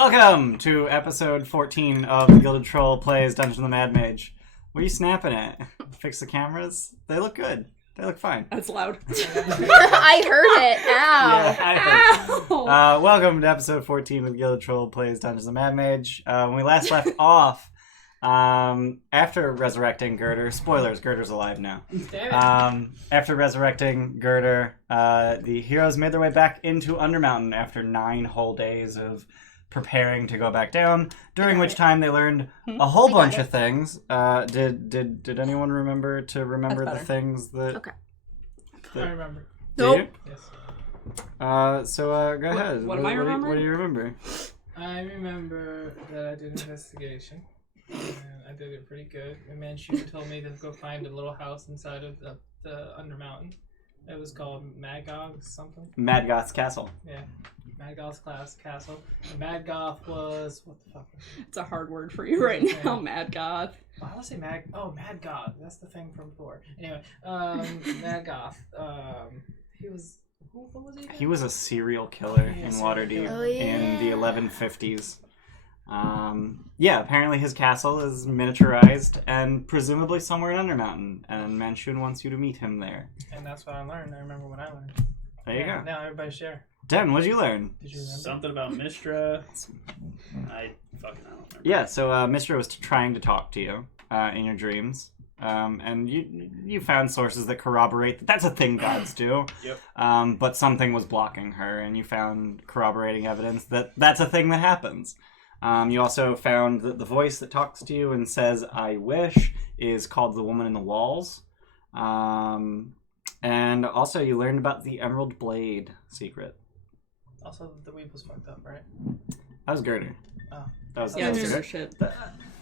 Welcome to episode 14 of the Gilded Troll plays Dungeons of the Mad Mage. What are you snapping at? Fix the cameras? They look good. They look fine. That's loud. I heard it. Ow. Yeah, I heard. Welcome to episode 14 of the Gilded Troll plays Dungeons of the Mad Mage. When we last left off, after resurrecting Girder, spoilers, Girder's alive now. After resurrecting Girder, the heroes made their way back into Undermountain after 9 whole days of preparing to go back down, during which time they learned a whole bunch of things. Did anyone remember the things that... Okay. I remember. Nope. Yes. So go ahead. What am I remembering? What do you remember? I rember that I did investigation, and I did it pretty good. My man Shooter told me to go find a little house inside of the Undermountain. It was called Magog something. Madgoth's Castle. Yeah. Maggoth's Castle. And Madgoth was... What the fuck? It's a hard word for you right now, Mad Goth. I want to say Madgoth. That's the thing from before. Anyway, Madgoth. He was... What was he again? He was a serial killer in serial Waterdeep killer. in the 1150s. Apparently his castle is miniaturized and presumably somewhere in Undermountain, and Manchun wants you to meet him there. And that's what I learned. I remember what I learned. There you go. Now everybody share. Den, what'd you learn? Did you remember? Something about Mistra. I don't remember. Yeah, so Mistra was trying to talk to you in your dreams. And you found sources that corroborate that that's a thing gods do. Yep. But something was blocking her, and you found corroborating evidence that that's a thing that happens. You also found that the voice that talks to you and says, "I wish," is called the Woman in the Walls. And also you learned about the Emerald Blade secret. Also, the weed was fucked up, right? That was Girder. Oh. That was Yeah, shit.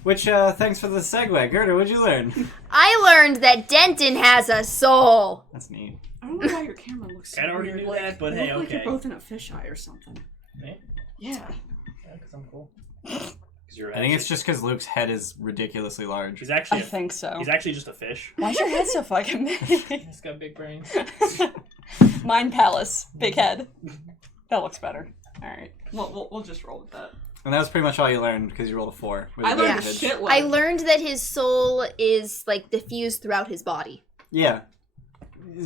Which, thanks for the segue. Girder, what'd you learn? I learned that Denton has a soul. That's neat. I don't know why your camera looks so I already weird. knew that, but you hey, look like okay. you're both in a fisheye or something. Me? Yeah. Yeah, because I'm cool. I think it's just because Luke's head is ridiculously large. He's actually I think so. He's actually just a fish. Why's your head so fucking big? He's got big brains. Mind Palace, big head. That looks better. All right, we'll just roll with that. And that was pretty much all you learned because you rolled a 4. with I learned a advantage. shitload. I learned that his soul is, like, diffused throughout his body. Yeah.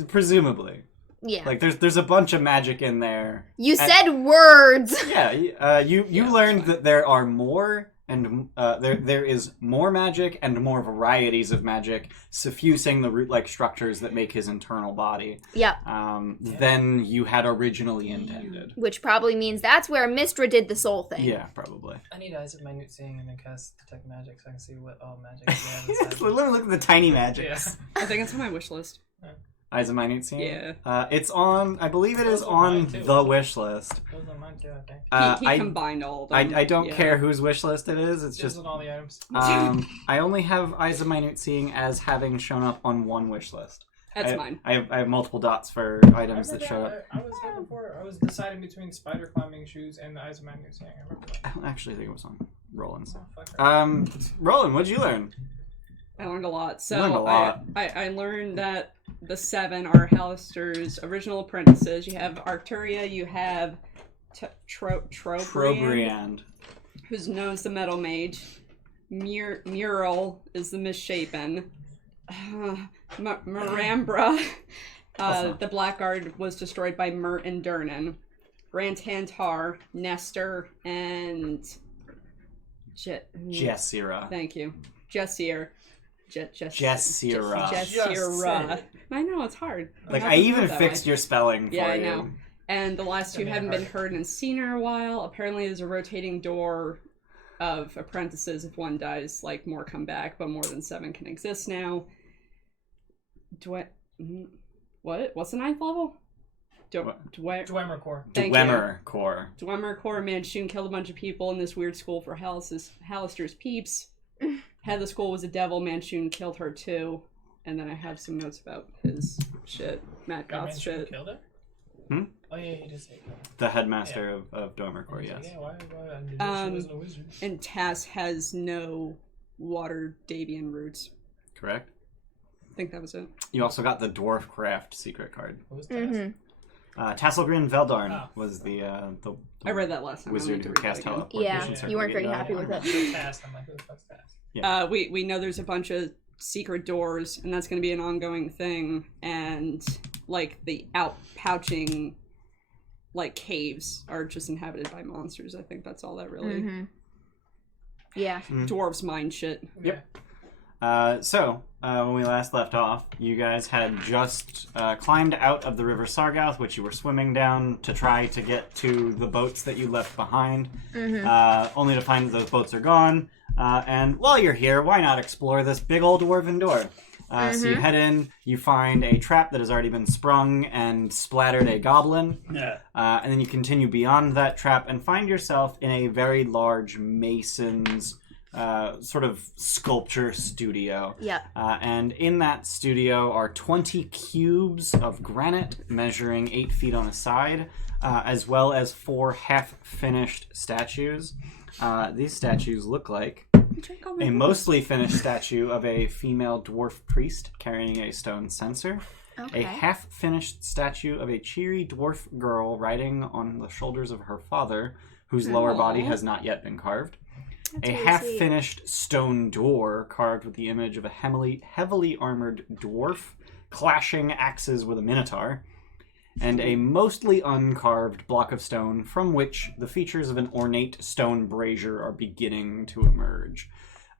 Presumably. Yeah. Like, there's a bunch of magic in there. You said words! Yeah, you learned that there are more, and there is more magic and more varieties of magic suffusing the root-like structures that make his internal body. Yep. Than you had originally intended. Which probably means that's where Mistra did the soul thing. Yeah, probably. I need eyes of minute seeing and then cast detect magic so I can see what all magic we have inside. Let me look at the tiny magics. Yeah. I think it's on my wish list. Eyes of Minute Scene? Yeah. It's on, I believe it is Those are mine, on too. the wish list. Those are mine too, I think. He combined all of them. I don't Yeah. care whose wish list it is. It's Just just with all the items. I only have Eyes of Minute Seeing as having shown up on one wish list. That's mine. I have multiple dots for items that show up. I was there before. I was deciding between spider climbing shoes and the eyes of minute seeing. I remember that. I don't actually think it was on Roland's. Oh, fuck her. Roland, what'd you learn? I learned a lot. So You learned a lot. I learned that the 7 are Hallister's original apprentices. You have Arcturia, you have Trobriand. who's known as the Metal Mage. Mural is the Misshapen. Marambra, the Blackguard, was destroyed by Mert and Durnan. Rantantar, Nestor, and Jessira. Thank you. Jessir. Jessira. Jessira. I know, it's hard. Like, have I to even do it that fixed way. your spelling for you. Yeah, I know. And the last two That'd be haven't hard. been heard and seen in a while. Apparently there's a rotating door of apprentices. If one dies, like, more come back, but more than 7 can exist now. What? What's the 9th level? Dwemer core. Thank you. Dwemer Core. Dwemer Core Manchun killed a bunch of people in this weird school for Hallister's peeps. Head of the school was a devil. Manchun killed her too. And then I have some notes about his shit. Matt Goth's shit. Killed her? Hmm? Oh yeah, he did say kill her. The headmaster of Dwemer Core, I was yes. like, yeah, why? She wasn't a wizard. And Tass has no water Davian roots. Correct? I think that was it. You also got the Dwarf Craft secret card. What was that? Mm-hmm. Tasselgrin Veldarn Oh. was the I read that last time. wizard who cast teleportation. Yeah, circle you weren't very getting happy done. with it. The task. I'm like, who the fuck's task? We know there's a bunch of secret doors, and that's going to be an ongoing thing. And like the outpouching, like caves are just inhabited by monsters. I think that's all that really. Mm-hmm. Yeah. Dwarves mind shit. Yep. So, when we last left off, you guys had just climbed out of the River Sargouth, which you were swimming down to try to get to the boats that you left behind, only to find that those boats are gone. And while you're here, why not explore this big old dwarven door? So you head in, you find a trap that has already been sprung and splattered a goblin. Yeah. And then you continue beyond that trap and find yourself in a very large mason's sort of sculpture studio. Yeah. And in that studio are 20 cubes of granite measuring 8 feet on a side, as well as 4 half-finished statues. These statues look like a mostly finished statue of a female dwarf priest carrying a stone censer, Okay. a half-finished statue of a cheery dwarf girl riding on the shoulders of her father, whose lower body has not yet been carved, That's a really half-finished stone door carved with the image of a heavily armored dwarf clashing axes with a minotaur, and a mostly uncarved block of stone from which the features of an ornate stone brazier are beginning to emerge.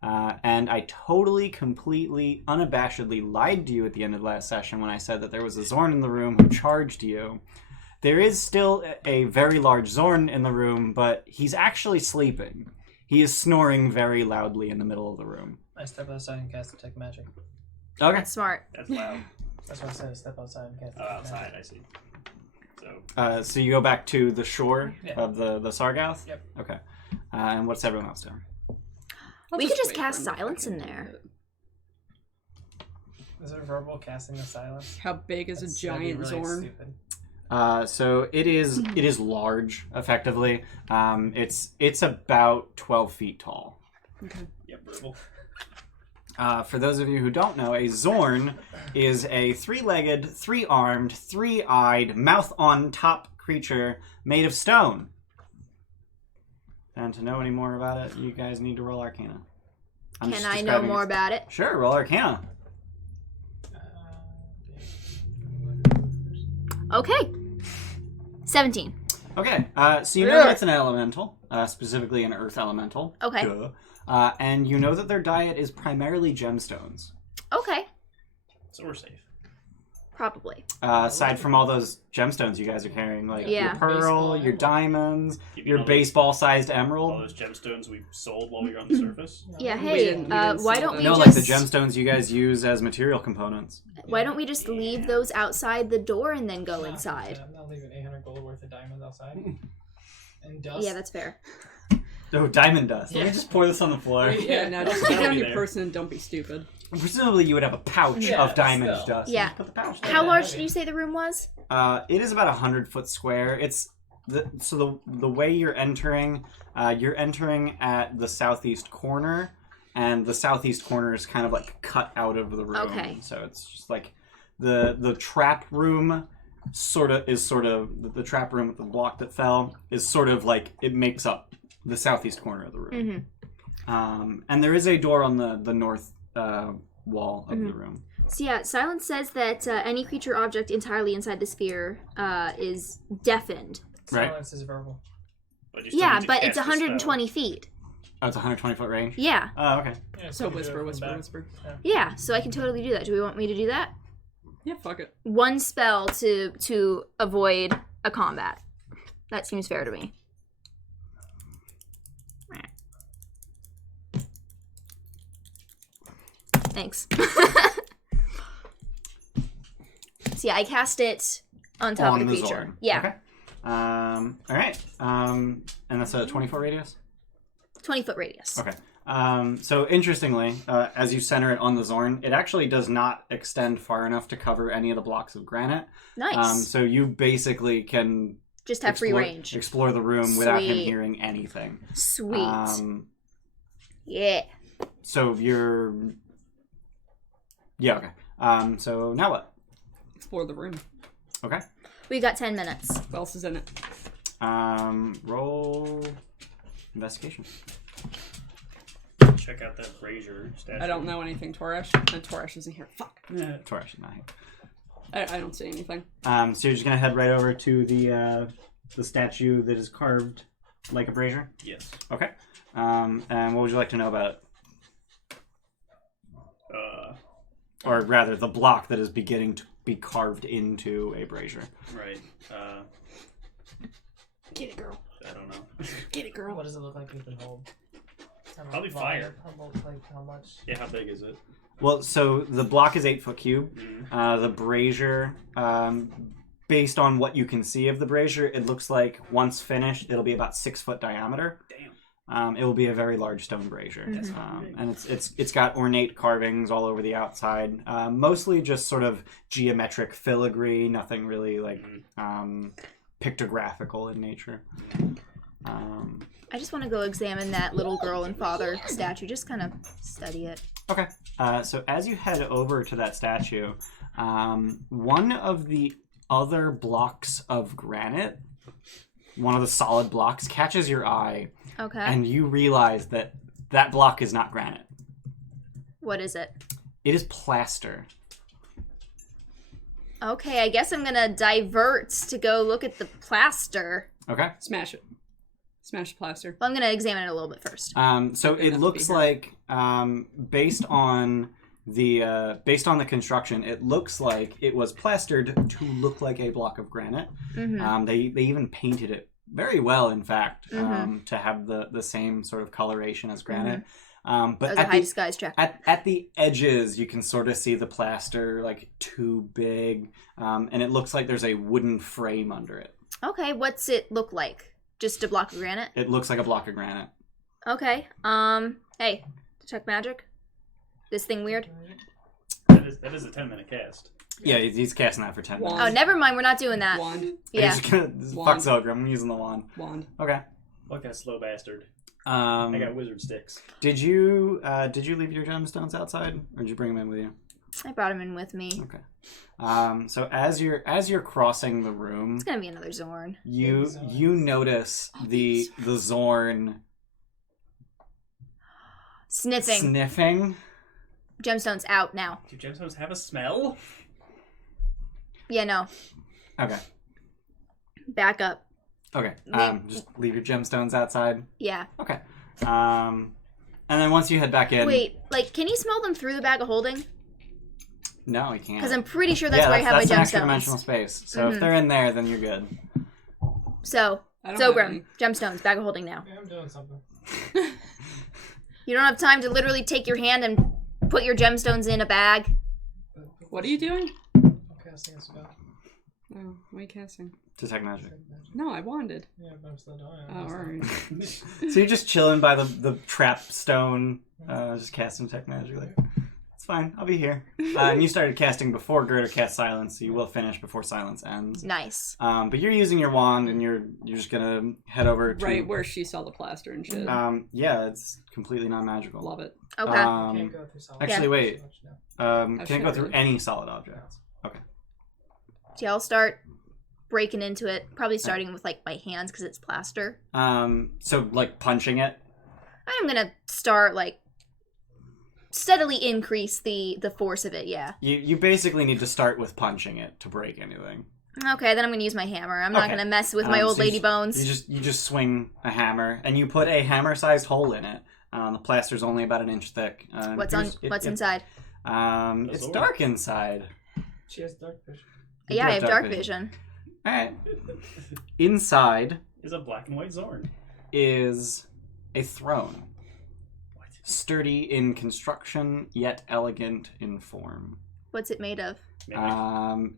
And I totally, completely, unabashedly lied to you at the end of the last session when I said that there was a Zorn in the room who charged you. There is still a very large Zorn in the room, but he's actually sleeping. He is snoring very loudly in the middle of the room. I step outside and cast detect magic. Okay. That's smart. That's loud. That's what I said. Step outside and cast Oh, detect outside, magic. I see. So, So you go back to the shore Yeah. of the Sargouth? Yep. Okay. And what's everyone else doing? We could just wait cast for him to silence in fucking there. do it. Is it verbal casting of silence? How big is That'd a be giant really Zorn? stupid. So it is large, effectively. It's about 12 feet tall. Okay. yeah, verbal. For those of you who don't know, a Zorn is a 3-legged, 3-armed, 3-eyed, mouth-on-top creature made of stone. And to know any more about it, you guys need to roll Arcana. I'm Can just I know describing more it. about it? Sure, roll Arcana. Okay. 17. Okay, so you know that it's an elemental, specifically an earth elemental. Okay. Duh. And you know that their diet is primarily gemstones. Okay. So we're safe. Probably. Aside from all those gemstones you guys are carrying, like Yeah. your pearl, Baseball your emerald. diamonds, Keep your all those- baseball-sized All emerald. those gemstones we sold while we were on the surface. Yeah, We hey, didn't why sell don't we them. No, like just the gemstones you guys use as material components. why don't we just leave those outside the door and then go inside? I'm not leaving 800 gold worth of diamonds outside. And dust. Yeah, that's fair. Oh, diamond dust. Let Yeah. me just pour this on the floor. Yeah, now just That'll take it on be your there. person and don't be stupid. Presumably you would have a pouch Yeah, of diamond still. dust. Yeah. Put the pouch Yeah, there. How large heavy. did you say the room was? It is about 100-foot square. It's the way you're entering at the southeast corner, and the southeast corner is kind of like cut out of the room. Okay. So it's just like the trap room the trap room with the block that fell is sort of like it makes up the southeast corner of the room. Mm-hmm. And there is a door on the north wall of the room. So yeah, silence says that any creature or object entirely inside the sphere is deafened. Right. Silence is verbal. But you still Yeah, need to but cast it's the 120 feet. Oh, it's 120-foot range? Yeah. Oh, okay. Yeah, So you do it whisper, from whisper, back. whisper. Yeah, so I can totally do that. Do we want me to do that? Yeah, fuck it. One spell to avoid a combat. That seems fair to me. Thanks. So yeah, I cast it on top On of the the creature. Zorn. Yeah, Okay. All right. And that's a 20-foot radius? 20-foot radius. Okay. So interestingly, as you center it on the Zorn, it actually does not extend far enough to cover any of the blocks of granite. Nice. So you basically can Just have free range. explore the room without him Sweet. hearing anything. Sweet. Yeah. So you're... Yeah, okay. So now what? Explore the room. Okay. We got 10 minutes. What else is in it? Roll investigation. Check out that brazier statue. I don't know anything, Toresh. And Toresh isn't here. Fuck. Yeah. Toresh is not here. I don't see anything. So you're just gonna head right over to the statue that is carved like a brazier? Yes. Okay. And what would you like to know about it? Or rather, the block that is beginning to be carved into a brazier. Right. Get it, girl. I don't know. Get it, girl. What does it look like you can hold? Probably fire. How much? Yeah, how big is it? Well, so the block is 8 foot cube. Mm-hmm. The brazier, based on what you can see of the brazier, it looks like once finished, it'll be about 6 foot diameter. Damn. It will be a very large stone brazier. That's big. And it's got ornate carvings all over the outside. Mostly just sort of geometric filigree, nothing really like pictographical in nature. I just want to go examine that little girl and father statue. Just kind of study it. Okay. So as you head over to that statue, one of the other blocks of granite, one of the solid blocks, catches your eye. Okay. And you realize that that block is not granite. What is it? It is plaster. Okay, I guess I'm going to divert to go look at the plaster. Okay. Smash it. Smash the plaster. Well, I'm going to examine it a little bit first. So Okay, it that's looks bigger. like, based on the construction, it looks like it was plastered to look like a block of granite. Mm-hmm. They even painted it very well, in fact, to have the same sort of coloration as granite. That But was a high disguise check. at the edges, you can sort of see the plaster like too big, and it looks like there's a wooden frame under it. Okay, what's it look like? Just a block of granite? It looks like a block of granite. Okay. Hey, detect magic? This thing weird? That is a 10-minute cast. Yeah, he's casting that for 10 minutes. Oh, never mind. We're not doing that. Wand. Yeah. Fuck Wand. Zogre, I'm using the wand. Wand. Okay. Look, that slow bastard. I I got wizard sticks. Did you leave your gemstones outside, or did you bring them in with you? I brought him in with me. Okay. So as you're crossing the room, It's gonna be another Zorn. you notice the Zorn sniffing. Gemstone's out now. Do gemstones have a smell? Yeah, no. Okay. Back up. Okay. Just leave your gemstones outside. Yeah. Okay. And then once you head back in. Wait, like, can you smell them through the bag of holding? No, you can't. Because I'm pretty sure that's where I have that's my an extra gemstones. dimensional space. So if they're in there, then you're good. So, I don't have Zogrim, any. gemstones, bag of holding now. Yeah, I'm doing something. You don't have time to literally take your hand and put your gemstones in a bag. What are you doing? I'm casting a spell. Oh, what are you casting? Detect magic. No, I wanded. Yeah, but I'm still doing it. Oh, alright. So you're just chilling by the trap stone, just casting detect magic. Like, it's fine, I'll be here. And you started casting before Gerda cast silence, so you will finish before silence ends. Nice. But you're using your wand, and you're just gonna head over to Right where she saw the plaster and shit. yeah, it's completely non-magical. Love it. Okay. Can't go through solid. Actually, wait. Oh, Can shit, it go through really? any solid objects? Okay. So I'll start breaking into it. Probably starting with, like, my hands because it's plaster. So like punching it. I'm gonna start, like, steadily increase the force of it, yeah. You basically need to start with punching it to break anything. Okay, then I'm gonna use my hammer. I'm not Okay. gonna mess with my old so lady bones. You just swing a hammer, and you put a hammer-sized hole in it. The plaster's only about an inch thick. What's inside? It's dark inside. She has dark vision. You Yeah, do I have dark vision. All right. Inside Is a black and white Zorn. is a throne, What? sturdy in construction yet elegant in form. What's it made of?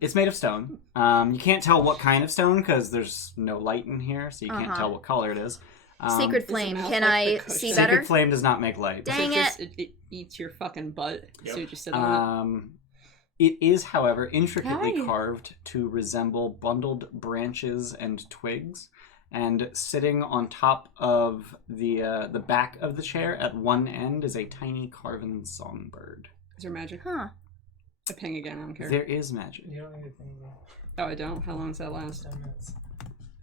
It's made of stone. You can't tell what kind of stone because there's no light in here, so you can't tell what color it is. Sacred Is it flame. mouth Can like I the cushion? see Sacred better? flame does not make light. Dang It eats your fucking butt. Yep. So you just sit on it. It is, however, intricately Hi. carved to resemble bundled branches and twigs, and sitting on top of the back of the chair at one end is a tiny carven songbird. Is there magic? Huh. I ping again, I don't care. There is magic. You don't need a thing though. Oh, I don't? How long does that last? 10 minutes.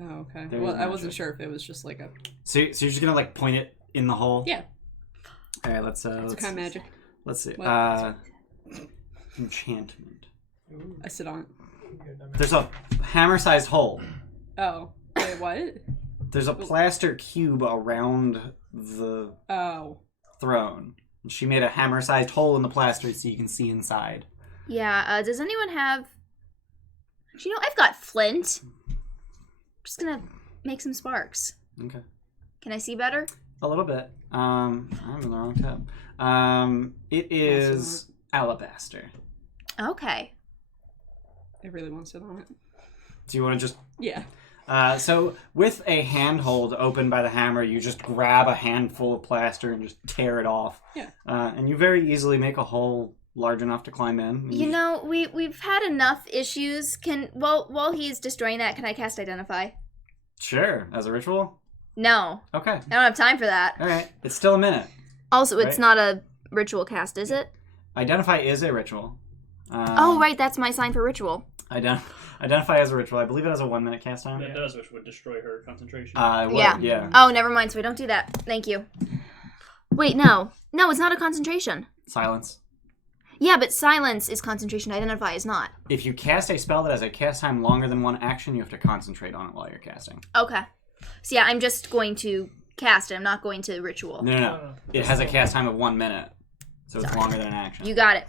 Oh, okay. There's Well, I magic. wasn't sure if it was just like a... So you're just gonna like point it in the hole? Yeah. All right, let's It's kind of magic. let's see. What? Enchantment. Ooh, I sit on it. good, I'm There's a hammer-sized hole. Oh. Wait, what? There's a plaster cube around the Oh. throne. She made a hammer-sized hole in the plaster so you can see inside. Yeah, does anyone have... You know, I've got flint. I'm just gonna make some sparks. Okay. Can I see better? A little bit. I'm in the wrong tab. It is alabaster. Okay. I really want to sit on it. Do you want to just... Yeah. So with a handhold opened by the hammer, you just grab a handful of plaster and just tear it off. Yeah. And you very easily make a hole large enough to climb in. You know, we've had enough issues. While he's destroying that, can I cast Identify? Sure. As a ritual? No. Okay. I don't have time for that. All right. It's still a minute. Also, it's Right. not a ritual cast, is it? Identify is a ritual. Oh, right, that's my sign for ritual. Identify as a ritual. I believe it has a 1 minute cast time. That does, which would destroy her concentration. It would, Yeah. yeah. Oh, never mind, so I don't do that. Thank you. Wait, no. No, it's not a concentration. Silence. Yeah, but silence is concentration. Identify is not. If you cast a spell that has a cast time longer than one action, you have to concentrate on it while you're casting. Okay. So yeah, I'm just going to cast it. I'm not going to ritual. No. It has a cast time of 1 minute. So it's Sorry. longer than an action. You got it.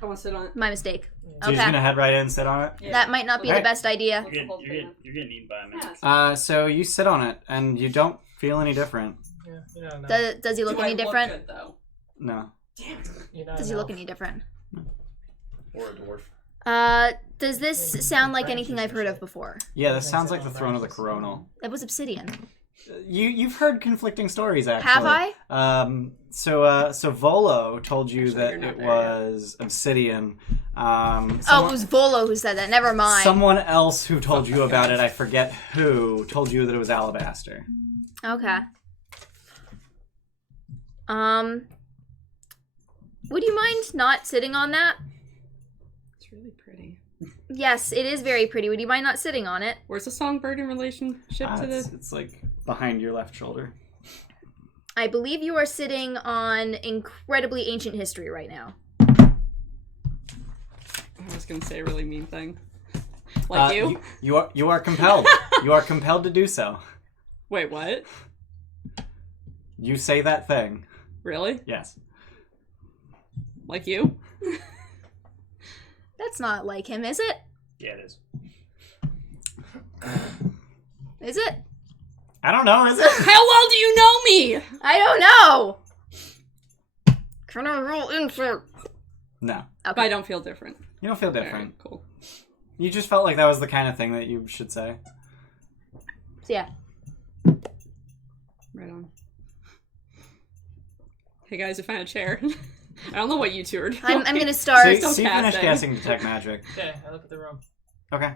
I want to sit on it. My mistake. So you're just Okay. gonna head right in and sit on it? Yeah. That might not be Okay. the best idea. You're getting eaten by a minute. So you sit on it, and you don't feel any different. Yeah, you don't know. Does he look any different? Good, though? No. You don't Does he know. look any different? Or a dwarf. Does this sound like anything I've heard of before? Yeah, this sounds like the throne of the coronal. It was obsidian. You've heard conflicting stories, actually. Have I? So Volo told you Actually, that you're not it there was obsidian. Oh, it was Volo who said that. Never mind. Someone else who told you about it, I forget who, told you that it was alabaster. Okay. Would you mind not sitting on that? It's really pretty. Yes, it is very pretty. Would you mind not sitting on it? Where's the songbird in relationship to the... It's like behind your left shoulder. I believe you are sitting on incredibly ancient history right now. I was going to say a really mean thing. Like you? You are compelled. You are compelled to do so. Wait, what? You say that thing. Really? Yes. Like you? That's not like him, is it? Yeah, it is. Is it? I don't know, is it? How well do you know me? I don't know. Can I roll insert? No. But I don't feel different. You don't feel Alright, different. cool. You just felt like that was the kind of thing that you should say. So yeah. Right on. Hey guys, I found a chair. I don't know what you two are doing. I'm gonna start. So you finish casting Detect Magic. Okay, I look at the room. Okay.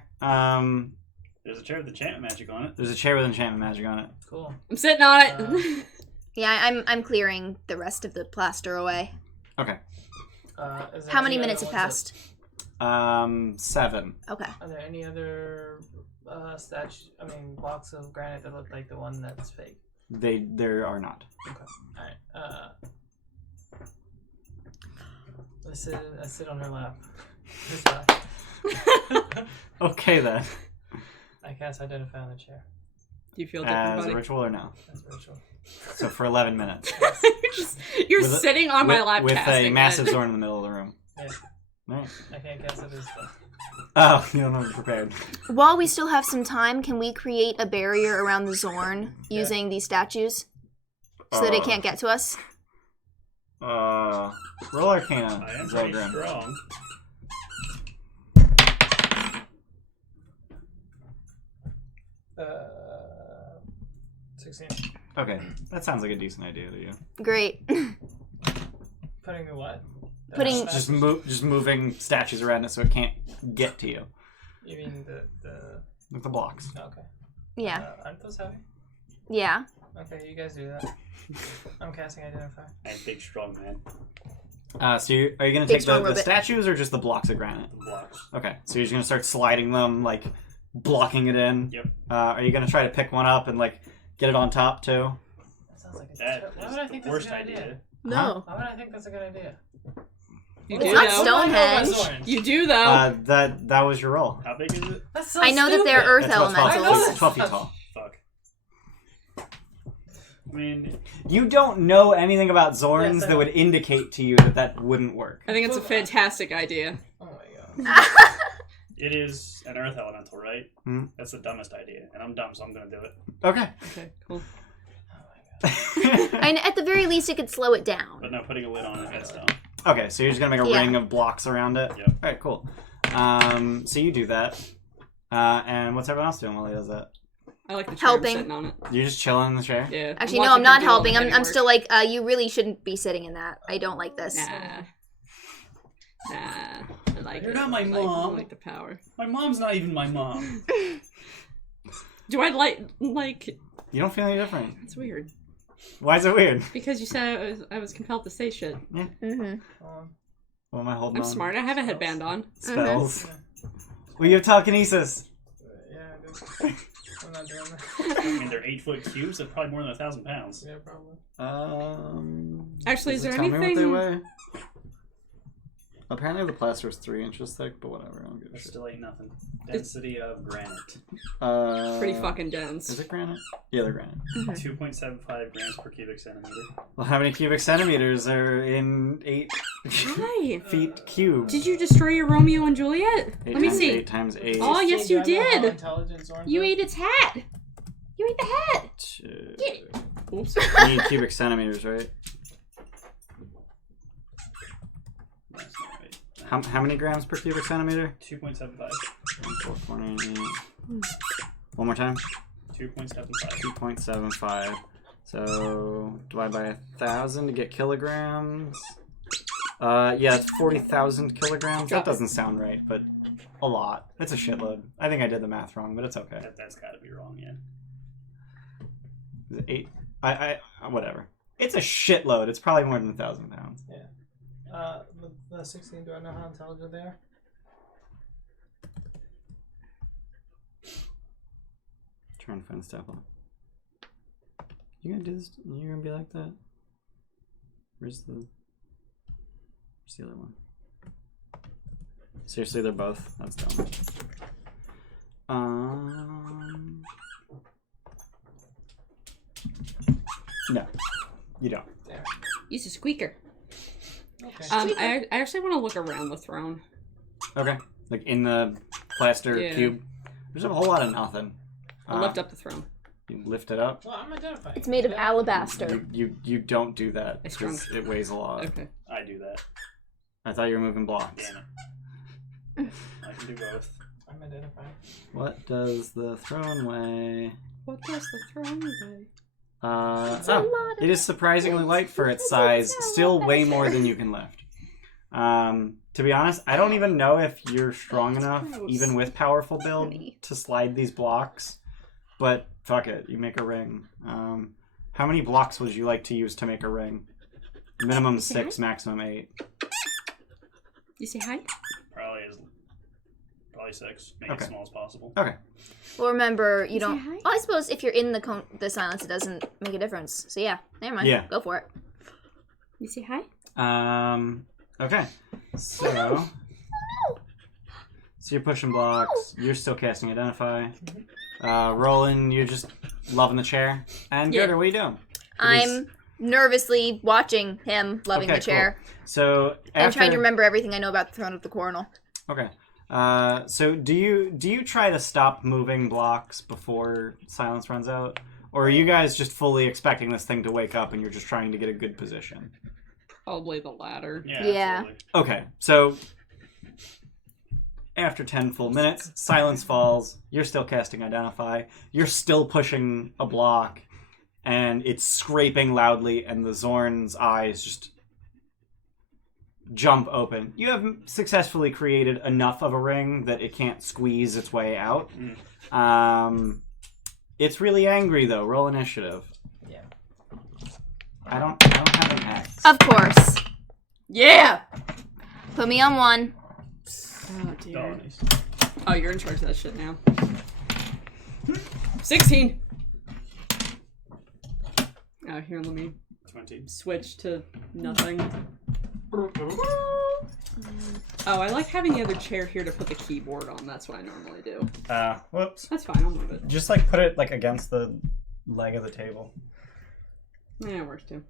There's a chair with enchantment magic on it. There's a chair with enchantment magic on it. Cool. I'm sitting on it. Yeah, I'm clearing the rest of the plaster away. Okay. Is there How many any minutes other have ones passed? 7. Okay. Are there any other blocks of granite that look like the one that's fake? There are not. Okay. Alright. I sit on her lap. This way. Okay then. I cast Identify on the chair. Do you feel different, As a buddy? ritual or no? That's ritual. So for 11 minutes. You're With a- sitting on my lap with casting a massive it. sword in the middle of the room. Yeah. Right. I can't cast it as stuff. Oh, you don't have it prepared. While we still have some time, can we create a barrier around the Zorn using these statues so that it can't get to us? Roll Arcana. I am pretty Zolgrim. strong. Uh, 16. Okay, that sounds like a decent idea to you. Great. Putting the what? Putting- Just moving statues around it so it can't get to you. You mean the With the blocks. okay. Yeah. Aren't those heavy? Yeah. Okay, you guys do that. I'm casting Identify. I'm a big, strong man. So are you going to Big take strong the robot. statues or just the blocks of granite? The blocks. Okay, so you're just going to start sliding them, like, blocking it in? Yep. Are you going to try to pick one up and, like, get it on top, too? That sounds like That why is would I think the that's worst a good idea? idea. No. Why would I think that's a good idea? You It's do not know. Stonehenge. You do though. That was your roll. How big is it? That's so I know that they're stupid. earth It's about 12 elementals. feet, 12 feet tall. Fuck. I mean, You don't know anything about Zorns Yes, I that know. would indicate to you that that wouldn't work. I think it's a fantastic idea. Oh my god. it is an earth elemental, right? Hmm. That's the dumbest idea. And I'm dumb, so I'm going to do it. Okay. Okay, cool. And at the very least, it could slow it down. But no, putting a lid on it, that's dumb. Okay, so you're just gonna make a Yeah. ring of blocks around it? Yep. Alright, cool. So you do that. And what's everyone else doing while he does that? I like the chair. I'm Helping. sitting on it. You're just chilling in the chair? Yeah. Actually, watching no, I'm not him do all helping. the I'm heavy still work. like, you really shouldn't be sitting in that. I don't like this. Nah. I like You're it. not my I like, mom. I like the power. My mom's not even my mom. Do I like? You don't feel any different. It's weird Why is it weird? because you said I was compelled to say shit. Mm-hmm. What am I holding I'm on? smart. I have a headband on. Spells. Well, you have telekinesis. Yeah, I do. I'm not doing that. I mean, they're 8-foot cubes. They're probably more than 1,000 pounds. Yeah, probably. Actually, is does it there tell me what they anything? weigh? Apparently the plaster is 3 inches thick, but whatever. I don't give a That shit. still ain't nothing. Density of granite. Pretty fucking Is dense. it granite? Yeah, they're granite. 2.75 grams per cubic centimeter. Well, how many cubic centimeters are in 8 Hi. feet cubed? Did you destroy your Romeo and Juliet? 8 Let me times see. 8 times 8. Oh, yes, Do you I know how did. intelligent Zorns You are? ate its hat. You ate the hat. Shit. Get it. Oops. You need cubic centimeters, right? That's not right. How many grams per cubic centimeter? 2.75. 4.8. One more time. 2.75. 2.75. So divide by 1,000 to get kilograms. Yeah, it's 40,000 kilograms. That doesn't sound right, but a lot. It's a shitload. I think I did the math wrong, but it's okay. That's got to be wrong, yeah. Is it 8? Whatever. It's a shitload. It's probably more than 1,000 pounds. The 16, do I know how intelligent they are? Trying to find the step up. You gonna do this? You're gonna be like that? Where's the other one? Seriously, they're both. That's dumb. No, you don't. There. Use a squeaker. Okay. I actually want to look around the throne. Okay, like in the plaster Yeah. cube. There's a whole lot of nothing. I'll lift up the throne. You lift it up. Well, I'm identifying. It's made of alabaster. You don't do that It's because it weighs a lot. Okay. I do that. I thought you were moving blocks. Damn it. I can do both. I'm identifying. What does the throne weigh? What does the throne weigh? It is surprisingly light for its size. Still way more than you can lift. To be honest, I don't even know if you're strong enough, gross. even with powerful build, to slide these blocks. But fuck it, you make a ring. How many blocks would you like to use to make a ring? Minimum 6, maximum 8. You say hi? Probably 6. Make Okay. it small as possible. Okay. Well, remember, you Say don't. hi. Well, I suppose if you're in the silence, it doesn't make a difference. So yeah, never mind. Yeah. Go for it. You say hi? Okay. So you're pushing blocks. You're still casting Identify. Roland, you're just loving the chair. And Yeah. Gerda, what are you doing? I'm nervously watching him, loving Okay, the chair. cool. So I'm trying to remember everything I know about the Throne of the Coronal. Okay. So do you try to stop moving blocks before silence runs out? Or are you guys just fully expecting this thing to wake up and you're just trying to get a good position? Probably the latter. Yeah. Yeah. Absolutely. Okay, so after 10 full minutes, silence falls. You're still casting Identify. You're still pushing a block, and it's scraping loudly, and the Zorn's eyes just jump open. You have successfully created enough of a ring that it can't squeeze its way out. It's really angry, though. Roll initiative. Yeah. I don't have an X. Of course. Yeah! Put me on 1. Oh, dear. Oh, nice. Oh, you're in charge of that shit now. 16! Oh, here, let me 20. switch to nothing. Oh, I like having the other chair here to put the keyboard on. That's what I normally do. Whoops. That's fine, I'll move it. Just like put it like against the leg of the table. Yeah, it works too.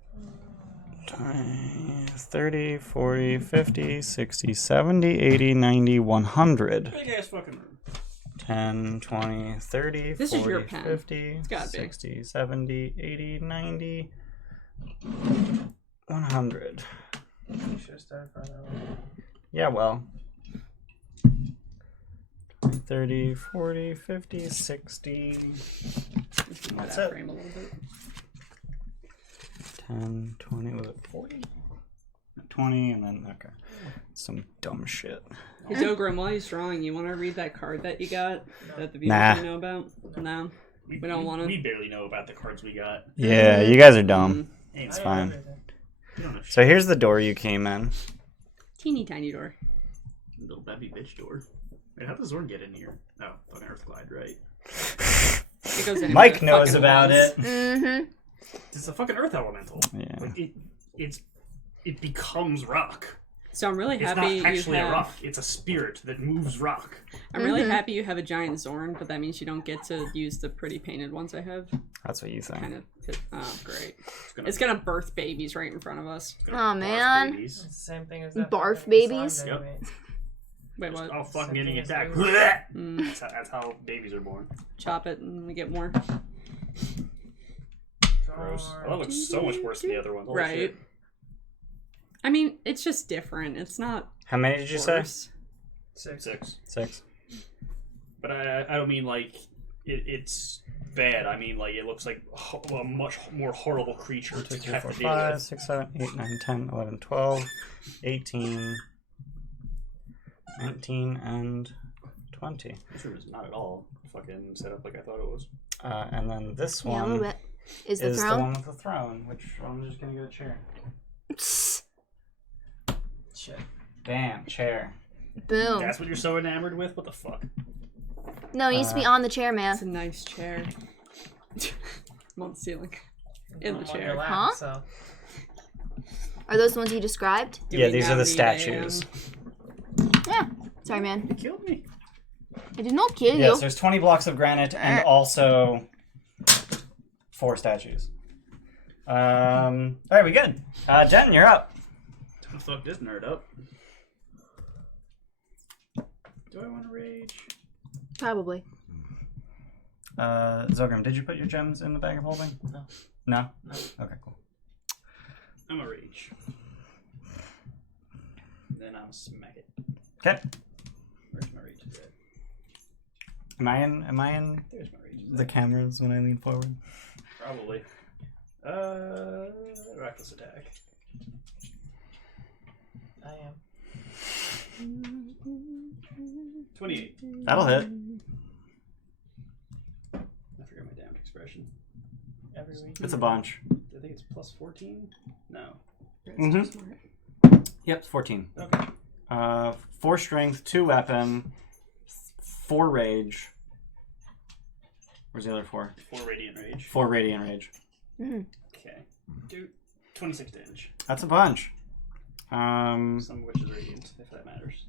30, 40, 50, 60, 70, 80, 90, 100. Big ass fucking room. 10, 20, 30, This 40, is your pen. 50, gotta be. 60, 70, 80, 90, 100. You should have started farther away. Yeah, well. 30, 40, 50, 60. That's it. Frame a little bit. 10, 20, was it 40? 20, and then, okay. Some dumb shit. Hey, Dogrim, while he's drawing, you want to read that card that you got that the viewers Nah. don't know about? No. We don't want to. We barely know about the cards we got. Yeah, you guys are dumb. It's It's fine. We don't know So here's the door you came in. Teeny tiny door. little baby bitch door. Wait, how does Zorn get in here? Oh, unearth glide, right? It goes in Mike the knows fucking about walls. it. Mm-hmm. It's a fucking earth elemental. Yeah. Like, it becomes rock. So I'm really It's happy not you actually a have. rock. It's a spirit that moves rock. I'm really happy you have a giant Zorn, but that means you don't get to use the pretty painted ones I have. That's what you think. Kind of. Oh, great! It's It's gonna birth babies right in front of us. gonna Oh, barf man. babies. It's the same thing as that. Barf fucking babies? song Yep. that you Wait, what? Oh, fucking getting Something attacked. is Mm, That's how babies are born. chop it and we get more. Gross. made. Oh, that looks so much worse than the other one. Holy Right. shit. I mean, it's just different. It's not How many did you say? worse. 6. 6. But I don't mean like it's bad. I mean like it looks like a much more horrible creature 1, 2, to 3, have 4, to deal 5, with. 6, 7, 8, 9, 10, 11, 12, 18, 19, and 20. This room is not at all fucking set up like I thought it was. And then this Yeah, a little one bit. Is the is the throne? one with the throne, which I'm just gonna get a chair. Shit. Bam, chair. Boom. That's what you're so enamored with? What the fuck? No, it needs to be on the chair, man. It's a nice chair. I'm on the ceiling. In the I'm on chair. your lap, Huh? So. Are those the ones you described? Do Yeah, we these now are the need statues. Yeah. Sorry, man. You killed me. I did not kill you. Yes, there's 20 blocks of granite and also 4 statues. Alright, we good. Jen, you're up. Time to fuck this nerd up. Do I want to rage? Probably. Zogrim, did you put your gems in the bag of holding? No. No? No. Okay, cool. I'm a rage. Then I'll smack it. Okay. Where's my rage at? Am I in There's my rage. the cameras when I lean forward? Probably. Reckless attack. I am. 28. That'll hit. I forgot my damage expression. Every week. It's a bunch. I think it's plus 14? No. Mm-hmm. Yep, it's 14. Okay. 4 strength, 2 weapon, 4 rage. Where's the other 4? 4 radiant rage. 4 radiant rage. Mm. Okay. Do 26 damage. That's a bunch. Some of which is radiant, if that matters.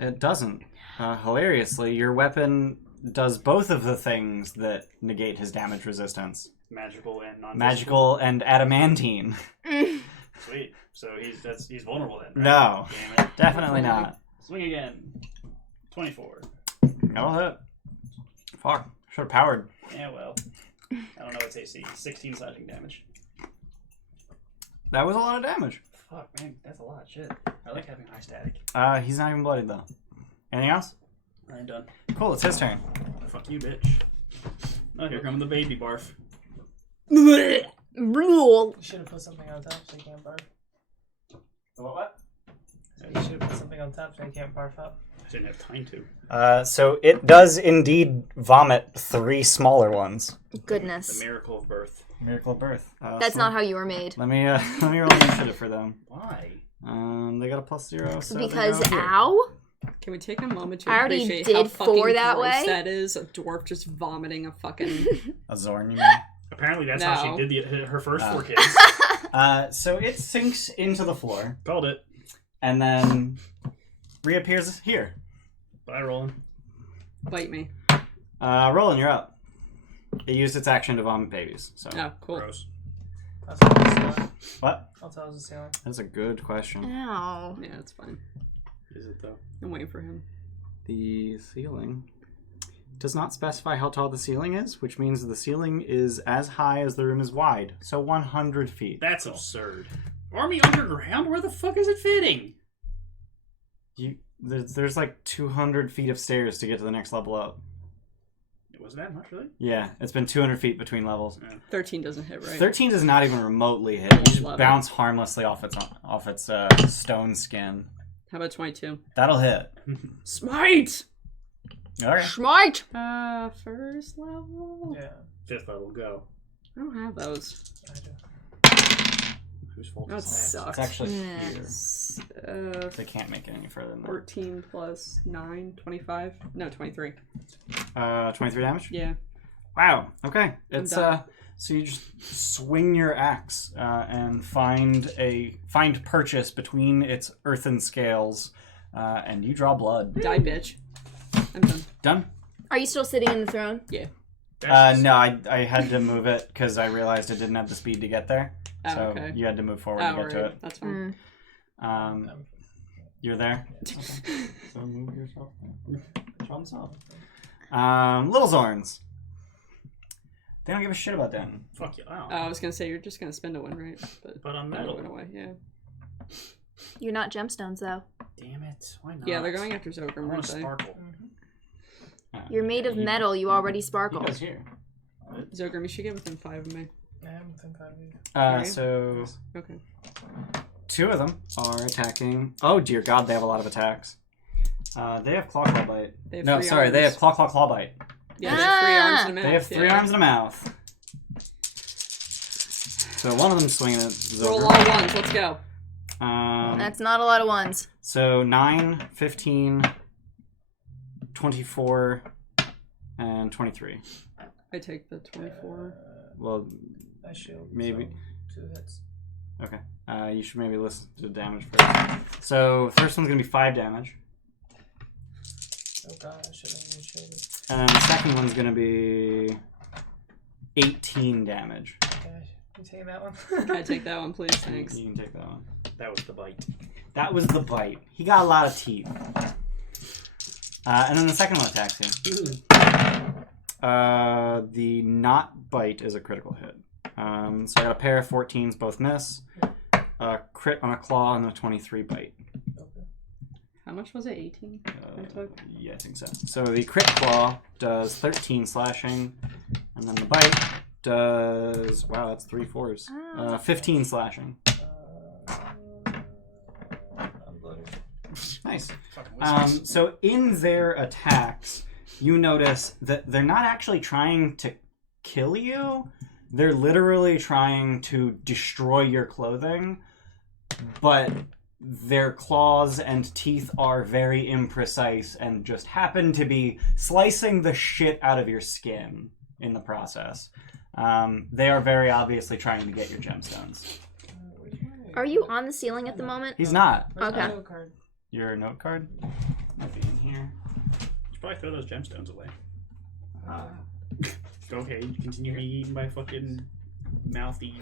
It doesn't. Hilariously, your weapon does both of the things that negate his damage resistance. Magical and non Magical and adamantine. Sweet. So he's vulnerable then, right? No. Damn it. Definitely not. Swing again. 24. That'll hit. Fuck. Should have powered. Yeah, well. I don't know its AC. 16 slashing damage. That was a lot of damage. Fuck, man. That's a lot of shit. I like having high static. He's not even bloodied though. Anything else? I'm done. Cool, it's his turn. Fuck you, bitch. Oh, here comes the baby barf. Rule. You should have put something on top so you can't barf. What? So you should have put something on top so you can't barf up. I didn't have time to. So it does indeed vomit 3 smaller ones. Goodness. The miracle of birth. Miracle of birth. That's not how you were made. Let me roll initiative for them. Why? They got a +0. So Because they go here. ow. Can we take a moment to I already appreciate did how 4 fucking that gross way. that is? A dwarf just vomiting a fucking... A Zorn, you mean? Apparently that's how No. she did her first 4 kids. So it sinks into the floor Called it. and then reappears here. Bye, Roland. Bite me. Roland, you're up. It used its action to vomit babies. So Oh, cool. Gross. I'll tell us the ceiling. what? I'll tell us the ceiling. That's a good question. Ow. Yeah, it's fine. Is it though? I'm waiting for him. The ceiling does not specify how tall the ceiling is, which means the ceiling is as high as the room is wide, so 100 feet. That's absurd. Army underground? Where the fuck is it fitting? There's like 200 feet of stairs to get to the next level up. It wasn't that much, really? Yeah, it's been 200 feet between levels. 13 doesn't hit, right? 13 does not even remotely hit. You just Love it. bounce harmlessly off its stone skin. How about 22? That'll hit. Smite! All right. Smite! First level? Yeah, 5th level, go. I don't have those. I do. Whose fault That is that? sucks. It's actually Yeah. here. They can't make it any further than that. 14 plus 9, 25? No, 23. 23 damage? Yeah. Wow. Okay. It's done. so you just swing your axe and find purchase between its earthen scales, and you draw blood. Die, bitch. I'm done. Done? Are you still sitting in the throne? Yeah. No, I had to move it because I realized it didn't have the speed to get there. Oh, So okay. you had to move forward Oh, to get to right. it. That's fine. You're there? Okay. So move yourself there. Problem solved. Little Zorns. They don't give a shit about that. Fuck you. Oh, I was gonna say you're just gonna spend a win, right? But on that metal. went away. Yeah. You're not gemstones, though. Damn it. Why not? Yeah, they're going after I Zogrim, want aren't to they? sparkle. You're made of metal. You already He sparkle. goes here. Zogrim, you should get within 5 of me. I am within 5 of you. Are you? So Okay. 2 of them are attacking. Oh dear God, they have a lot of attacks. They have claw bite. They have No, 3 sorry, they arms. have claw bite. Yeah, they have 3 arms and a mouth. They have 3 arms and a mouth. So one of them swinging at Roll Zogrim. all ones. Let's go. That's not a lot of ones. So 9, 15, 24, and 23. I take the 24. Well, I shield. maybe. So 2 hits. Okay. You should maybe listen to the damage first. So first one's gonna be 5 damage, Oh god, I should have even shielded. and the second one's gonna be 18 damage. Okay, you taking that one? Can I take that one, please? Thanks. You can take that one. That was the bite. That was the bite. He got a lot of teeth. And then the second one attacks you. The not bite is a critical hit. So I got a pair of 14s, both miss. A crit on a claw and a 23 bite. Okay. How much was it? 18? I took? Yeah, I think so. So the crit claw does 13 slashing, and then the bite does, wow, that's 3 4s. 15 slashing. I'm bloody. Nice. Fucking whiskers. So in their attacks, you notice that they're not actually trying to kill you. They're literally trying to destroy your clothing, but their claws and teeth are very imprecise and just happen to be slicing the shit out of your skin in the process. They are very obviously trying to get your gemstones. Are you on the ceiling at the moment? He's not. Where's my Okay. note card? Your note card might be in here. You should probably throw those gemstones away. Okay, you continue being eaten by fucking mouthy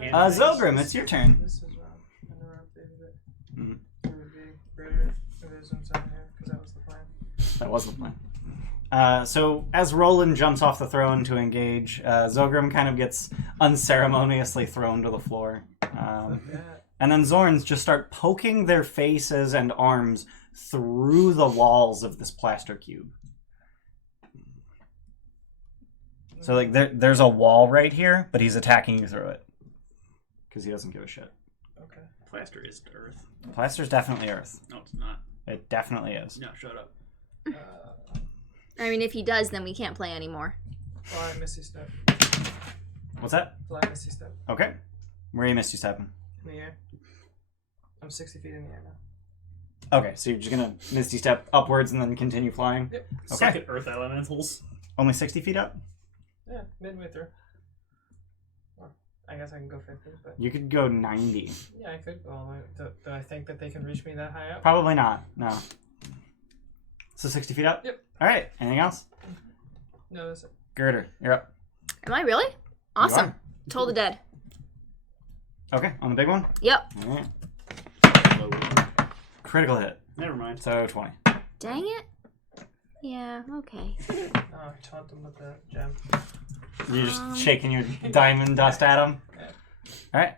hand. Zogrim, it's your turn. This is wrong. I never updated it. Mhm. It would be greater if it isn't on here, because that was the plan. That was the plan. So as Roland jumps off the throne to engage, Zogrim kind of gets unceremoniously thrown to the floor. Yeah. And then Zorns just start poking their faces and arms through the walls of this plaster cube. So like there's a wall right here, but he's attacking you through it. Because he doesn't give a shit. Okay. Plaster is earth. Plaster's definitely earth. No, it's not. It definitely is. No, shut up. I mean, if he does, then we can't play anymore. Fly Misty Step. What's that? Fly Misty Step. Okay. Where you missed you stepping? In the air. I'm 60 feet in the air now. Okay, so you're just gonna misty step upwards and then continue flying? Yep. Okay. Suck it, Earth Elementals. Only 60 feet up? Yeah, midway through. Or, I guess I can go 50, but... You could go 90. Yeah, I could go all the way. Do I think that they can reach me that high up? Probably not, no. So 60 feet up? Yep. Alright, anything else? No, that's it. Girder, you're up. Am I really? Awesome. Toll the dead. Okay, on the big one? Yep. Alright. Critical hit. Never mind. So 20. Dang it. Yeah, okay. Oh, I taunt them with the gem. You're just shaking your diamond dust at him? Yeah.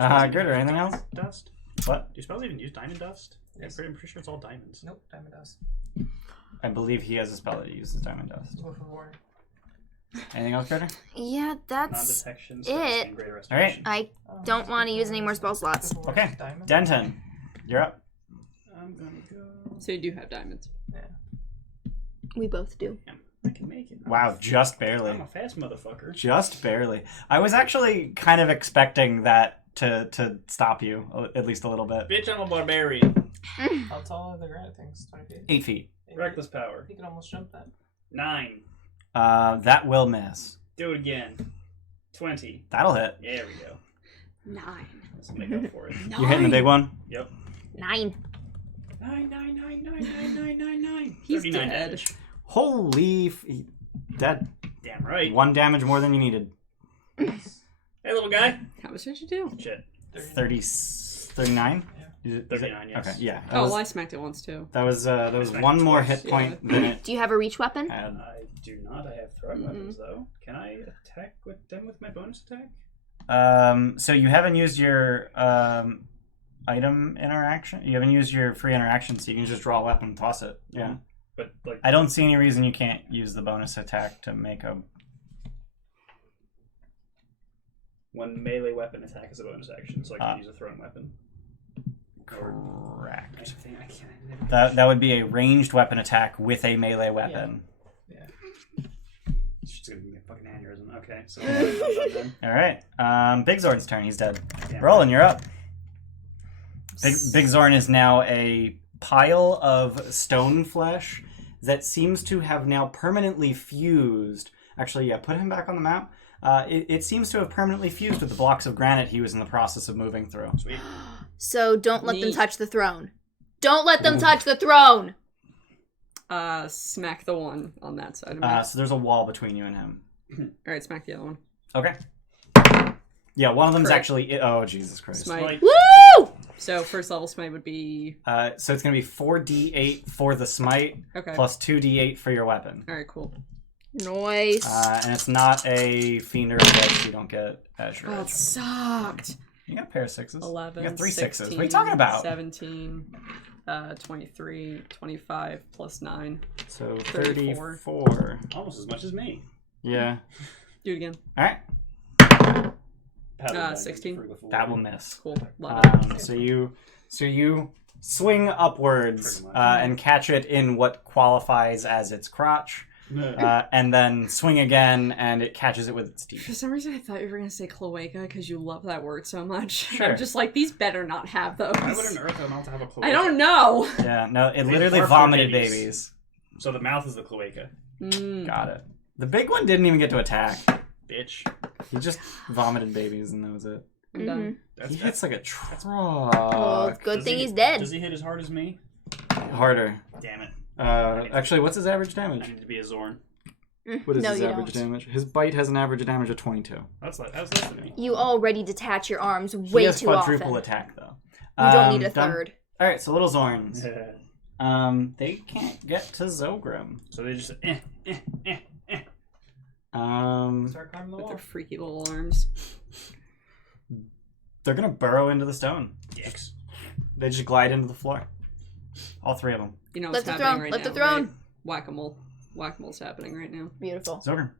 Alright. Girder, anything else? Dust? What? Do spells even use diamond dust? Yes. I'm pretty sure it's all diamonds. Nope, diamond dust. I believe he has a spell that uses diamond dust. Wolf of Warning. Anything else, Girder? Yeah, that's Non-detection, it. and greater restoration. I don't want to use any more spell slots. Wolf of Okay. Warning's diamond. Denton, you're up. I'm gonna go. So you do have diamonds. Yeah. We both do. I can make it. Wow, just barely. I'm a fast motherfucker. Just barely. I was actually kind of expecting that to stop you, at least a little bit. Bitch, I'm a barbarian. How tall are the granite things? 20 feet? 8 feet. Reckless power. You can almost jump that. 9. That will miss. Do it again. 20. That'll hit. There we go. 9. Let's make up for it. You're hitting the big one? Yep. 9. 9, 9, 9, 9, 9, 9, 9, 9. He's 39 dead. damage. Holy dead. Damn right. 1 damage more than you needed. Hey, little guy. How much did you do? Shit. 39? Yeah. Is it- 39, yes. Okay, yeah. Oh, well, I smacked it once too. That was smacked one it more twice, hit point yeah. than it Do you have a reach weapon? had. I do not. I have throwing weapons, though. Can I attack with them with my bonus attack? So you haven't used your item interaction? You haven't used your free interaction, so you can just draw a weapon and toss it. Yeah. But, like, I don't see any reason you can't use the bonus attack to make a... one melee weapon attack is a bonus action, so I can use a throwing weapon. Correct. I think I can. That would be a ranged weapon attack with a melee weapon. Yeah. She's gonna give me a fucking aneurysm. Okay, so I'm done then. Alright. Big Zorn's turn. He's dead. Damn Roland, you're up. Big Zorn is now a pile of stone flesh that seems to have now permanently fused. Actually, yeah, put him back on the map. It seems to have permanently fused with the blocks of granite he was in the process of moving through. Sweet. So don't let them Neat. touch the throne. Don't let them touch the throne! Smack the one on that side of me. So there's a wall between you and him. Alright, smack the other one. Okay. Yeah, one of them's Crit. actually... Oh, Jesus Christ. Smite. Like, Woo! So first level smite would be... So it's going to be 4d8 for the smite, Okay. plus 2d8 for your weapon. Alright, cool. Nice. And it's not a fiend or a dex, you don't get as your Oh, it edge. sucked. You got a pair of sixes. 11, You got 3 16, sixes. What are you talking about? 17, 23, 25, plus 9. So 34. 34. almost as much as me. Yeah. Do it again. Alright. Paddle 16. for the full That will one. miss. Cool. Love it. So you swing upwards Pretty much. and catch it in what qualifies as its crotch, and then swing again, and it catches it with its For teeth. some reason, I thought you were going to say cloaca because you love that word so much. Sure. I'm just like, these better not have those. Why would an earth elemental have a cloaca? I don't know. Yeah, no, it They literally barf for vomited babies. babies. So the mouth is the cloaca. Got it. The big one didn't even get to attack. Bitch. He just vomited babies, and that was it. I'm done. That's, He that's hits like a truck. Well, good does thing he- he's dead. Does he hit as hard as me? Harder. Damn it. Actually, what's his average I damage? need to be a Zorn. What is No, his you average don't. damage? His bite has an average damage of 22. That's less than me. You already detach your arms He way has too often. quadruple attack, though. You don't need a done? third. Alright, so little Zorns. They can't get to Zogrim. So they just Start climbing the With wall. their freaky little arms. They're gonna burrow into the stone. dicks. They just glide into the floor. All 3 of them. You know Let what's the happening throne, right let now, the throne. right? Whack-a-mole. Whack-a-mole's happening right now. Beautiful. Zogrim.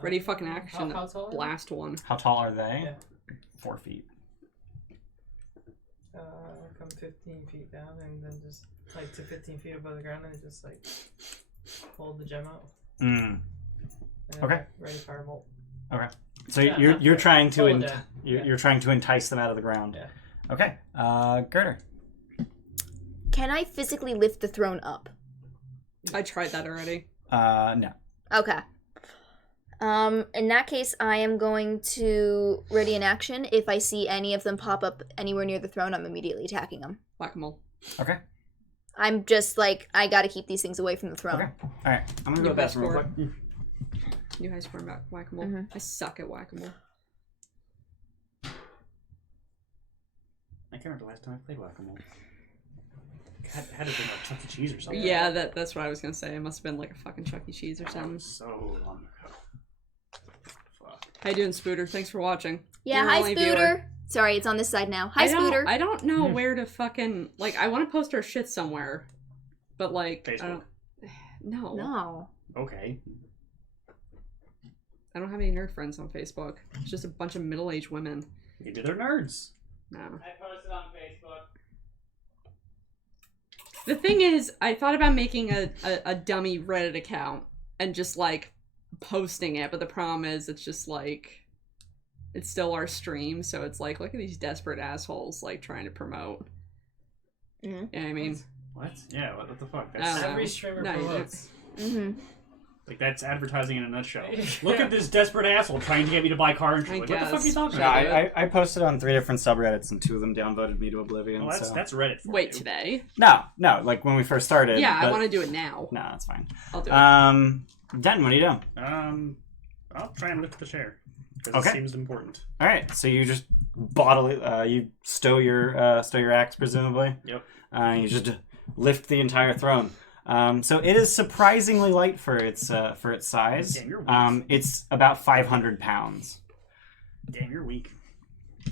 Ready fucking action. How tall are they? Blast one. How tall are they? Yeah. 4 feet. Come 15 feet down and then just like to 15 feet above the ground and just like hold the gem out. Mm. And then Okay. Ready firebolt. Okay. So Yeah, you're trying to Hold it. you're trying to entice them out of the ground. Yeah. Okay. Girder. Can I physically lift the throne up? I tried that already. No. Okay. In that case, I am going to ready an action. If I see any of them pop up anywhere near the throne, I'm immediately attacking them. Whack-a-mole. Okay. I'm just like, I gotta keep these things away from the throne. Okay. All right. I'm gonna go to the bathroom real quick. New high score about whack-a-mole. Mhm. I suck at whack-a-mole. I can't remember the last time I played whack-a-mole. Had to been like Chuck E. Cheese or something. Yeah, that's what I was gonna say. It must have been like a fucking Chuck E. Cheese or That something. was so long ago. Fuck. How you doing, Spooter? Thanks for watching. Yeah, You're hi, only Spooter. viewer. Sorry, it's on this side now. Hi, Spooter. I don't know where to fucking like. I want to post our shit somewhere, but like, Facebook. I don't. No, No. Okay. I don't have any nerd friends on Facebook. It's just a bunch of middle-aged women. Maybe they're nerds. No. I posted on Facebook. The thing is, I thought about making a dummy Reddit account and just like posting it, but the problem is it's just like it's still our stream, so it's like look at these desperate assholes like trying to promote. Mhm. You know what I mean? What? Yeah, what the fuck? I That's, don't know. Every streamer No, you promotes. Mm-hmm. like, that's advertising in a nutshell. Yeah. Look at this desperate asshole trying to get me to buy car insurance. Like, what the fuck are you guess. talking Yeah, about? I posted on 3 different subreddits and 2 of them downvoted me to oblivion. Well, that's, so. that's Reddit for Wait, you. today? No, like when we first started. Yeah, I but- want to do it now. No, that's fine. I'll do it. Den, what are you doing? I'll try and lift the chair. Because Okay. it seems important. All right, so you just bodily, you stow your axe presumably. Yep. You just lift the entire throne. So it is surprisingly light for its size. Damn, you're weak. It's about 500 pounds. Damn, you're weak.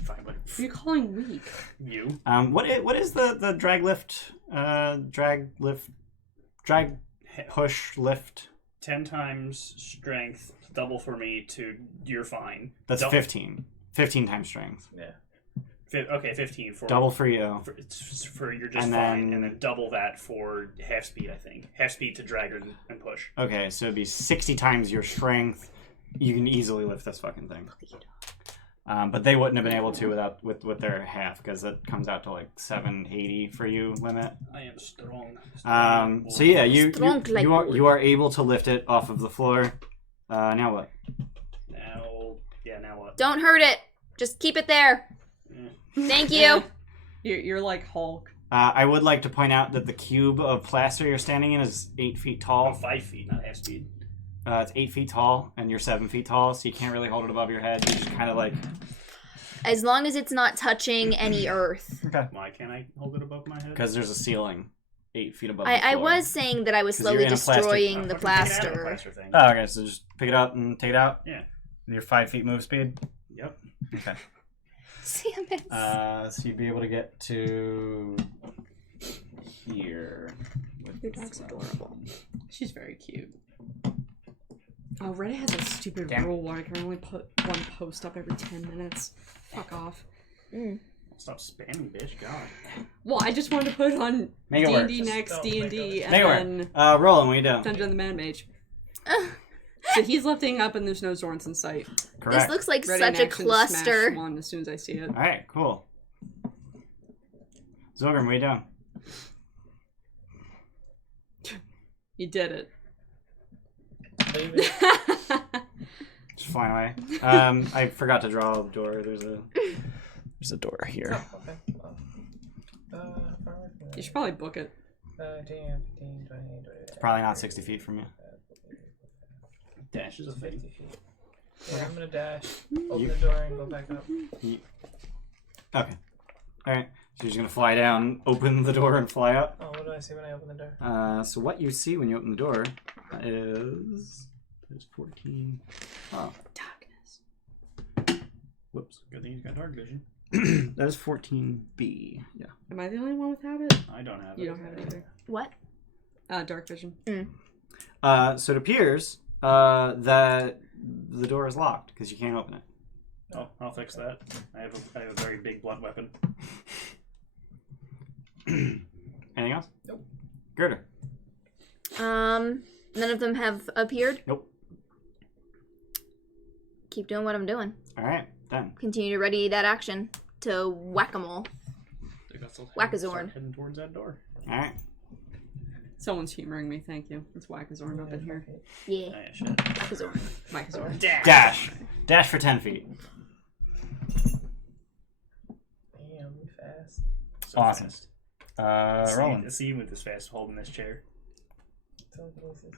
Fine, but What are you calling weak? you. What is the drag push lift? 10 times strength, double for me to you're fine. That's Dou- 15. 15 times strength. Yeah. Okay, 15 for Double for you. for you're just And fine, then- and then double that for half speed. I think half speed to drag and push. Okay, so it'd be 60 times your strength. You can easily lift this fucking thing. But they wouldn't have been able to with their half because it comes out to like 780 for you limit. I am strong. So yeah, Strong like wood. you are able to lift it off of the floor. Now what? Now what? Don't hurt it. Just keep it there. Yeah. Thank you. You're like Hulk. I would like to point out that the cube of plaster you're standing in is 8 feet Oh, tall. 5 feet, not half speed. It's 8 feet tall, and you're 7 feet tall, so you can't really hold it above your head. You just kind of like. As long as it's not touching any earth. Okay. Why can't I hold it above my head? Because there's a ceiling 8 feet above. the I floor. was saying that I was 'Cause you're slowly in a plastic- destroying Oh, the fucking take it out of the plaster. plaster thing. Oh, okay. So just pick it up and take it out. Yeah. Your 5 feet move speed. Yep. Okay. Damn it. So you'd be able to get to here. Your dog's adorable. She's very cute. Oh, Reddit has a stupid Damn. rule where I can only put one post up every 10 minutes. Fuck off. Stop spamming, bitch. God. Well, I just wanted to put on Make it work. D&D Just next, don't D&D, make it Make it and work. then Roland, what are you doing? Dungeon of the Mad Mage. So he's lifting up and there's no Zorns in sight. Correct. This looks like Ready such in a action to smash cluster. one as soon as I see it. All right, cool. Zogrim, what are you doing? You did it. Leave it. Just flying away. I forgot to draw the door. There's a door here. Oh, okay. How far away from You should probably book it. 10, 15, 20, It's probably not 60 feet from you. Dash is a thing. 50 feet. Yeah, I'm gonna dash, open You- the door, and go back up. Okay. All right. So you're just gonna fly down, open the door, and fly up. Oh, what do I see when I open the door? So what you see when you open the door is there's 14. Oh, Darkness. Whoops. Good thing he's got dark vision. that is 14B. Yeah. Am I the only one without it? I don't have it. You don't have it either. What? Dark vision. So it appears that the door is locked because you can't open it. Oh, I'll fix that. I have a very big blunt weapon. Anything else? Nope. Girder. None of them have appeared. Nope. Keep doing what I'm doing. All right, then. Continue to ready that action to whack-a-mole. Whack-a-zorn. Heading towards that door. All right. Someone's humoring me, thank you. It's Whack-a-Zorn up in here. Yeah. Oh, yeah, shit. Whack-a-zorn. Whack-a-Zorn. Dash. Dash for 10 feet. Damn, fast. So Awesome. fast. Rolling. See you move this fast holding this chair. Telekinesis.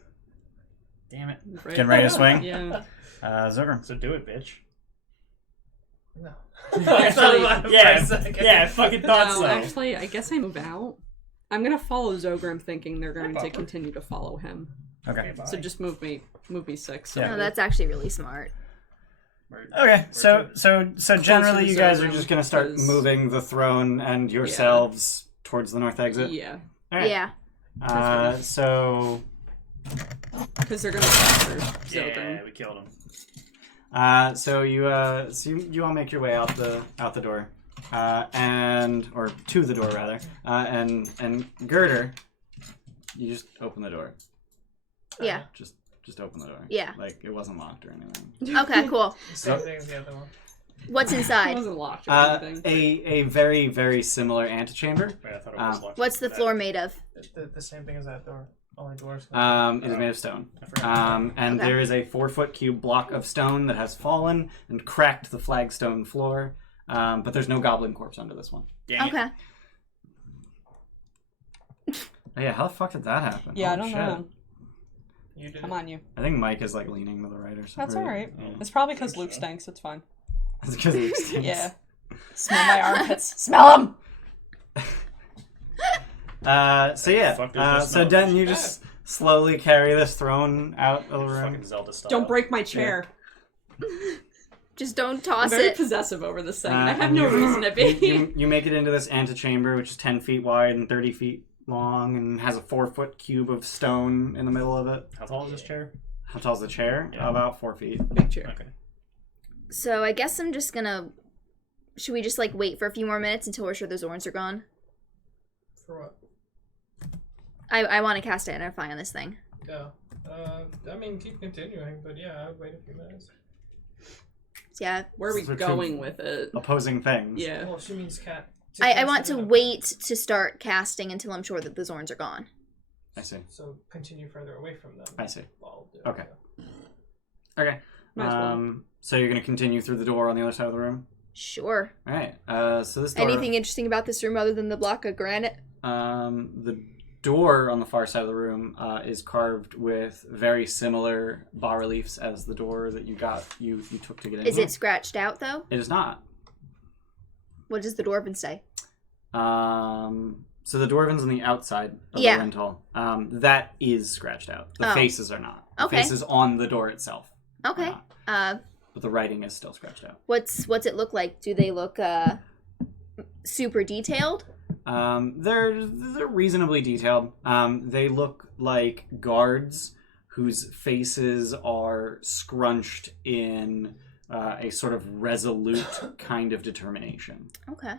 Damn it. Right. Getting ready to swing? Yeah. Zogrum. So do it, bitch. No. Actually, Yeah, I fucking thought No, so. actually, I guess I move out. I'm gonna follow Zogrim, thinking they're going to continue to follow him. Okay. So just move me 6. Yeah. Oh, that's actually really smart. Okay, so generally to you guys are Zogrim, just gonna start because- moving the throne and yourselves towards the north exit. Yeah, All right. Yeah. So because they're gonna capture Yeah, Zogrim. we killed him. so you all make your way out the door, or to the door rather, and Girder, you just open the door. Yeah. Just open the door. Yeah. Like it wasn't locked or anything. Okay, cool. Same thing as the other one. What's It inside? wasn't locked or anything. A very very similar antechamber. Wait, I thought it was locked. What's the floor made of? The same thing as that door. Only doors. It is made of stone. I forgot. And Okay. there is a 4-foot cube block of stone that has fallen and cracked the flagstone floor. But there's no goblin corpse under this one. Dang it. Okay. Oh, yeah, how the fuck did that happen? Yeah, I Holy don't shit. know. You did Come it. on, you. I think Mike is like leaning to the right or something. That's all right. Yeah. It's probably because Luke stinks. It's fine. It's because Luke stinks. Yeah. Smell my armpits. Smell them. So yeah. Fuck, there's no So smell. Den, you just slowly carry this throne out of the room. Fucking Zelda style. Don't break my chair. Just don't I'm toss very it. possessive over this thing. I have and no you- reason to be. You make it into this antechamber, which is 10 feet wide and 30 feet long, and has a 4-foot cube of stone in the middle of it. How tall is this chair? How tall is the chair? Yeah. About 4 feet. Big chair. Okay. So I guess I'm just gonna. Should we just like wait for a few more minutes until we're sure the Zorns are gone? For what? I want to cast Identify on this thing. Yeah. I mean, keep continuing, but yeah, I would wait a few minutes. Yeah. Where are we So two- going with it? Opposing things. Yeah. Well, she means cat. I want to wait to start casting until I'm sure that the Zorns are gone. I see. So continue further away from them. I see. I'll do it, Okay. yeah. Okay. Might as well. So you're going to continue through the door on the other side of the room? Sure. All right. So this door... Anything interesting about this room other than the block of granite? The door on the far side of the room is carved with very similar bas-reliefs as the door that you took to get in. Is here. it scratched out though? It is not. What does the dwarven say? So the dwarven's on the outside of Yeah. the lintel. That is scratched out. The Oh. faces are not. The Okay. faces on the door itself. Okay. But the writing is still scratched out. What's it look like? Do they look super detailed? They're reasonably detailed. They look like guards whose faces are scrunched in a sort of resolute kind of determination. Okay.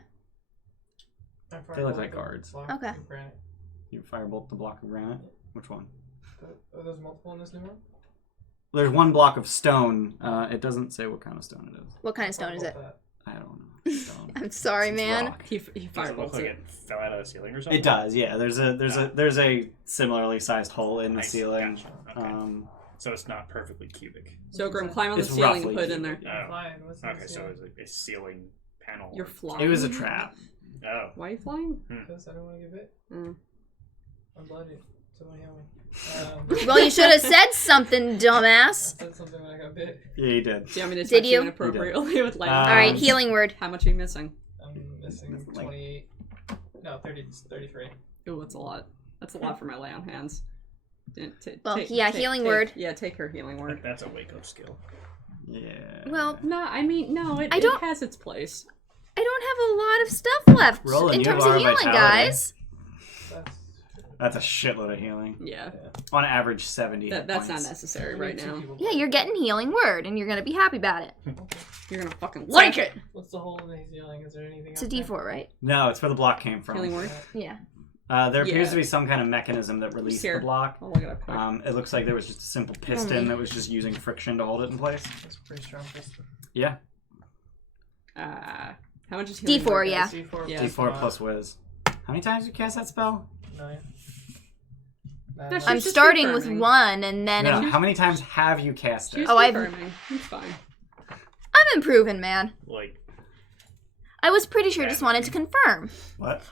They look like guards. Okay. You firebolt the block of granite? Which one? Are those multiple in this new one? There's one block of stone. It doesn't say what kind of stone it is. What kind of stone is it? I don't know. Stone. I'm sorry, It's man. rock. He Does it look firebolts like it. it fell out of the ceiling or something? It does, yeah. There's a similarly sized hole in the Nice. ceiling. Gotcha. Okay. So it's not perfectly cubic. So Grim, climb on the It's ceiling and roughly put it in there. cubic. Oh. Fine. What's Okay, this so here? it's like a ceiling panel. You're flying. It was a trap. Oh. Why are you flying? Because I don't want to get bit. Mm. I'm bloody. Somebody help me. Well, you should have said something, I dumbass. said something when I got bit. Yeah, you did. Do you want me to Did touch you? you inappropriately with light? Um, All right, healing word. How much are you missing? I'm missing Like- 28. No, 30, 33. Ooh, that's a lot. That's a lot for my lay on hands. Well, yeah, healing word. Yeah, take her healing word. That's a wake up skill. Yeah. Well, No, I mean, no, it, I it don't- has its place. I don't have a lot of stuff left Roll a in new terms of bar healing, vitality. guys. That's That's a shitload of healing. Yeah, On average, 70 hit that's not points. necessary only right two now. people. Yeah, you're getting healing word, and you're gonna be happy about it. You're gonna fucking like it. What's the hole in the healing? Is there anything It's a else there? D4, right? No, it's where the block came Healing from. word. Yeah. There appears Yeah. to be some kind of mechanism that released Here. the block. I'll look it up quick. It looks like there was just a simple piston me. that was just using friction to hold it in place. That's a pretty strong pistol. Yeah. How much is healing D4, word, yeah. guys? D4, Yeah. D4 plus whiz. How many times did you cast that spell? 9. That's I'm just starting with confirming. 1, and then No, how many times have you cast She it? was Oh, I've- confirming. It's fine. I'm improving, man. Like I was pretty sure just wanted to confirm. What?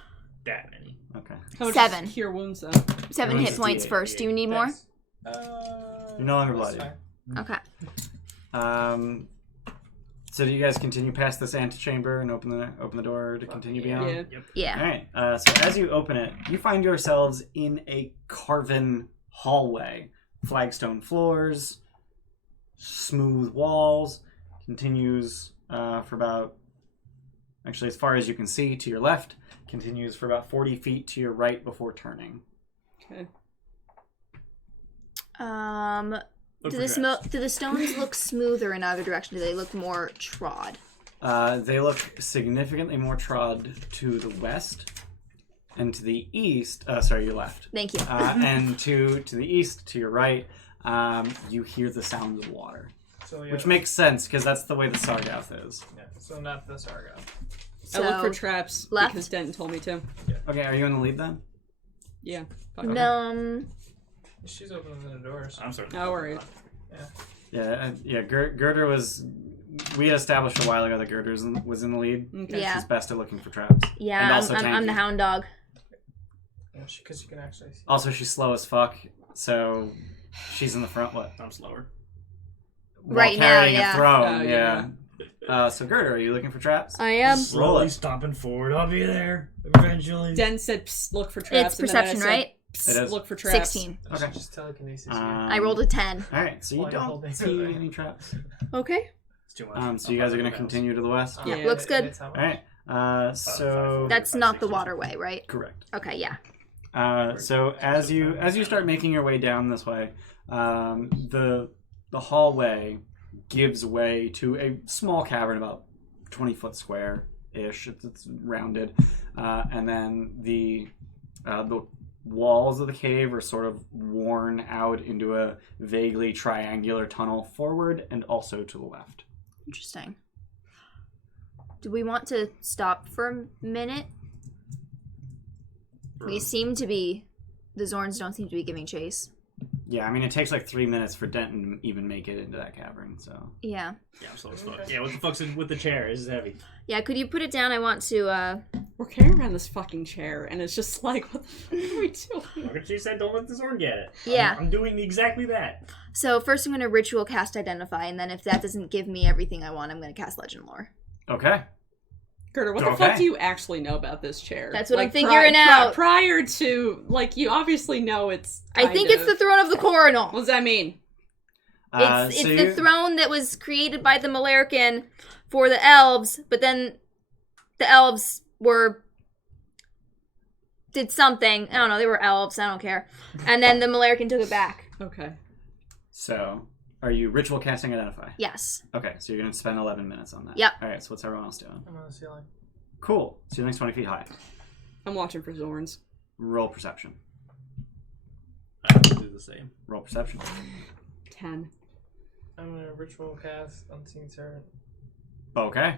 that many. Okay. How much 7. is cure wounds though? 7 Wounds hit is points D8, first. Do you need more? You're no longer that's bloodied. fine. Okay. So do you guys continue past this antechamber and open the door to continue beyond? Yeah. Yep. Yeah. All right. So as you open it, you find yourselves in a carven hallway, flagstone floors, smooth walls. Continues for about, actually, as far as you can see to your left, continues for about 40 feet to your right before turning. Okay. Look Do for traps. the stones look smoother in either direction? Do they look more trod? They look significantly more trod to the west and to the east. Sorry, your left. Thank you. And to the east, to your right, you hear the sound of water, So, yeah. which makes sense because that's the way the Sargath is. Yeah, so not the Sargon. So, I look for traps left? because Denton told me to. Okay, are you in the lead then? Yeah. Fuck Okay. no, She's opening the doors. I'm sorry. No worries. Yeah. Girder was. We had established a while ago that Girder was in the lead. Okay. Yeah. She's best at looking for traps. yeah, And also I'm the tanky. hound dog. Because you can actually see. Also, she's slow as fuck, so she's in the front. What? I'm slower. While Right now, carrying yeah. a throne. Oh, yeah. So Girder, are you looking for traps? I am. Roll it. stomping forward. I'll be there eventually. Den said, "Psst, look for traps." It's and then I perception, said, right? "Psst, It is. Look for traps. 16. Okay. Just telekinesis. I rolled a 10. All right, so you Well, you're don't holding see it. any traps. Okay. It's too much. So you guys are going to continue to the west. Yeah. Looks good. All right. So That's not the waterway, right? correct. Okay, yeah. So as you start making your way down this way, the hallway gives way to a small cavern about 20-foot square ish. It's rounded, and then the walls of the cave are sort of worn out into a vaguely triangular tunnel forward and also to the left. Interesting. Do we want to stop for a minute? We seem to be... The Zorns don't seem to be giving chase. Yeah, I mean it takes like 3 minutes for Denton to even make it into that cavern. So Yeah. Yeah, I'm slow as fuck. Yeah, what the fuck's with the chair? This is heavy. Yeah, could you put it down? I want to, We're carrying around this fucking chair, and it's just like, what the fuck are we doing? Look, she said don't let the sword get it. Yeah. I'm doing exactly that. So first I'm going to ritual cast Identify, and then if that doesn't give me everything I want, I'm going to cast Legend Lore. okay. Gerda, what the Okay. fuck do you actually know about this chair? That's what I'm Like, figuring out. Prior to, like, you obviously know it's. I think it's the throne of the coronal. What does that mean? It's So the you- throne that was created by the Malarican for the elves, but then the elves did something. I don't know, they were elves, I don't care. And then the Malarican took it back. Okay. So, are you ritual casting Identify? Yes. Okay, so you're going to spend 11 minutes on that. Yep. All right, so what's everyone else doing? I'm on the ceiling. Cool. Ceiling's 20 feet high. I'm watching for Zorns. Roll perception. I will do the same. Roll perception. 10. I'm going to ritual cast Unseen Servant. Okay.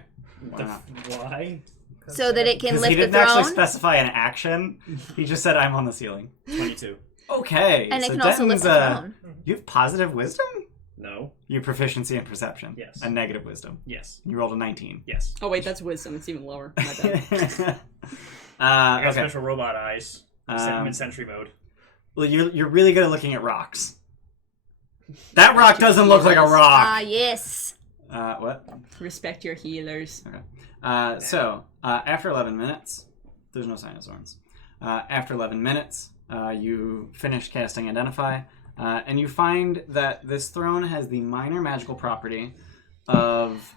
Why not? Why? So that it can Because lift he the didn't actually throne. specify an action. He just said, I'm on the ceiling. 22. Okay. And it so can also lift the Denton's, throne. You have positive wisdom? No. You have proficiency in perception. Yes. And negative wisdom. Yes. You rolled a 19. Yes. Oh, wait, that's wisdom. It's even lower. My bad. I got Okay. special robot eyes. I'm Um, in sentry mode. well, you're really good at looking at rocks. That rock doesn't look like a Ah, rock. yes. What? Respect your healers. So, after 11 minutes, there's no sign of Zorns. After 11 minutes, you finish casting Identify, and you find that this throne has the minor magical property of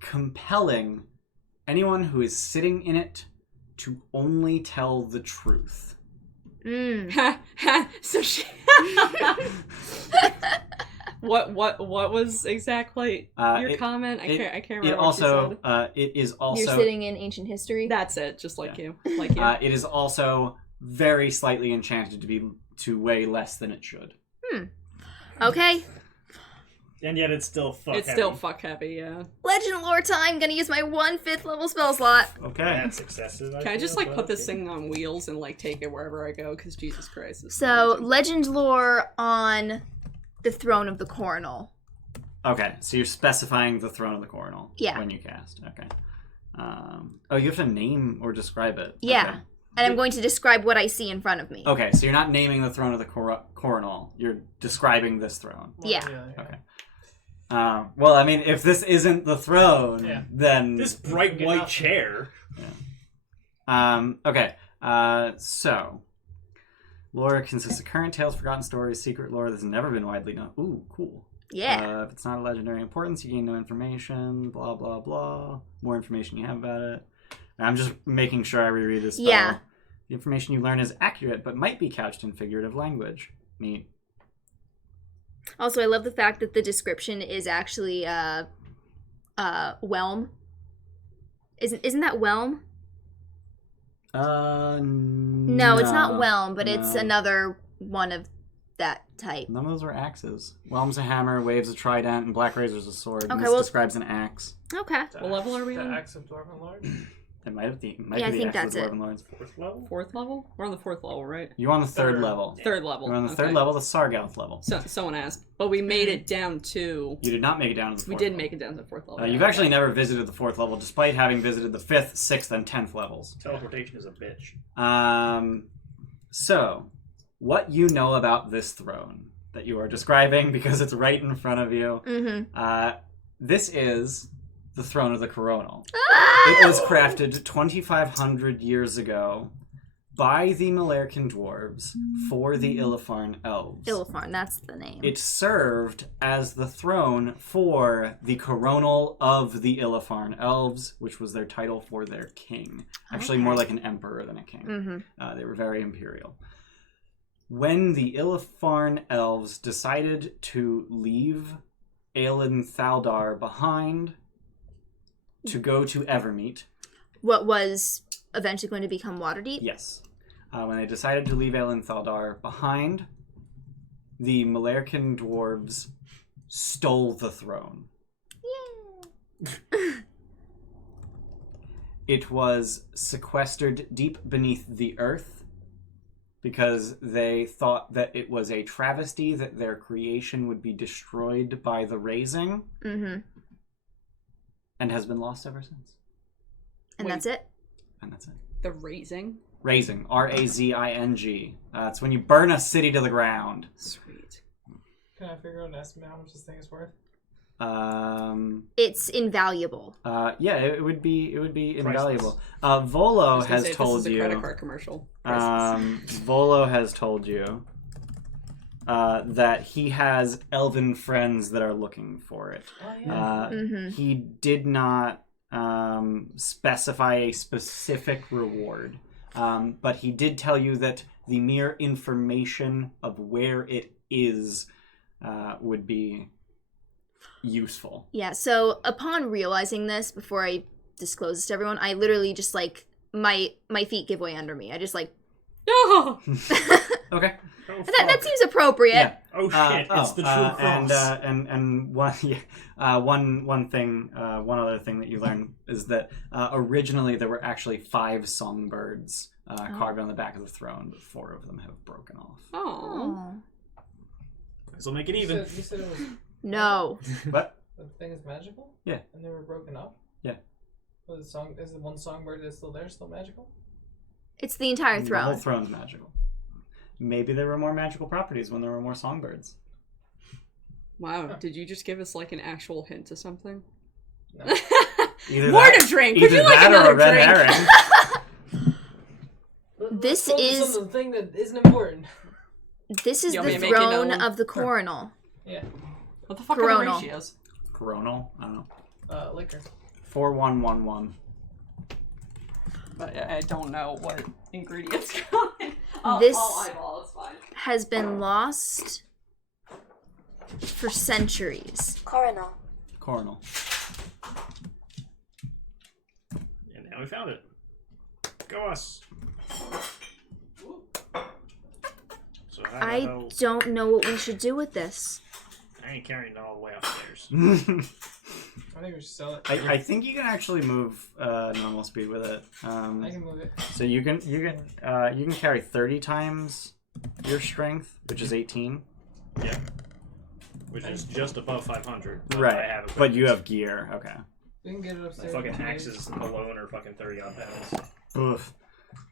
compelling anyone who is sitting in it to only tell the truth. So she. What was exactly your it- comment? I it- can't It remember also, what you said. it is also. You're sitting in ancient history. That's it, just like Yeah. you. Like you. It is also very slightly enchanted to weigh less than it should. Okay. And yet it's still fuck It's heavy. still fuck heavy, yeah. Legend lore time. Gonna use my 1 5th level spell slot. Okay. That's excessive. Can I just feel, like but put this okay. thing on wheels and like take it wherever I go? Because Jesus Christ. This is So amazing. legend lore on the throne of the coronal. Okay, so you're specifying the throne of the coronal Yeah. when you cast. Okay. Oh, you have to name or describe it. Yeah. Okay. And I'm going to describe what I see in front of me. Okay, so you're not naming the throne of the coronal. You're describing this throne. Yeah. Okay. Well, I mean, if this isn't the throne, Yeah. then This bright white chair. Okay. So lore consists of current tales, forgotten stories, secret lore that's never been widely known. Ooh, cool. Yeah. If it's not of legendary importance, you gain no information. Blah blah blah. More information you have about it. I'm just making sure I reread this spell. Yeah. The information you learn is accurate, but might be couched in figurative language. Neat. Also, I love the fact that the description is actually whelm. Isn't that whelm? No, it's not whelm, but it's no. another one of that type. None of those were axes. Whelm's a hammer, wave's a trident, and black razor's a sword. Okay, And this well- describes an axe. Okay. What level are we the on? Axe of Dwarven Lord? It might have Yeah, be I the think axe that's of it. Dwarven Lords. 4th level? 4th level? We're on the 4th level, right? You're on the third Third. level. 3rd level. You're on the third okay. level, the Sargouth level. So, someone asked. But we made it down to... You did not make it down to the We fourth did level. make it down to the 4th level. You've actually never visited the 4th level, despite having visited the 5th, 6th, and 10th levels. Teleportation is a bitch. So, what you know about this throne that you are describing, because it's right in front of you, Mm-hmm. this is the throne of the coronal. Ah! It was crafted 2,500 years ago by the Malerkin dwarves for the Illifarn elves. Illifarn, that's the name. It served as the throne for the coronal of the Illifarn elves, which was their title for their king. Actually, more like an emperor than a king. Mm-hmm. They were very imperial. When the Illifarn elves decided to leave Aelin Thaldar behind to go to Evermeet, What was eventually going to become Waterdeep? yes, when they decided to leave Aelin Thaldar behind, the Malerkin dwarves stole the throne. It was sequestered deep beneath the earth because they thought that it was a travesty that their creation would be destroyed by the raising, Mm-hmm. and has been lost ever since. And Wait. that's it? And that's it. The raising? Raising. R-A-Z-I-N-G. It's when you burn a city to the ground. Sweet. Can I figure out an estimate how much this thing is worth? It's invaluable. Yeah, it would be invaluable. Volo has told this is a you. credit card commercial. Priceless. Volo has told you that he has elven friends that are looking for it. Oh, yeah. Mm-hmm. He did not specify a specific reward, but he did tell you that the mere information of where it is would be useful. Yeah, so upon realizing this, before I disclose this to everyone, I literally just like my feet give way under me. I just like No! Okay. Oh, that fuck. seems appropriate. Yeah. Oh shit! It's the true cross. And one other thing that you learn is that originally there were actually 5 songbirds carved on the back of the throne, but 4 of them have broken off. Oh. This will make it You even. said it was No. But the thing is magical? Yeah. And they were broken up? Yeah. So is the one songbird that's still there still magical? It's the entire the whole throne. throne's magical. Maybe there were more magical properties when there were more songbirds. Wow, did you just give us like an actual hint to something? No. Either More that, to drink! Would either you like that or another a red drink? herring. This Focus is- on the thing that isn't important. This is You want the me to make it throne known? of the coronal. Yeah. What the fuck are Coronal. the ratios? Coronal? I don't know. Liquor. 4111. But I don't know what ingredients go in. I'll This- eyeball, it's fine. Has been lost for centuries. Coronal. And now we found it. Go us. So how the I hell... don't know what we should do with this. I ain't carrying it all the way upstairs. I think we should sell it. I think you can actually move normal speed with it. I can move it. So you can carry 30 times your strength, which is 18. Yeah. Which is just above 500. Right. I have but you have gear. Okay. We can get it My upstairs. fucking in 2 days. axes alone are fucking 30 odd pounds. Oof.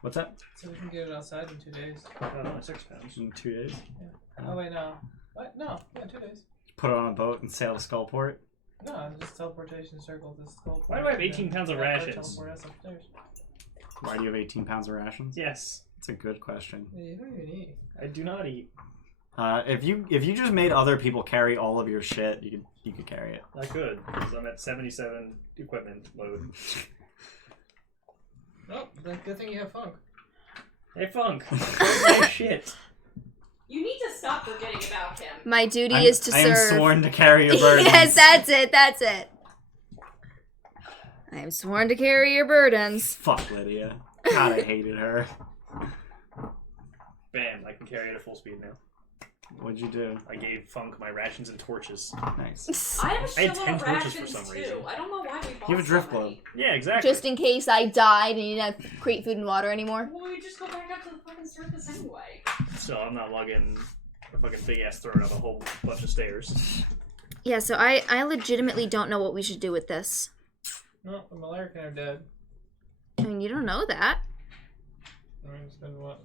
What's that? So we can get it outside in 2 days. 6 pounds. In 2 days. Oh wait, no. What? No. Yeah, 2 days. Put it on a boat and sail to Skullport. No, just teleportation circle to skull. Why do I have 18 pounds of rations? Teleport us upstairs. Why do you have 18 pounds of rations? Yes. That's a good question. Yeah, you don't even eat. I do not eat. If you just made other people carry all of your shit, you could carry it. I could, because I'm at 77 equipment load. Oh, good thing you have funk. Hey, Funk. Where's my shit? You need to stop forgetting about him. My duty is to I serve. am sworn to carry your burdens. Yes, that's it. That's it. I am sworn to carry your burdens. Fuck Lydia. God, I hated her. Bam, I can carry it at full speed now. What'd you do? I gave Funk my rations and torches. Nice. I have a I had shitload 10 of torches for rations some too. reason. I don't know why we bought You have a drift so globe. many. Yeah, exactly. Just in case I died and you didn't have create food and water anymore. Well, we just go back up to the fucking surface anyway. So I'm not lugging a fucking big ass throne up a whole bunch of stairs. Yeah, so I legitimately don't know what we should do with this. No, the Malarican are dead. I mean, you don't know that. I mean, it's been what?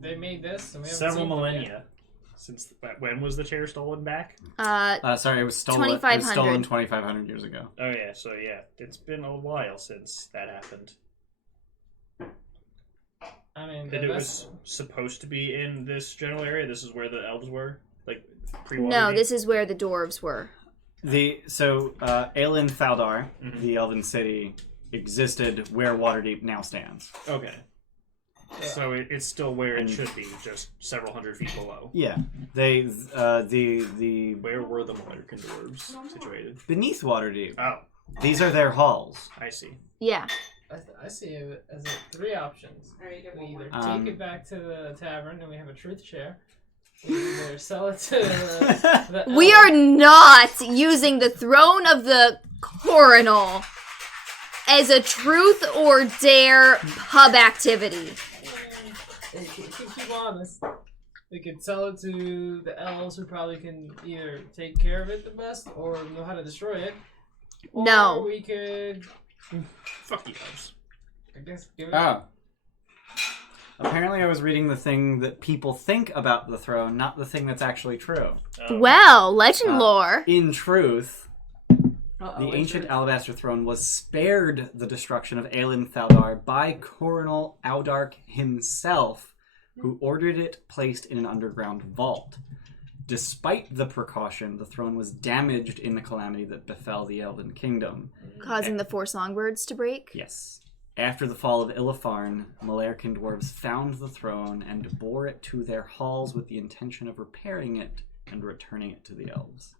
They made this, and we haven't Several seen one yet. millennia. Since when was the chair stolen back? Sorry, it was stolen. It was 2500. stolen 2,500 years ago. Oh yeah, so yeah, it's been a while since that happened. I mean, And it was supposed to be in this general area. This is where the elves were, like pre-Waterdeep. No, this is where the dwarves were. Aelin Thaldar, Mhm. the Elven city, existed where Waterdeep now stands. Okay. Yeah. So it's still where it should be, just several hundred feet below. Yeah, the Where were the Malarican dwarves situated? beneath Waterdeep. Oh, These are their halls. I see. Yeah. I see it as 3 options. Alright, you get We one either more. take it back to the tavern and we have a truth share. We either sell it to the We elves. are not using the throne of the coronal as a truth or dare pub activity. Keep honest. We could sell it to the elves who probably can either take care of it the best or know how to destroy it. Or No. we could, Fuck you guys. I guess, give it. Oh. Apparently, I was reading the thing that people think about the throne, not the thing that's actually true. Oh. Well, legend lore. In truth, Uh-oh, the it's ancient your- alabaster throne was spared the destruction of Aelin Thaldar by Coronel Audark himself, who ordered it placed in an underground vault. Despite the precaution, the throne was damaged in the calamity that befell the Elven Kingdom. Causing the 4 songbirds to break. Yes. After the fall of Illafarn, Malarican dwarves found the throne and bore it to their halls with the intention of repairing it and returning it to the elves.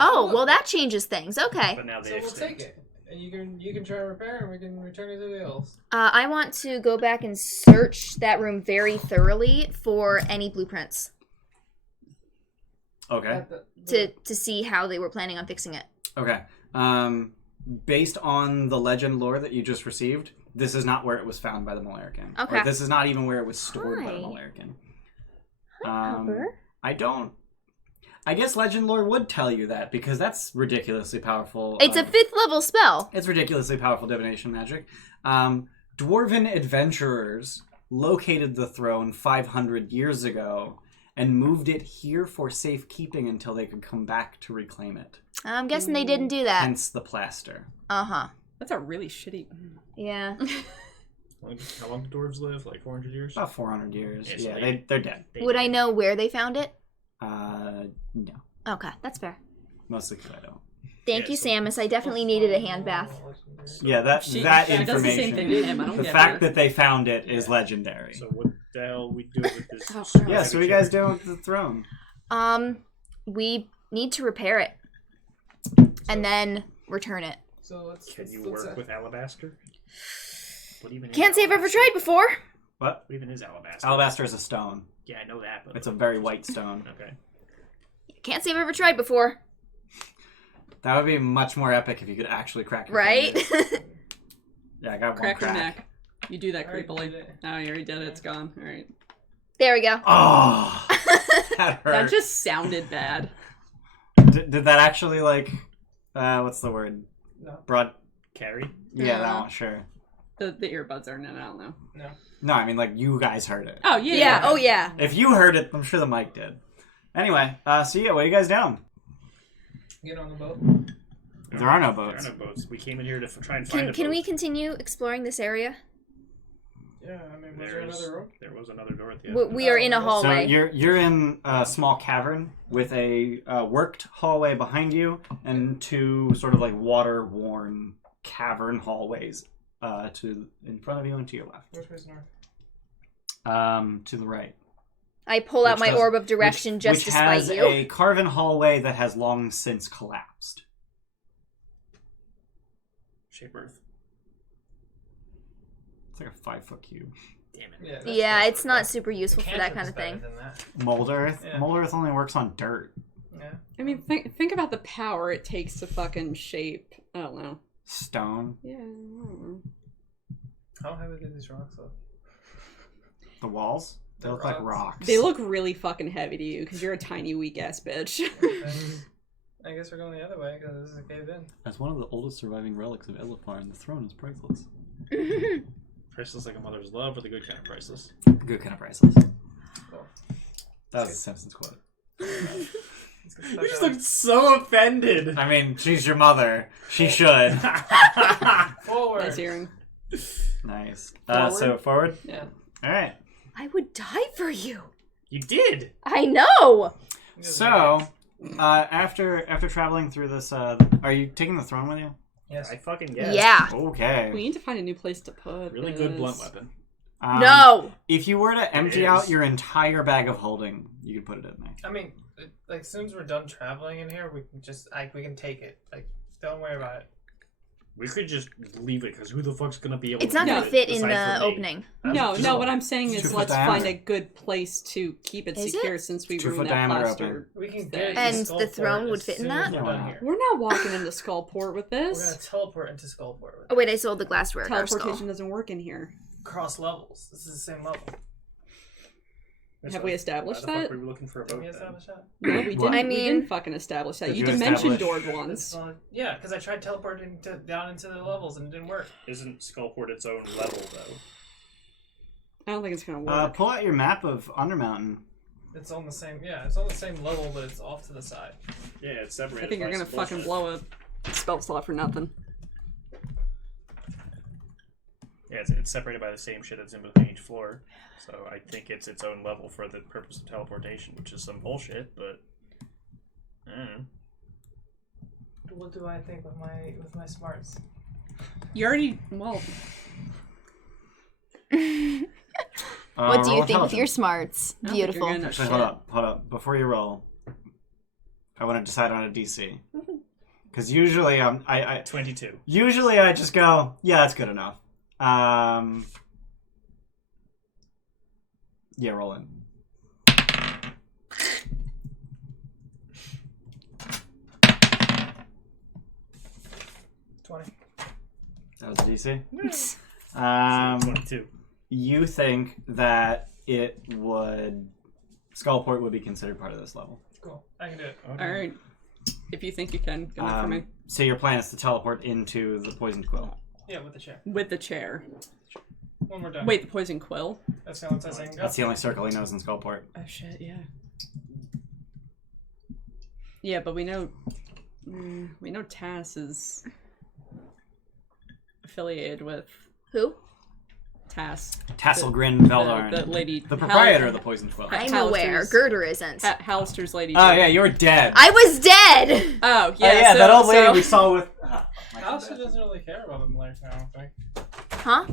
Oh, well that changes things. Okay. But now they So we'll extinct. take it. And you can try to repair it and we can return it to the elves. I want to go back and search that room very thoroughly for any blueprints Okay. At the- to see how they were planning on fixing it. Okay. Based on the legend lore that you just received, this is not where it was found by the Malarican. Okay. Or this is not even where it was stored by the Hi. Malarican. Hopper. I guess legend lore would tell you that because that's ridiculously powerful. It's a 5th level spell. It's ridiculously powerful divination magic. Dwarven adventurers located the throne 500 years ago and moved it here for safekeeping until they could come back to reclaim it. I'm guessing they didn't do that. Hence the plaster. Uh-huh. That's a really shitty. Yeah. How long do dwarves live? Like 400 years? About 400 years. Yeah, so Yeah, they're dead. Would I know where they found it? No. Okay, that's fair. Mostly because I don't. Thank Yeah, you, so- Samus. I definitely needed a hand bath. Yeah, that She that does the information. same thing to him. I don't The get fact her. that they found it is legendary. So what the hell we do with this? Oh, crap. Yeah, so what are you guys doing with the throne? We need to repair it. And then return it. So let's. Can you let's, work with alabaster? What even is Can't say I've ever alabaster? tried before. What? What even is alabaster? Alabaster is a stone. Yeah, I know that, but It's a very white stone. Okay. Can't say I've ever tried before. That would be much more epic if you could actually crack your Right? fingers. Yeah, I got Crack one your crack. neck. You do that I already creepily. did it. Oh, you already did it. It's gone. All right. There we go. Oh, that hurt. That just sounded bad. Did that actually, like, what's the word? No. Broad... Carry? Yeah, that No. one, sure. The earbuds are in it. I don't know. No. No, I mean, like, you guys heard it. Oh, yeah. Yeah, oh yeah. If you heard it, I'm sure the mic did. Anyway, so yeah, what are you guys doing? Get on the boat. There are no There boats. are no boats. We came in here to try and find a Can boat. we continue exploring this area? Yeah, I mean, was there another room? There was another door at the We are in a So hallway. you're in a small cavern with a worked hallway behind you and two sort of like water-worn cavern hallways in front of you and to your left. Which way's north? To the right. I pull out Which my does- orb of direction just which to spite has you. a carven hallway that has long since collapsed. Shape Earth. It's like a 5-foot cube. Damn it. Yeah, Yeah, it's not that. super useful for that kind of thing. Than that. Mold earth. Yeah. Mold earth only works on dirt. Yeah. I mean, think about the power it takes to fucking shape. I don't know. Stone. Yeah, I don't know. How heavy do these rocks look? The walls. They look like rocks. They look really fucking heavy to you because you're a tiny, weak ass bitch. I guess we're going the other way because this is a cave in. As one of the oldest surviving relics of Elifar, the throne is priceless. Priceless like a mother's love, or the good kind of priceless? Good kind of priceless. Cool. That was a Simpsons quote. Let's get You stuck just on. looked so offended. I mean, she's your mother. She should. Forward. Nice hearing. Nice. Forward? So forward? Yeah. Alright. I would die for you. You did. I know. So, after traveling through this, are you taking the throne with you? Yes. I fucking guess. Yeah. Okay. We need to find a new place to put Really this. good blunt weapon. No. If you were to empty is. out your entire bag of holding, you could put it in there. I mean, like, as soon as we're done traveling in here, we can just, we can take it. Like, don't worry about it. We could just leave it, because who the fuck's gonna be able It's to not do going it to fit in besides the for me? opening. No, Just no. What I'm saying 2 is, foot let's diameter. find a good place to keep it Is secure it? since we 2 foot ruined that diameter plaster. We can thing. get it And to the Skullport throne would as fit in soon that? as we're done here. We're not walking into Skullport with We're this. gonna teleport into Skullport. Oh, wait, I sold the glassware at our skull. Teleportation doesn't work in here. Cross levels. This is the same level. Have we established Why the that? fuck were we looking for a Can boat we then? establish that? No, we What? didn't. I We mean- didn't fucking establish that. Did You you dimension establish- doored once. Yeah, because I tried teleporting down into the levels and it didn't work. Isn't Skullport its own level, though? I don't think it's gonna work. Pull out your map of Undermountain. It's on the same. Yeah, it's on the same level, but it's off to the side. Yeah, it's separated. I think you're by gonna some fucking bullshit. blow a spell slot for nothing. Yeah, it's separated by the same shit that's in between each floor. So I think it's its own level for the purpose of teleportation, which is some bullshit, but I don't know. What do I think with my smarts? You already well. What do you Roll think with intelligence. your smarts? I don't think you're Beautiful. gonna- Actually, Shit. hold up. Before you roll, I want to decide on a DC. Because usually I 22. usually I just go, yeah, that's good enough. Yeah, roll in. $20. That was a DC. 22. You think that Skullport would be considered part of this level. Cool. I can do it. Okay. All right. If you think you can, go for me So your plan is to teleport into the poisoned quill. Yeah, with the chair. with the chair. When we're done. Wait, the poison quill. That's the only place I can go. That's the only circle he knows in Skullport. Oh shit! Yeah. Yeah, but we know Tass is affiliated with Who? Tass. Tasselgrin The Veldarn. lady. The proprietor of the poisoned quill. Hal- I'm aware. Hallister's- Girder isn't. Hallister's lady. Oh too. yeah, you were dead. I was dead! Oh Oh yeah. yeah, so, that old lady so- we saw with. Alistair doesn't really care about them life now, I don't think. Huh?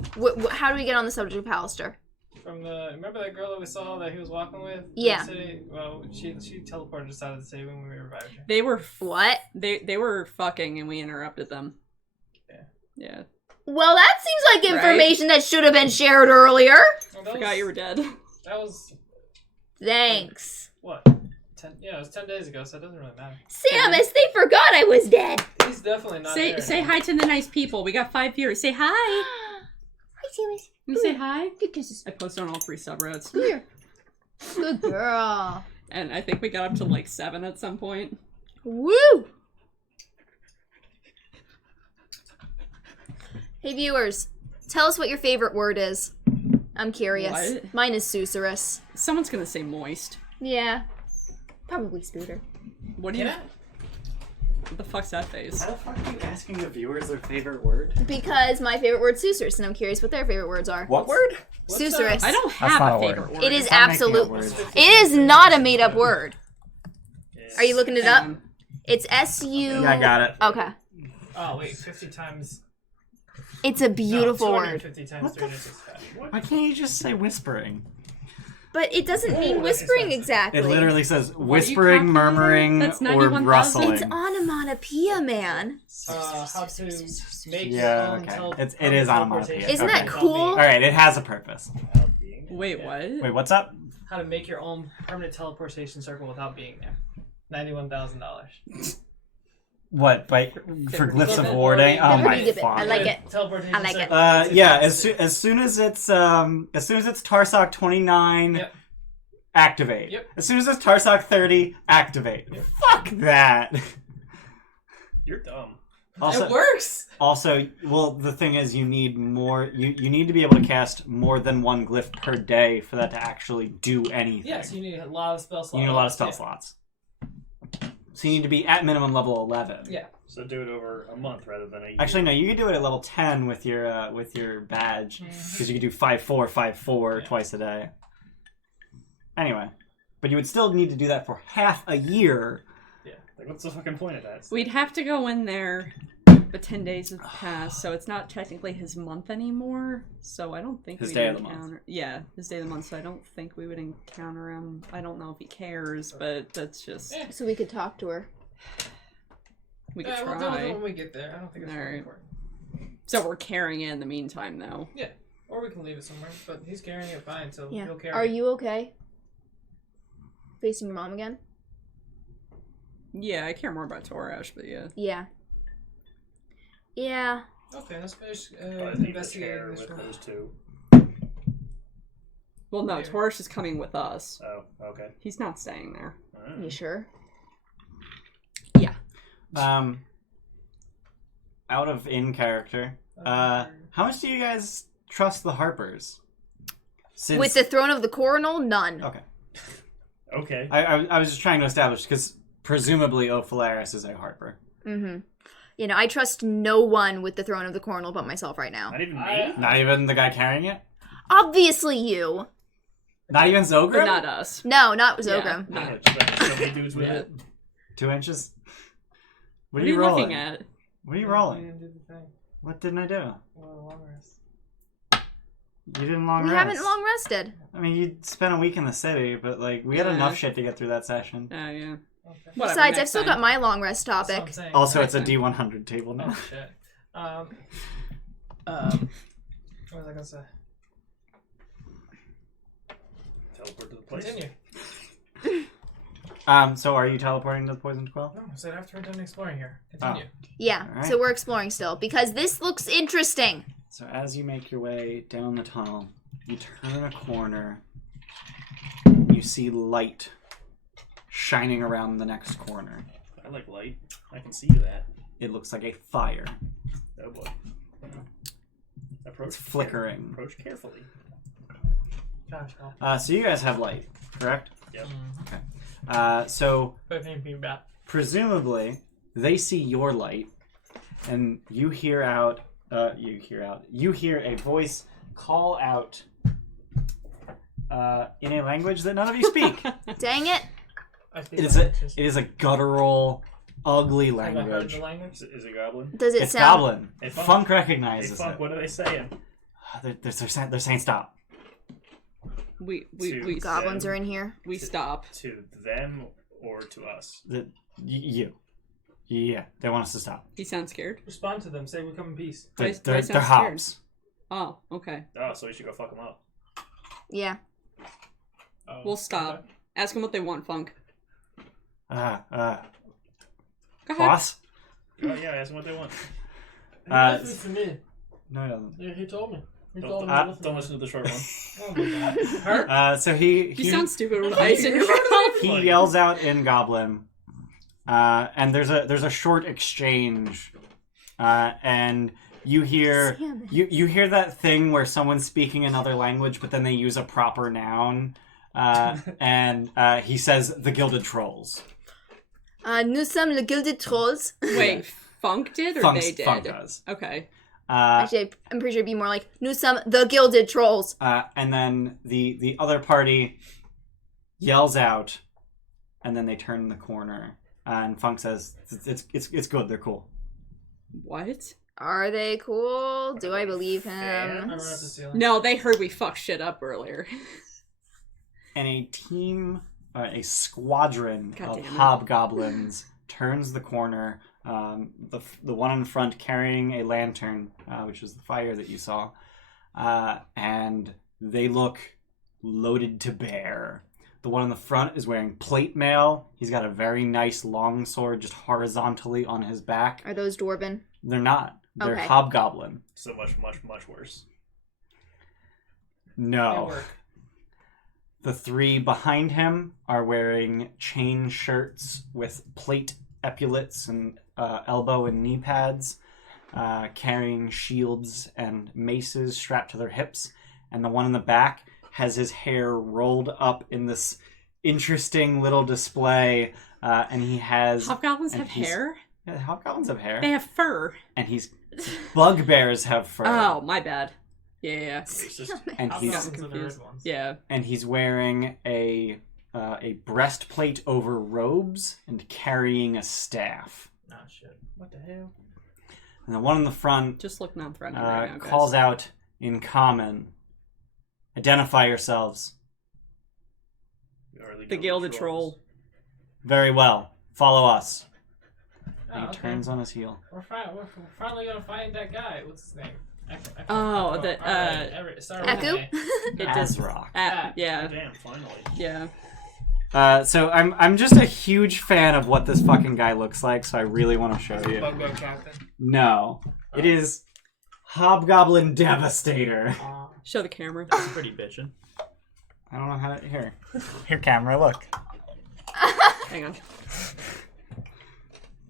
How do we get on the subject of Hallister? Remember that girl that we saw that he was walking with? Yeah. In the city? Well, she teleported us out of the city when we revived her. They were What? they were fucking and we interrupted them. Yeah. Yeah. Well, that seems like Right. information that should have been shared earlier. Well, that Forgot was, you were dead. That was Thanks. What? It was 10 days ago, so it doesn't really matter. Samus, they forgot I was dead. He's definitely not Say there say anymore. hi to the nice people. We got 5 viewers. Say hi. Hi, Samus. You say hi. Good kisses. I posted on all 3 subreddits. Come here. Good girl. And I think we got up to like 7 at some point. Woo! Hey viewers, tell us what your favorite word is. I'm curious. What? Mine is susurrus. Someone's gonna say moist. Yeah. Probably Spooter. What do you? Yeah. What the fuck's that face? How the fuck are you asking the viewers their favorite word? Because my favorite word's susurus, and I'm curious what their favorite words are. What word? What's Susurus. I don't That's have not a a word. favorite word. It is Stop making absolute. up words. It is not a made-up word. Yeah. Are you looking it up? It's S-U... Yeah, I got it. Okay. Oh, wait, 50 times... It's a beautiful no, word. 250 times What the 365. Why can't you just say whispering? But it doesn't mean Oh, whispering that's exactly. It literally says What are you whispering, calculating? murmuring, That's or 91,000. rustling. It's onomatopoeia, man. How to make Yeah, your own okay. It is onomatopoeia. Isn't that Okay. cool? Alright, it has a purpose. Wait, what? Wait, what's up? How to make your own permanent teleportation circle without being there. $91,000. What? For glyphs of Glyph warding? of Oh warding. my Give it. I fuck. like it. Teleportation I like it. circle. Yeah, as soon as it's Tarsoc 29, Yep. activate. Yep. As soon as it's Tarsoc 30, activate. Yep. Fuck that. You're dumb. It works! Also, well, the thing is, you need more. You need to be able to cast more than one glyph per day for that to actually do anything. Yes, you need a lot of spell slots. You need a lot of spell Yeah. slots. So you need to be at minimum level 11. Yeah. So do it over a month rather than a year. Actually, no. You can do it at level 10 with your badge, because you can do 5/4, 5/4 Yeah. twice a day. Anyway, but you would still need to do that for half a year. Yeah. Like, what's the fucking point of that? We'd have to go in there, but 10 days have passed, so it's not technically his month anymore. So I don't think His we'd day of the encounter. month. Yeah, his day of the month. So I don't think we would encounter him. I don't know if he cares, but that's just Yeah. So we could talk to her. we could Yeah, we'll deal with it try. when we get there. I don't think it's All really right. important. So we're carrying it in the meantime, though. Yeah. Or we can leave it somewhere, but he's carrying it fine, so Yeah. he'll carry Are it. you okay? Facing your mom again? Yeah, I care more about Torash, but yeah. Yeah. Yeah. Okay, let's finish But I think the investigating chair this with room. those two. Well, no, Yeah. Torash is coming with us. Oh, okay. He's not staying there. Alright. You sure? Out of in character, how much do you guys trust the Harpers? Since With the throne of the coronal, none. okay, Okay. I was just trying to establish because presumably Ophalaris is a Harper. Mm-hmm. You know, I trust no one with the throne of the coronal but myself right now. Not even me? I- Not even the guy carrying it. Obviously you. Not even But Zogrim. not us. No, not Yeah. Zogrim. No, just like so many dudes with Yeah. it. 2 inches. What What are you rolling? looking at? What are you We rolling? didn't do the thing. What didn't I do? Well, long rest. You didn't long We rest. haven't long rested. I mean, you spent a week in the city, but like we had Yeah. enough shit to get through that session. Oh, yeah. Okay. Whatever, Besides, I've next still time. got my long rest That's what I'm topic. saying. Also, it's a Next D100 table now. Oh, shit. What was I gonna say? Teleport to the place. Continue. So are you teleporting to the Poison Quill? No, I said after we're done exploring here. Continue. Yeah, Alright. so we're exploring still because this looks interesting. So as you make your way down the tunnel, you turn a corner, you see light shining around the next corner. I like light. I can see that. It looks like a fire. Oh boy. Approach. It's flickering. Approach carefully. Gosh, no. So you guys have light, correct? Yep. So But if you back. presumably they see your light, and you hear out. You hear a voice call out in a language that none of you speak. Dang it. I speak It is a languages. it is a guttural, ugly Have I heard language. the language? Is it goblin? Does it It's sound Goblin. Hey, Funk Hey, recognizes Funk, it. what are they saying? They're saying stop. We goblins are in here? we stop. To them or to us? You. Yeah, they want us to stop. He sounds scared. Respond to them. Say we come in peace. Why- why They're sound hops. Oh, okay. Oh, so we should go fuck them up. Yeah. Oh, We'll stop. Ask them what they want, Funk. Go ahead. Boss? Oh, yeah, ask them what they want. He listens to me. No, he doesn't. Yeah, he told me. He Don't, told me. don't listen to the short one. Oh my god. Hurt? So he You sound stupid with ice in your mouth. he yells out in Goblin, and there's a short exchange, and you hear you hear that thing where someone's speaking another language, but then they use a proper noun, and he says the Gilded Trolls. Nous sommes le Gilded Trolls. Wait, Funk did or they did? Funk does. Okay. Actually, I'm pretty sure it'd be more like Nous sommes the Gilded Trolls. And then the other party yells out, and then they turn the corner, and Funk says, "It's good. They're cool." What? Are they cool? Do I believe I him? run up the ceiling. No, they heard we fucked shit up earlier. And a squadron God of damn it. hobgoblins turns the corner. The one in front carrying a lantern, which is the fire that you saw, and they look loaded to bear. The one in the front is wearing plate mail. He's got a very nice long sword just horizontally on his back. Are those dwarven? They're not. They're Okay. hobgoblin. So much worse. They No. work. The three behind him are wearing chain shirts with plate epaulets and elbow and knee pads, carrying shields and maces strapped to their hips. And the one in the back has his hair rolled up in this interesting little display, and he has... Hobgoblins and have he's- hair? Yeah, hobgoblins have hair. They have fur. And bugbears have fur. Oh, my bad. Yeah. Racist. And I've he's got some of the confused. red ones. Yeah. and he's wearing a breastplate over robes and carrying a staff. Oh shit. What the hell? And the one in the front Just look non-threatening right now, guys. calls out in common, "Identify yourselves." We are The Gilded Troll. Very well. Follow us. Oh, And he okay. turns on his heel. We're finally gonna find that guy. What's his name? I can't Oh, recall. the, Alright, sorry, what's his Aku? name? It does. Azrock. Yeah. Damn, finally. Yeah. So I'm just a huge fan of what this fucking guy looks like, so I really want to show you. Bugbear Captain. No. It is Hobgoblin Devastator. Show the camera. That's pretty bitchin'. I don't know how to... Here, camera, look. Hang on.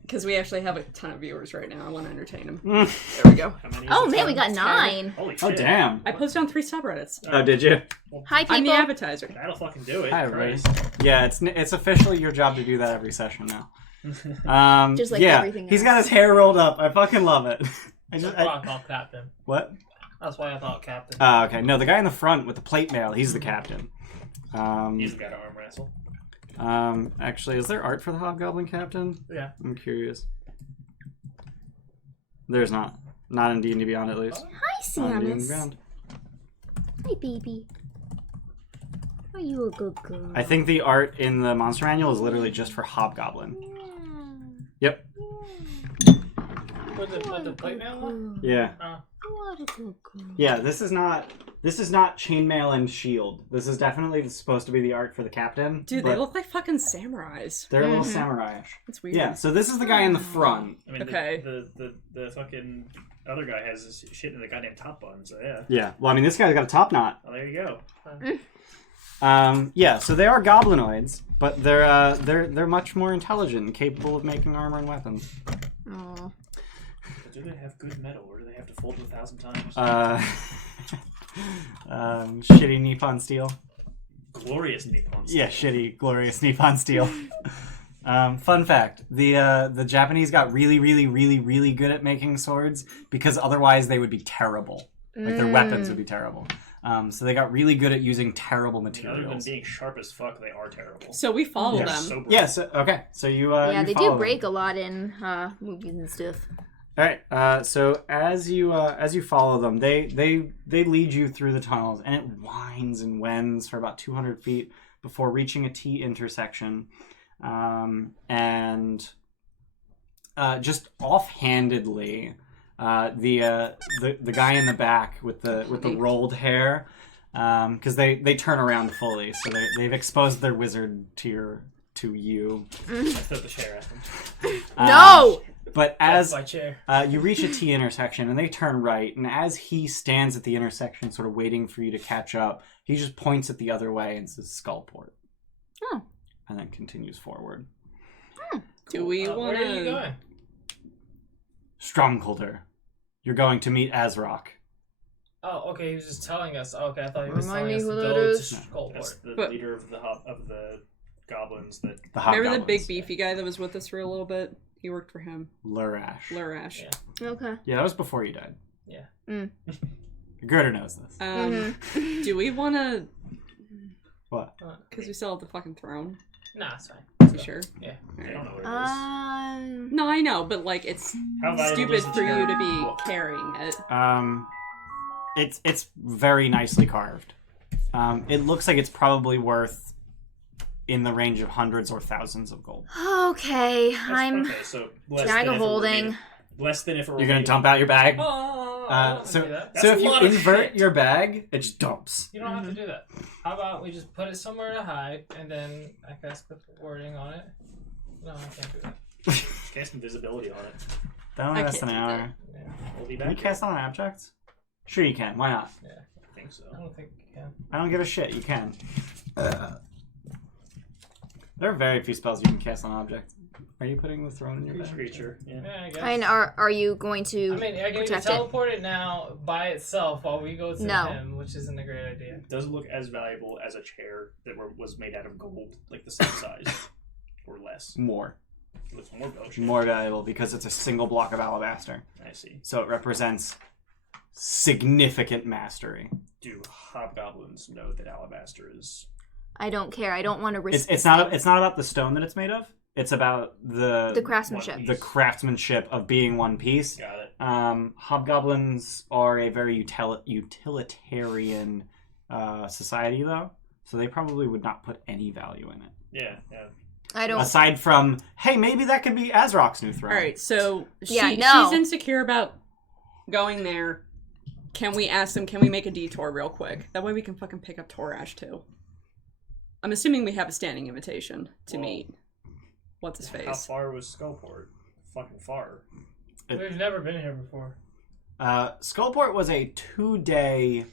Because we actually have a ton of viewers right now. I want to entertain them. Mm. There we go. How many is Oh it? man, we got 9. Holy shit. Oh, damn. I posted on 3 subreddits. Oh, did you? Hi, I'm the people. advertiser. That'll fucking do it. Hi, everybody. Christ. Yeah, it's officially your job to do that every session now. Just like yeah, everything he's else. got his hair rolled up. I fucking love it. That's why I thought Captain. What? That's why I thought Captain. Okay. No, the guy in the front with the plate mail, he's the captain. He's the guy to arm wrestle. Actually, is there art for the Hobgoblin captain? Yeah. I'm curious. There's not. Not in D&D Beyond, at least. Hi, Not in D&D Samus. Beyond. Hi, baby. Are you a good girl? I think the art in the monster manual is literally just for Hobgoblin. Yep. With the plate mail one? Yeah. What a good girl. Yeah, this is not chainmail and shield. This is definitely supposed to be the art for the captain. Dude, but they look like fucking samurais. they're a little samurai-ish. That's weird. Yeah, so this is the guy in the front. I mean, Okay. the fucking other guy has this shit in the goddamn top button, so yeah. Yeah, well, I mean, this guy's got a top knot. Oh, there you go. Yeah, so they are goblinoids, but they're much more intelligent and capable of making armor and weapons. Aw. But do they have good metal, or do they have to fold it 1,000 times? Shitty Nippon steel. Glorious Nippon steel. Yeah, shitty, glorious Nippon steel. Fun fact: the Japanese got really, really, really, really good at making swords because otherwise they would be terrible. Like their weapons would be terrible. So they got really good at using terrible Other than materials. being sharp as fuck, they are terrible. So we follow Yeah. them. So broken. Yeah. So okay. So you Yeah, you they follow do them. break a lot in movies and stuff. All right. So as you follow them, they lead you through the tunnels, and it winds and wends for about 200 feet before reaching a T intersection, and just offhandedly, the guy in the back with the rolled hair because they turn around fully, so they've exposed their wizard to you. I throw the chair at them. No! But That's as my chair. you reach a T intersection and they turn right, and as he stands at the intersection, sort of waiting for you to catch up, he just points it the other way and says Skullport. Oh. And then continues forward. Do we want Where are you to... going? Stromkuhldur, you're going to meet Azrock. Oh, okay. He was just telling us. Oh, okay, I thought he was Remind telling me us to who go that to is. That's Skullport. the But- leader of the goblins that. The Remember the hobgoblins. big beefy guy that was with us for a little bit? He worked for him. Lurash. Lurash. Yeah. Okay. Yeah, that was before you died. Yeah. Girder knows this. Do we want to... What? Because we still have the fucking throne. Nah, it's fine. You sure? Yeah. I don't know what it is. No, I know, but like it's How valuable stupid is the for chair? you to be carrying it. It's very nicely carved. It looks like it's probably worth in the range of hundreds or thousands of gold. Okay, That's- I'm okay, so less bag than of if it were holding. made- Less than if it were You're gonna made- dump out your bag. Oh, I don't So do that. That's so a if you lot of invert shit. your bag, it just dumps. You don't have to do that. How about we just put it somewhere to hide, and then I guess put the wording on it? No, I can't do that. Cast invisibility on it. That only I lasts can't an do hour. Yeah, We'll be Can you back. cast on objects? Sure you can. Why not? I think so. I don't think you can. I don't give a shit. You can. There are very few spells you can cast on objects. Are you putting the throne in your bag? Creature. Yeah. Yeah, I guess. And are you going to I mean, I can even protect it? teleport it now by itself while we go to No. him, which isn't a great idea. It doesn't look as valuable as a chair that was made out of gold, like the same size or less. More. It looks more valuable. More valuable because it's a single block of alabaster. I see. So it represents significant mastery. Do hobgoblins know that alabaster is? I don't care. I don't want to risk. It's not about the stone that it's made of. It's about the craftsmanship. One the craftsmanship of being one piece. Got it. Hobgoblins are a very utilitarian society, though, so they probably would not put any value in it. Yeah. I don't. Aside from, hey, maybe that could be Azrock's new throne. All right, so Yeah, no. she's insecure about going there. Can we ask them? Can we make a detour real quick? That way we can fucking pick up Torash too. I'm assuming we have a standing invitation to Well, meet. What's his How face? far was Skullport? Fucking far. We've never been here before. Skullport was a 2-day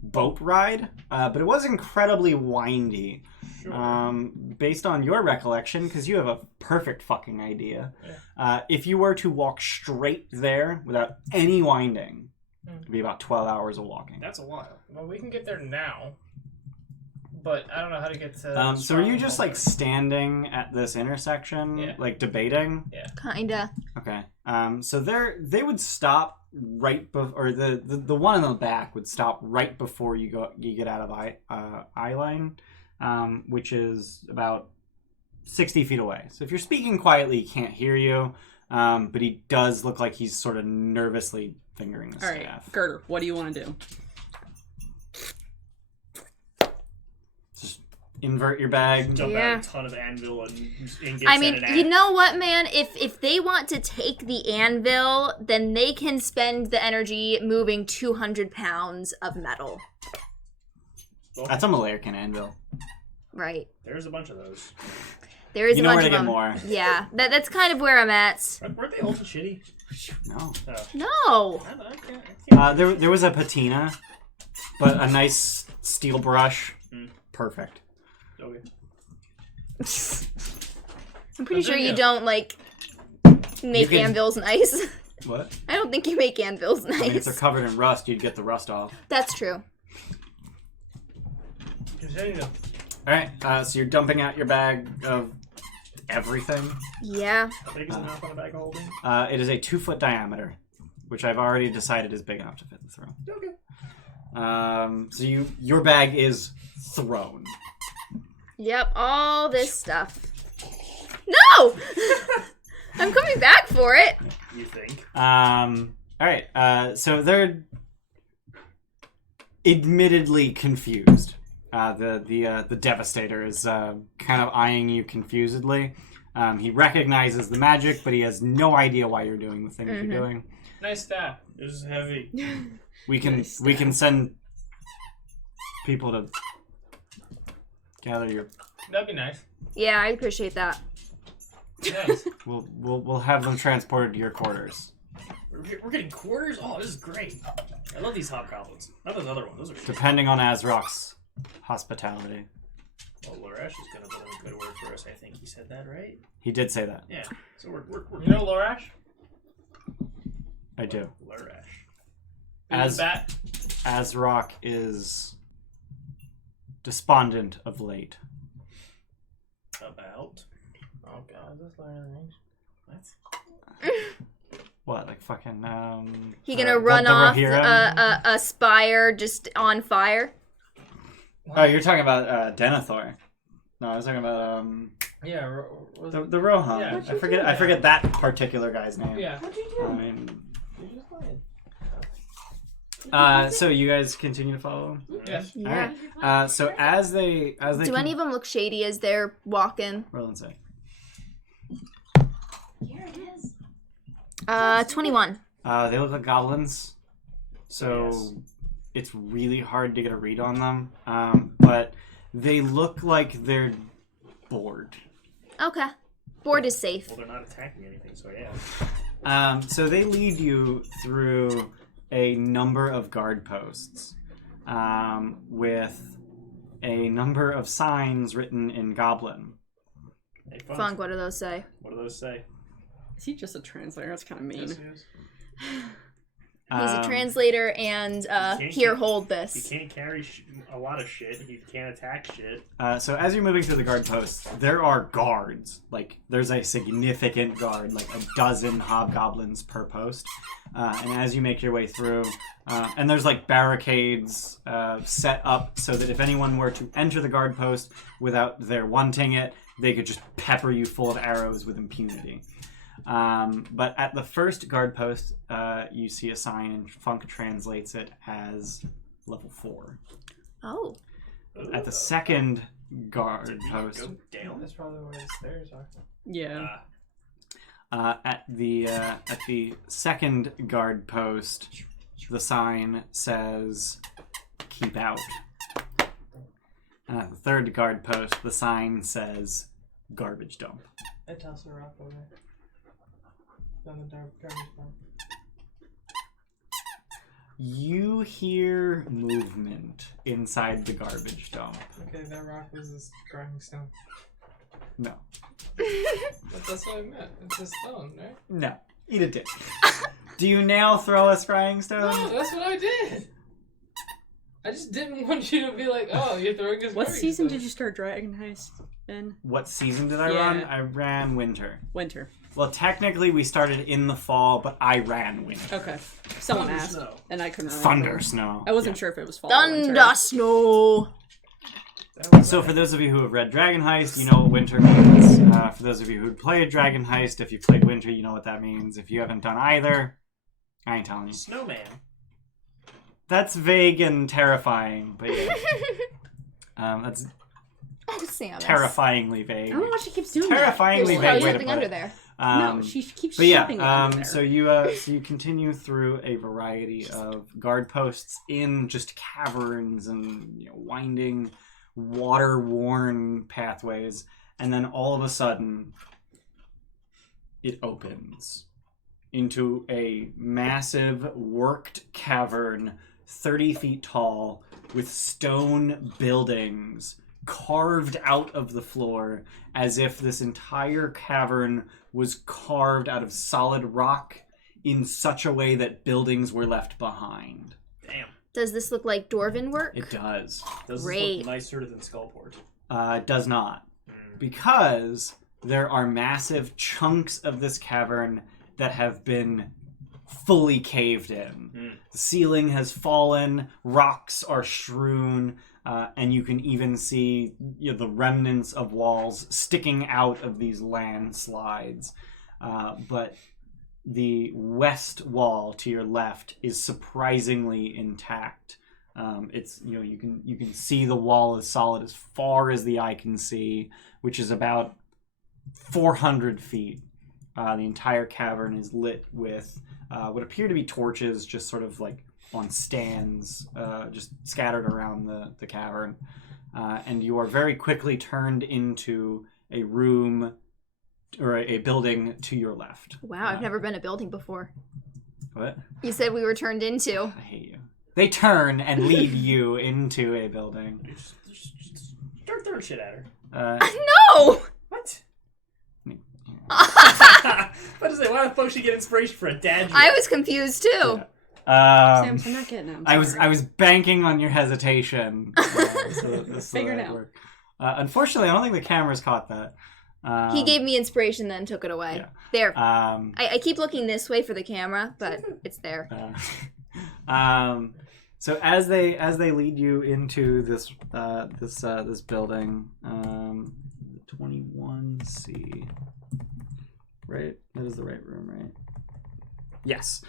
boat ride, but it was incredibly windy. Sure. Based on your recollection, because you have a perfect fucking idea, if you were to walk straight there without any winding, it'd be about 12 hours of walking. That's a while. Well, we can get there now, but I don't know how to get to. So are you just like standing at this intersection, Yeah. like debating? Kinda. Okay. So they would stop right or the one in the back would stop right before you get out of eye line, which is about 60 feet away. So if you're speaking quietly, he can't hear you, but he does look like he's sort of nervously fingering the All right, staff. Girder, what do you want to do? Just invert your bag. Dump Yeah. out a ton of anvil and ingots I mean, and an you know what, man? If they want to take the anvil, then they can spend the energy moving 200 pounds of metal. That's a Malarkin anvil. Right. There's a bunch of those. There is You a know bunch where to of get them. more. Yeah, that's kind of where I'm at. Weren't they ultra shitty? No. No. I can't. There was a patina, but a nice steel brush. Perfect. Okay. I'm pretty sure you Continue. don't, like, make You can- anvils nice. What? I don't think you make anvils I mean, if they're nice. covered in rust, you'd get the rust off. That's true. Continue. Alright, so you're dumping out your bag of everything. Yeah. How big is the mouth on a bag of holding? It is a 2-foot diameter, which I've already decided is big enough to fit the throne. Okay. So your bag is thrown. Yep, all this stuff. No! I'm coming back for it. You think? Alright, so they're admittedly confused. The Devastator is kind of eyeing you confusedly. He recognizes the magic, but he has no idea why you're doing the things you're doing. Nice staff. This is heavy. We can Nice send people to gather your. That'd be nice. Yeah, I appreciate that. Nice. We'll have them transported to your quarters. We're getting quarters? Oh, this is great. I love these hobgoblins. Not those other ones. Those are shit. Depending on Azrock's hospitality. Well, Lorash is going to put in a good word for us, I think. He said that, right? He did say that. Yeah. So we're You know Lorash? I do. Lorash. Bat. Azrock is despondent of late. About? Oh god, this Lord of the Rings. What? What, like fucking He gonna run off Rohirrim? a spire just on fire? Oh, you're talking about Denethor. No, I was talking about Yeah, the Rohan. Yeah. I forget that particular guy's name. yeah. What'd you I do? mean, You're just playing. so you guys continue to follow him? Yes. Yeah. So as they Do any of them look shady as they're walking? roll and say. Here it is. 21. They look like goblins, so Yes. it's really hard to get a read on them. But they look like they're bored. Okay. Board is safe. Well, they're not attacking anything, so yeah. So they lead you through a number of guard posts with a number of signs written in Goblin. Hey, Funk, what do those say? What do those say? Is he just a translator? That's kind of mean. Yes, he is. He's a translator and can't here, get- hold He this. can't carry a lot of shit. He can't attack shit. So as you're moving through the guard posts, there are guards. Like, there's a significant guard, like a dozen hobgoblins per post. And as you make your way through, and there's like barricades set up so that if anyone were to enter the guard post without their wanting it, they could just pepper you full of arrows with impunity. But at the first guard post, you see a sign, and Funk translates it as level 4. Oh. At the second guard Did he post, go down? That's probably where the stairs are. Yeah. at the second guard post, the sign says "Keep out," and at the third guard post, the sign says "Garbage dump." I toss a rock over there. Down the dark garbage dump. You hear movement inside the garbage dump. Okay, that rock was a grinding stone. No, But that's what I meant. It's a stone, right? no, eat a dick. Do you now throw a scrying stone? No, that's what I did. I just didn't want you to be like, oh, you're throwing his What garbage season stone. did you start Dragon Heist, Ben? What season did I Yeah. run? I ran winter. Winter. Well, technically we started in the fall, but I ran winter. Okay. Someone Thunder asked, snow. and I couldn't remember. Thunder snow. I wasn't sure if it was fall or winter. Thunder snow. So for those of you who have read Dragon Heist, you know what winter means. For those of you who played Dragon Heist, if you played winter, you know what that means. If you haven't done either, I ain't telling you. Snowman. That's vague and terrifying, but yeah. That's Oh, Sam. terrifyingly I vague. don't know why she keeps doing Terrifyingly There's vague probably way to something put under it. there. that. No, she keeps But yeah, shipping it under there. so you continue through a variety of guard posts in just caverns and winding, water-worn pathways, and then all of a sudden, it opens into a massive worked cavern, 30 feet tall, with stone buildings carved out of the floor, as if this entire cavern was carved out of solid rock in such a way that buildings were left behind. Damn. Does this look like Dwarven work? It does. Does this Great. look nicer than Skullport? It does not. Because there are massive chunks of this cavern that have been fully caved in. The ceiling has fallen, rocks are strewn, and you can even see the remnants of walls sticking out of these landslides. But the west wall to your left is surprisingly intact. It's you can see the wall is solid as far as the eye can see, which is about 400 feet. The entire cavern is lit with what appear to be torches, just sort of like on stands, just scattered around the cavern, and you are very quickly turned into a room or a building to your left. Wow, I've never been a building before. What? You said we were turned into. I hate you. They turn and lead you into a building. Just start throwing shit at her. No! What? Yeah. What is it? Why the fuck she get inspiration for a dad joke? I was confused too. Sam, I'm not getting it. I was banking on your hesitation. Figure it out. Unfortunately, I don't think the cameras caught that. He gave me inspiration, then took it away. Yeah. There. I keep looking this way for the camera, but it's there. So as they lead you into this this building, 21C, right? That is the right room, right? Yes.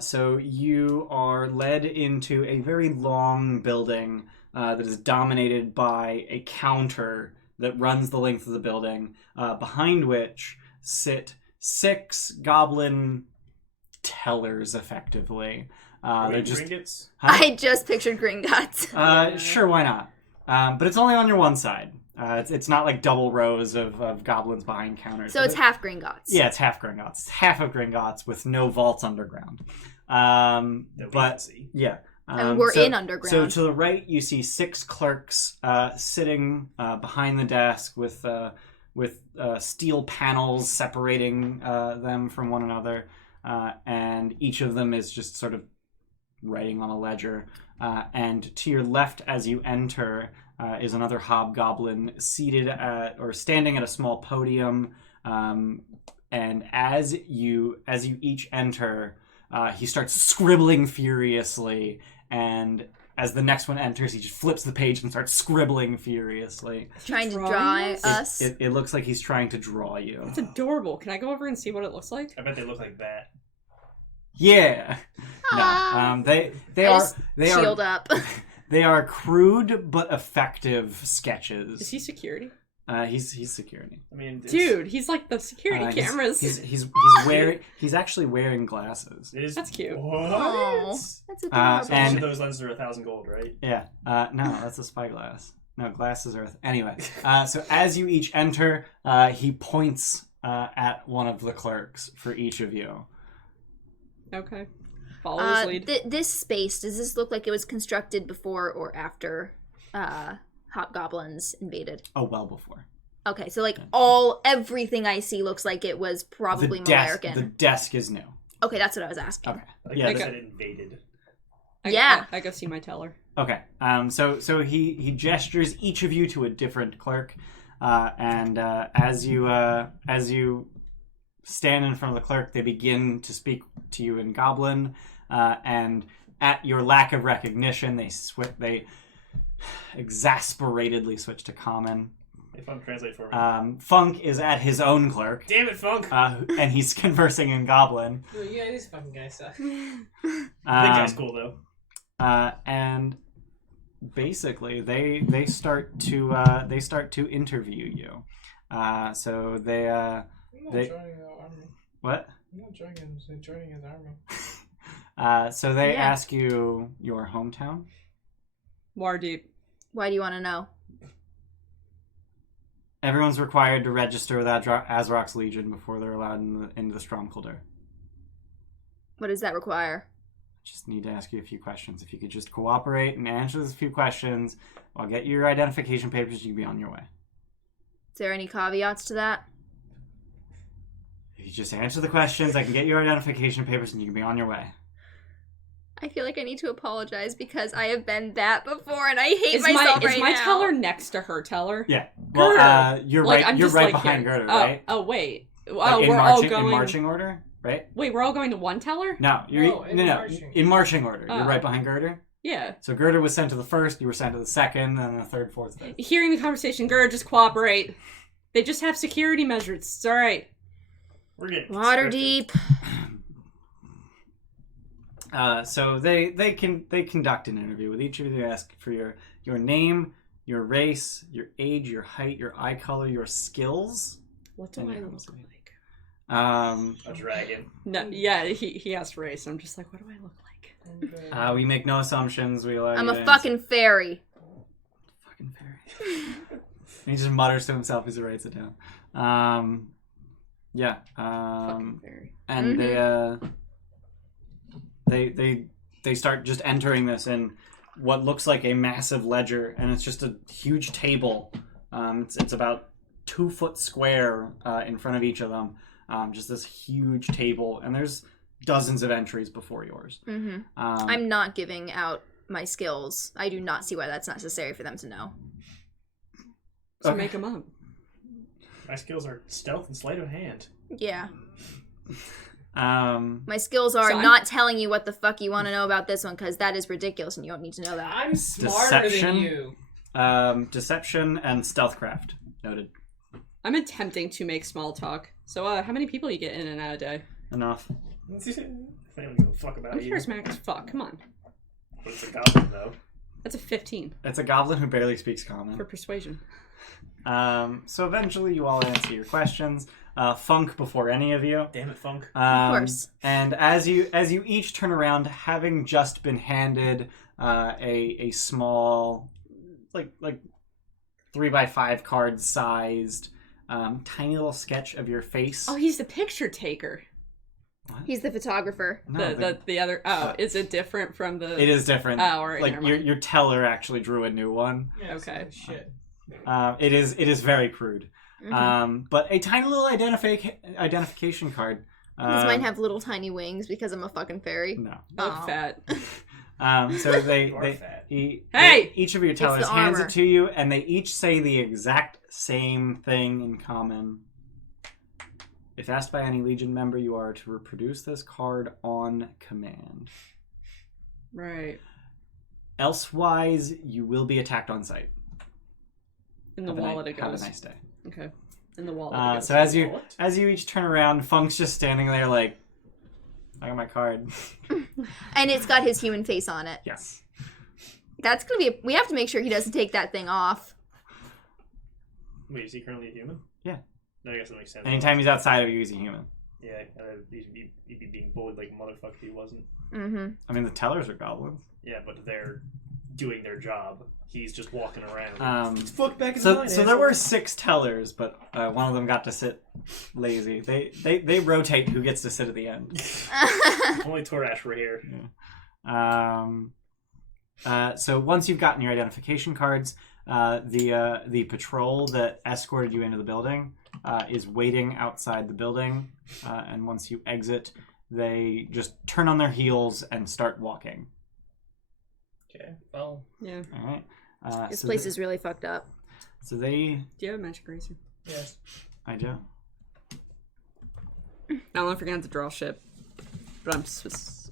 So you are led into a very long building that is dominated by a counter that runs the length of the building, behind which sit 6 goblin tellers, effectively. They're just Gringotts? Huh? I just pictured Gringotts. Sure, why not? But it's only on your one side. It's not like double rows of goblins behind counters. So it's half Gringotts. Yeah, it's half Gringotts. It's half of Gringotts with no vaults underground. But yeah. And we're in underground. So to the right, you see 6 clerks sitting behind the desk with steel panels separating them from one another, and each of them is just sort of writing on a ledger. And to your left, as you enter, is another hobgoblin seated at or standing at a small podium. And as you each enter, he starts scribbling furiously, and as the next one enters, he just flips the page and starts scribbling furiously. Trying to draw us. It looks like he's trying to draw you. It's adorable. Can I go over and see what it looks like? I bet they look like that. Yeah. No. They are shield up. They are crude but effective sketches. Is he security? He's security. I mean, Dude, he's like the security cameras. He's actually wearing glasses. That's cute. What? Oh, that's adorable. So each of those lenses are 1,000 gold, right? Yeah. No, that's a spyglass. No, glasses are... Anyway. So as you each enter, he points at one of the clerks for each of you. Okay. Follow his lead. This space, does this look like it was constructed before or after hobgoblins invaded? Oh, well before. Okay, so like everything I see looks like it was probably Malarkin. The desk is new. Okay, that's what I was asking. Okay. Like Yeah, I said, invaded. I go see my teller. Okay. So he gestures each of you to a different clerk, and as you stand in front of the clerk, they begin to speak to you in Goblin, and at your lack of recognition, they exasperatedly switch to Common. Hey, Funk, translate for me. Funk is at his own clerk. Damn it, Funk! And he's conversing in Goblin. Yeah, these fucking guys suck. That guy's cool, though. And basically, they start to interview you. So they I'm not joining the army. what? I'm not joining his army. So they ask you your hometown. Waterdeep. Why do you want to know? Everyone's required to register with Azrok's Legion before they're allowed into the Stromkuhldur. What does that require? Just need to ask you a few questions. If you could just cooperate and answer those few questions, I'll get you your identification papers. You can be on your way. Is there any caveats to that? If you just answer the questions, I can get your identification papers and you can be on your way. I feel like I need to apologize because I have been that before and I hate myself right now. Is my teller next to her teller? Yeah. Well, you're like, right. You're just, right like, behind here. Girder, right? Oh wait. Like We're all going in marching order, right? Wait, we're all going to one teller? No, in marching order. You're right behind Girder. Yeah. So Girder was sent to the first. You were sent to the second, and the third, fourth, fifth. Hearing the conversation, Girder, just cooperate. They just have security measures. It's all right. We're getting Waterdeep. So they conduct an interview with each of you. They ask for your name, your race, your age, your height, your eye color, your skills. What do I look like? A dragon. No, yeah, he asked race. I'm just like, what do I look like? We make no assumptions. We allow I'm you a to fucking fairy. fucking fairy. He just mutters to himself as he writes it down. Yeah. Fucking fairy. And they start just entering this in what looks like a massive ledger, and it's just a huge table. It's about 2 foot square in front of each of them. Just this huge table, and there's dozens of entries before yours. Mm-hmm. I'm not giving out my skills. I do not see why that's necessary for them to know. So Okay. make them up. My skills are stealth and sleight of hand. Yeah. Um, My skills are So I'm- not telling you what the fuck you want to know about this one, because that is ridiculous and you don't need to know that. I'm smarter Deception? than you. Deception and stealthcraft. Noted. I'm attempting to make small talk. So, how many people you get in and out a day? Enough. I don't give a fuck about I'm you. charismatic as fuck. Come on. But it's a goblin, though. That's a 15 It's a goblin who barely speaks common. for persuasion. So eventually you all answer your questions. Funk before any of you. Damn it, Funk. Of course. And as you each turn around, having just been handed a small, like 3x5 card sized, tiny little sketch of your face. Oh, he's the picture taker. He's the photographer. No, The other. Oh, is it different from the? it is different. Oh, all right, like never your mind. your teller actually drew a new one. Yeah, Okay. Shit. It is very crude. Mhm. But a tiny little identification card. These might have little tiny wings because I'm a fucking fairy. No. I look Aw. fat. So You are fat. Hey! each of your tellers the hands armor. it to you, and they each say the exact same thing in common. If asked by any Legion member, you are to reproduce this card on command. Right. Elsewise, you will be attacked on sight. In the Have a wallet nice- it goes. Have a nice day. Okay. In the wallet. it goes. So as you each turn around, Funk's just standing there like, I got my card. And it's got his human face on it. Yes. That's gonna be. We have to make sure he doesn't take that thing off. Wait, is he currently a human? Yeah. No, I guess that makes sense. Anytime he's outside of you, he's a human. Yeah, he'd be being bullied like a motherfucker if he wasn't. Mm-hmm. I mean, the tellers are goblins. Yeah, but they're doing their job. He's just walking around. It's fuck back in So there were 6 tellers, but one of them got to sit lazy. They rotate who gets to sit at the end. Only Torash were here. So once you've gotten your identification cards, the patrol that escorted you into the building is waiting outside the building, and once you exit, they just turn on their heels and start walking. Okay. Well. Yeah. All right. This place is really fucked up. So they. Do you have a magic razor? Yes. I do. Now I'm forgetting to draw shit. But I'm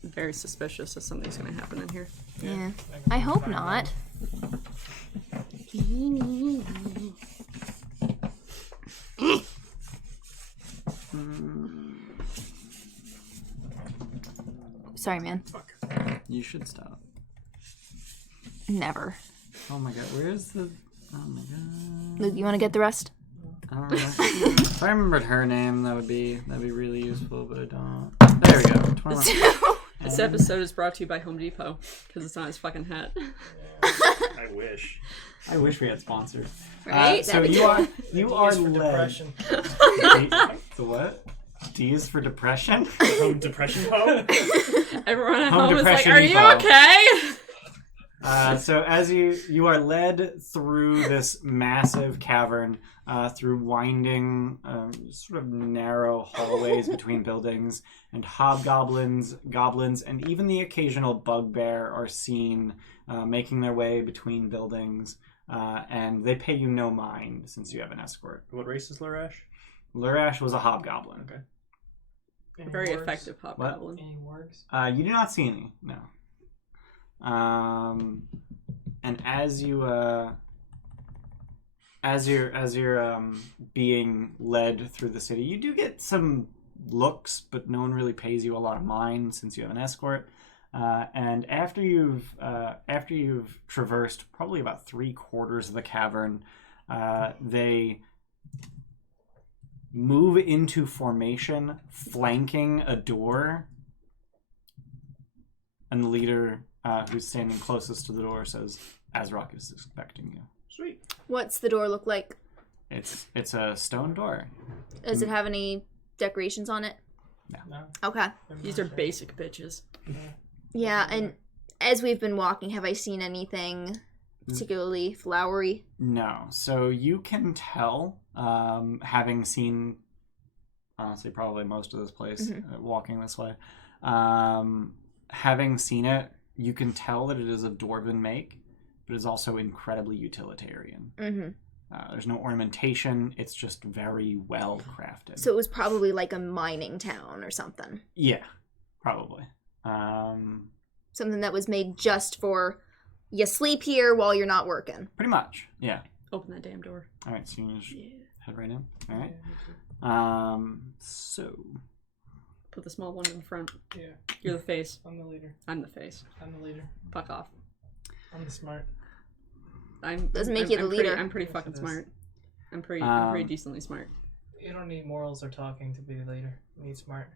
very suspicious that something's gonna happen in here. Yeah. I hope not. Sorry, man. You should stop. Never. Oh my god, where's the? Oh my god. Luke, you want to get the rest? I don't remember. If I remembered her name, that'd be really useful, but I don't. There we go. 21. This episode is brought to you by Home Depot because it's on his fucking hat. I wish. I wish we had sponsors. Right? So That'd be you cool. are For led. depression. The what? D is for depression. Home depression home. Everyone at Home home is like, depression "Are you info." okay?" So as you are led through this massive cavern, through winding, sort of narrow hallways between buildings, and hobgoblins, goblins, and even the occasional bugbear are seen making their way between buildings, and they pay you no mind since you have an escort. What race is Larash? Lurash was a hobgoblin. Okay. Any Very wargs? effective hobgoblin. Any wargs? You do not see any, no. And as you're being led through the city, you do get some looks, but no one really pays you a lot of mind since you have an escort. And after you've traversed probably about 3/4 of the cavern, they move into formation, flanking a door. And the leader, who's standing closest to the door, says, Azrock is expecting you. Sweet. What's the door look like? It's a stone door. Does it have any decorations on it? No. Okay. These are basic bitches. Yeah, and as we've been walking, have I seen anything particularly flowery? No. So you can tell, having seen, honestly, probably most of this place, walking this way, having seen it, you can tell that it is a dwarven make, but it's also incredibly utilitarian. There's no ornamentation. It's just very well crafted. So it was probably like a mining town or something. Yeah, probably. Something that was made just for you sleep here while you're not working. Pretty much, yeah. Open that damn door. All right, so you just head right in. All right. Yeah, So Put the small one in the front. yeah. You're the face. I'm the leader. I'm the face. I'm the leader. Fuck off. I'm the smart. Doesn't make you the leader. I'm pretty Yes, fucking it is. smart. I'm pretty decently smart. You don't need morals or talking to be the leader. You need smart.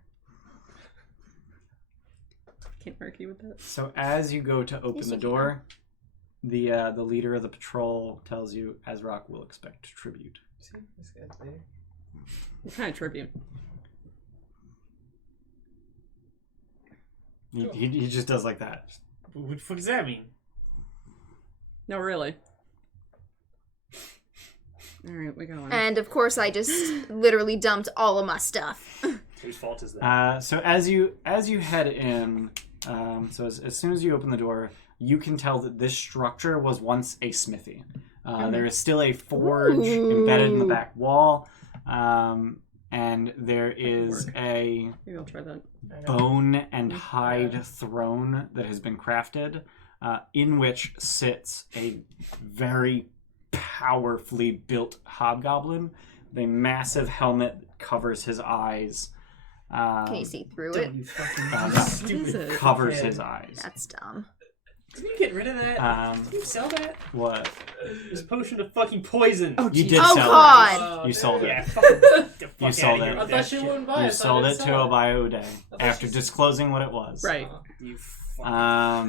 Can't argue with that. So as you go to open Yes, the you door, the leader of the patrol tells you Azrock will expect tribute. See? This guy's leader. What kind of tribute? He just does like that. What the fuck does that mean? No, really. Alright, we go on. And of course, I just literally dumped all of my stuff. Whose fault is that? So as you head in, so as soon as you open the door, you can tell that this structure was once a smithy. There is still a forge embedded in the back wall, and there is a Maybe I'll try that. bone and hide throne that has been crafted, in which sits a very powerfully built hobgoblin with a massive helmet that covers his eyes. Can you see through it? You fucking no. stupid. Covers fuckhead. his eyes. That's dumb. Can you get rid of that? Can you sell that? What? This potion of fucking poison. Oh, You did Oh, sell God. it. You sold it. Yeah, fucking get the fuck You sold outta it. here I with thought that she shit. wouldn't buy it. You so I sold didn't it to sell Obayude thought after she- disclosing what it was. Right. You fuck.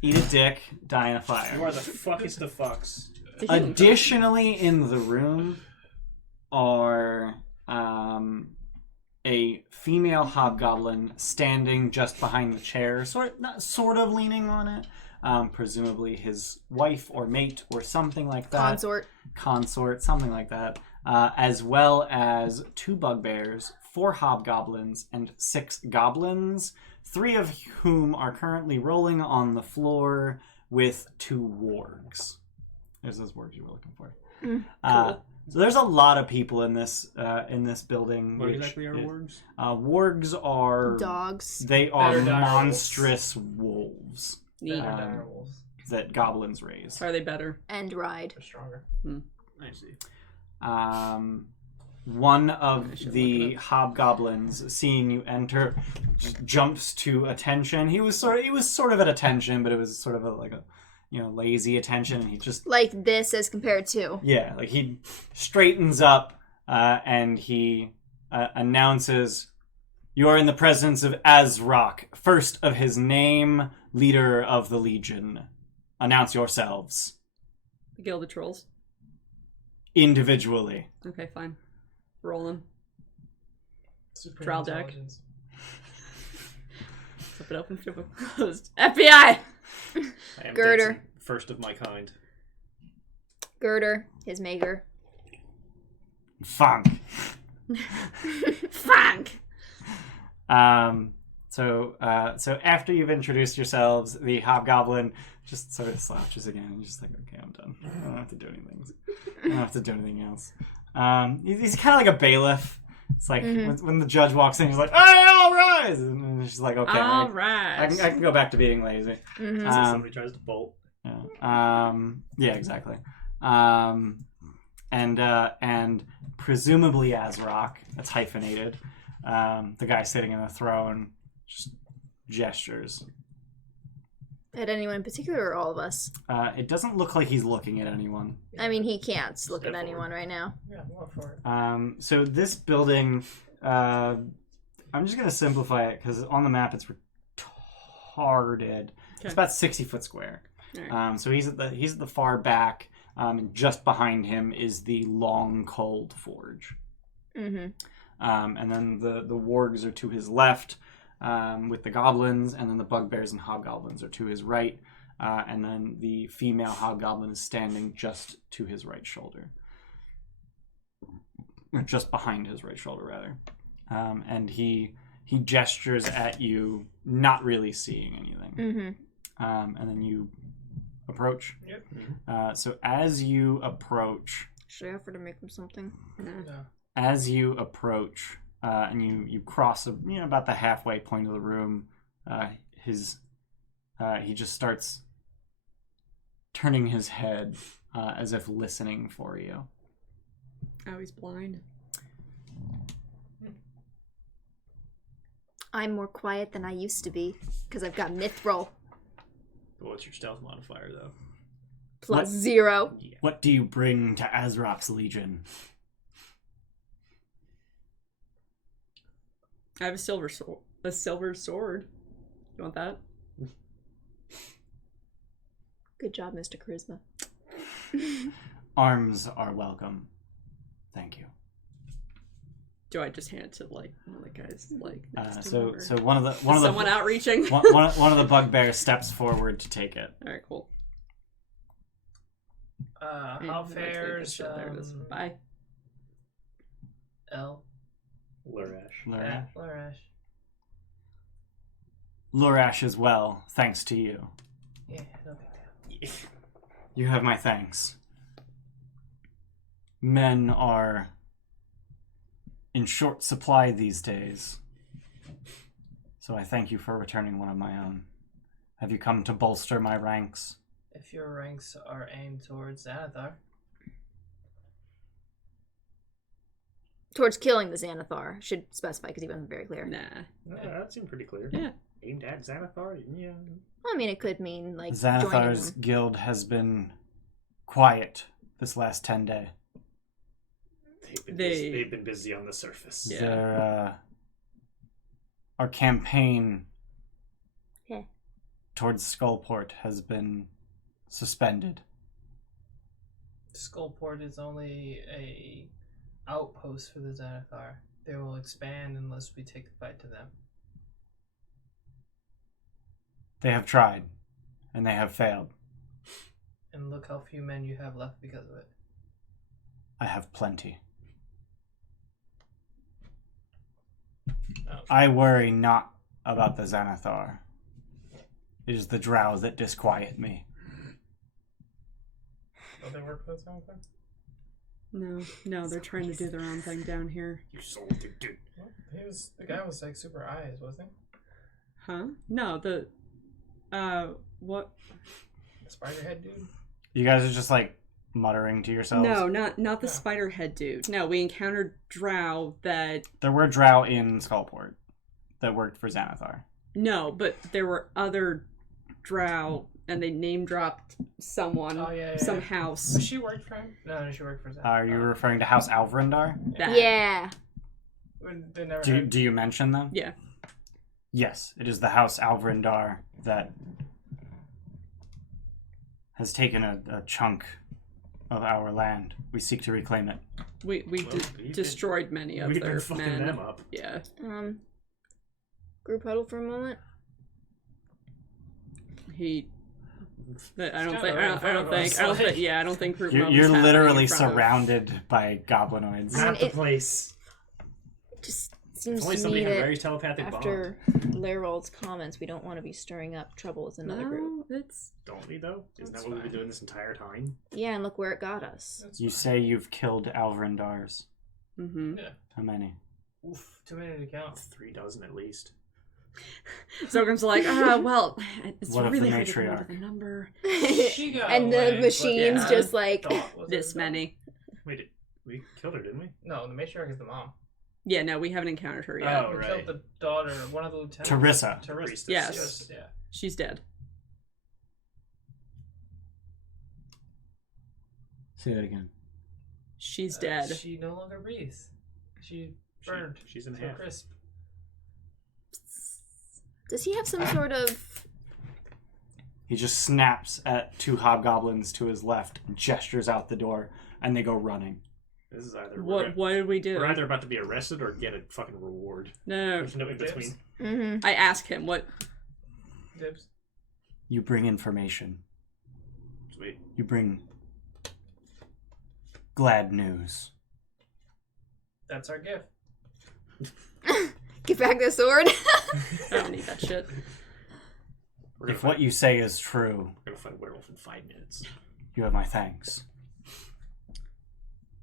Eat a dick, die in a You fire. are the fuckest of fucks. The healing Additionally, in the room are a female hobgoblin standing just behind the chair, sort of leaning on it. Presumably his wife or mate or something like that. Consort, something like that. As well as 2 bugbears, 4 hobgoblins, and 6 goblins, 3 of whom are currently rolling on the floor with 2 wargs. There's those words you were looking for. Cool. So there's a lot of people in this building. What which exactly are is- wargs? Wargs are Dogs. They are Better dire monstrous wolves Neat. Better Um, dire wolves. that goblins raise. Are they better? And ride. They're stronger. I see. One I of should the look it up. hobgoblins, seeing you enter, just jumps to attention. He was sort of at attention, but it was sort of a lazy attention. And he just Like this as compared to. like he straightens up and he announces, "You are in the presence of Azrock, first of his name, leader of the Legion. Announce yourselves The Gilded Trolls. individually." Okay, fine. Rolling. Supreme Trial deck. intelligence. Flip it open, flip it closed. FBI! I am Girder. dancing first of my kind. Girder, his maker. Funk. Frank! So after you've introduced yourselves, the hobgoblin just sort of slouches again and just like, okay, I'm done. I don't have to do anything. I don't have to do anything else. He's kind of like a bailiff. It's like when the judge walks in, he's like, "Hey, all rise!" And she's like, "Okay, All I right. can go back to being lazy." Mhm. So somebody tries to bolt. Yeah, exactly. And presumably Azrock, that's hyphenated. The guy sitting in the throne just gestures. At anyone in particular or all of us? It doesn't look like he's looking at anyone. I mean, he can't look at Step anyone forward. right now. Yeah, I'm going for it. So this building, I'm just gonna simplify it because on the map it's retarded. It's Okay. about 60 foot square. Alright. So he's at the far back, and just behind him is the long cold forge. Mm-hmm. And then the wargs are to his left, with the goblins, and then the bugbears and hobgoblins are to his right, and then the female hobgoblin is standing just to his right shoulder, or just behind his right shoulder rather, and he gestures at you, not really seeing anything, Mm-hmm. and then you approach. Yep. So as you approach. Should I offer to make him something? No. As you approach, and you cross about the halfway point of the room, he just starts turning his head as if listening for you. Oh, he's blind. I'm more quiet than I used to be because I've got Mithril What's your stealth modifier, though? plus What? 0. What do you bring to Azrok's Legion? I have a silver sword. You want that? Good job, Mr. Charisma. Arms are welcome. Thank you. Do I just hand it to like one of the guys like next to So him, or- so one of the someone outreaching? one of the bugbears steps forward to take it. All right, cool. How Yeah, that's fares good. There it is. Bye. L? Lurash. Lurash. Lurash. Lurash as well, thanks to you. Yeah, no big deal. You have my thanks. Men are in short supply these days, so I thank you for returning one of my own. Have you come to bolster my ranks? If your ranks are aimed towards Xanathar, Towards killing the Xanathar. Should specify because he wasn't very clear. Nah. No, that seemed pretty clear. Yeah. Aimed at Xanathar? Yeah. Well, I mean, it could mean, like, Xanathar's joining them. guild has been quiet this last 10 days. They've been busy on the surface. Yeah. Their, our campaign Yeah. towards Skullport has been suspended. Skullport is only a outpost for the Xanathar. They will expand unless we take the fight to them. They have tried, and they have failed. And look how few men you have left because of it. I have plenty. Oh. I worry not about the Xanathar. It is the drow that disquiet me. Will they work for the Xanathar? No, they're trying to do their own thing down here. You sold it, dude. Well, the guy was like super eyes, wasn't Huh? No, what? he? The spider head dude? You guys are just like muttering to yourselves? No, not the Yeah. spider head dude. No, we encountered drow that. There were drow in Skullport that worked for Xanathar. No, but there were other drow, and they name dropped someone, Oh, yeah. some house. So she worked for him? No, she worked for Xanathar. Are you referring to House Alvrindar? That. Yeah. They never Do heard- you mention them? Yeah. Yes, it is the House Alvrindar that has taken a chunk of our land. We seek to reclaim it. We Well, destroyed many of We've their been fucking men. them up. Yeah. Group huddle for a moment. He. I don't kinda think. right in front of us, Yeah, I don't think. Group You're, Hub is you're happening literally in front of- surrounded by goblinoids. I mean, Not the it- place. It just If seems only to somebody me had that very telepathic after Larold's comments, we don't want to be stirring up trouble with another group. No, it's. bond. Don't we, though? Isn't That's that what we've been fine. doing this entire time? Yeah, and look where it got us. That's You fine. say you've killed Alvrindars. Mm-hmm. Yeah. How many? Oof, too many to count. 3 dozen at least. Zogram's like, well, it's What of really the hard to come up matriarch? with a number. She got And away, the but machines yeah. just like Thought was This her many. Wait, we killed her, didn't we? No, the matriarch is the mom. Yeah, no, we haven't encountered her yet. Oh, We right. killed the daughter, one of the lieutenants. Terissa. Terissa. Yes. Yeah. She's dead. Say that again. She's dead. She no longer breathes. She burned. She's in to a half. crisp. Does he have some sort of... He just snaps at 2 hobgoblins to his left, gestures out the door, and they go running. This is either What did we do? we're either about to be arrested or get a fucking reward. No. There's no in between. Mm-hmm. I asked him what. Dibs. You bring information. Sweet. You bring glad news. That's our gift. Give back the sword. I don't need that shit. If what you say is true, We're gonna fight a werewolf in 5 minutes. you have my thanks.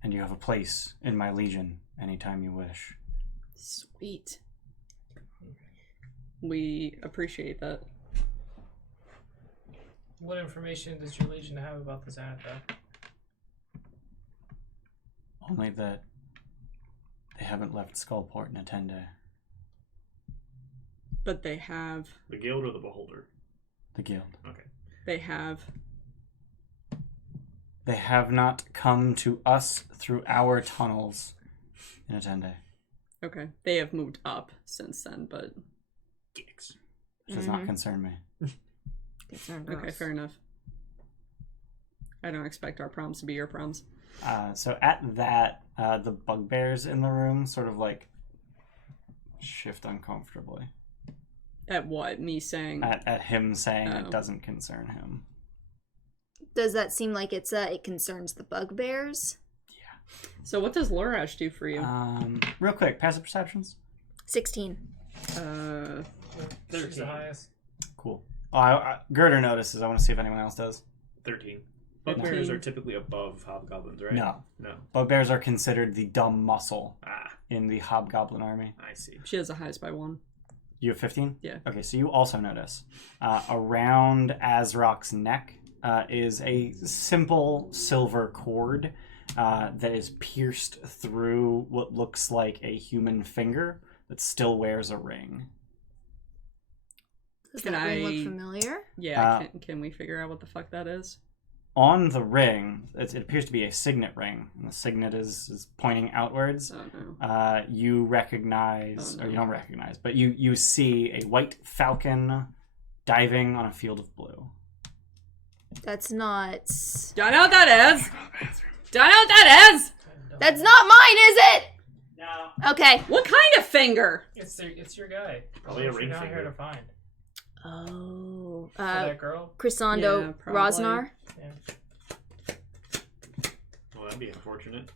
And you have a place in my legion anytime you wish. Sweet. We appreciate that. What information does your legion have about this Anatha? Only that they haven't left Skullport in a 10-day. But they have. The guild or the beholder? The guild. Okay. They have. They have not come to us through our tunnels in a 10-day. Okay. They have moved up since then, but. Gigs. Which does not concern me. Okay, fair enough. I don't expect our proms to be your proms. So at that, the bugbears in the room sort of like shift uncomfortably. At what? Me saying. At him saying Oh. it doesn't concern him. Does that seem like it concerns the bugbears? So what does Lorash do for you? Real quick, passive perceptions. 16. She's the 13. highest. Cool. Girder notices. I want to see if anyone else does. 13. Bugbears are typically above hobgoblins, right? No. No. Bugbears are considered the dumb muscle Ah, in the hobgoblin army. I see. She has the highest by 1. You have 15? Yeah. Okay, so you also notice. Around Azrok's neck is a simple silver cord that is pierced through what looks like a human finger that still wears a ring. Does Can that ring I- look familiar? Yeah, can we figure out what the fuck that is? On the ring, it appears to be a signet ring. And the signet is pointing outwards. Oh no. You recognize, Oh, no. or you don't recognize, but you see a white falcon diving on a field of blue. That's not... Do I know what that is? Do I know what that is? That's not mine, is it? No. Okay. What kind of finger? It's your guy. Probably a What ring you're not finger. here to find. Oh. For that girl? Chrysando Yeah, probably. Rosnar. Yeah. Well, that'd be unfortunate.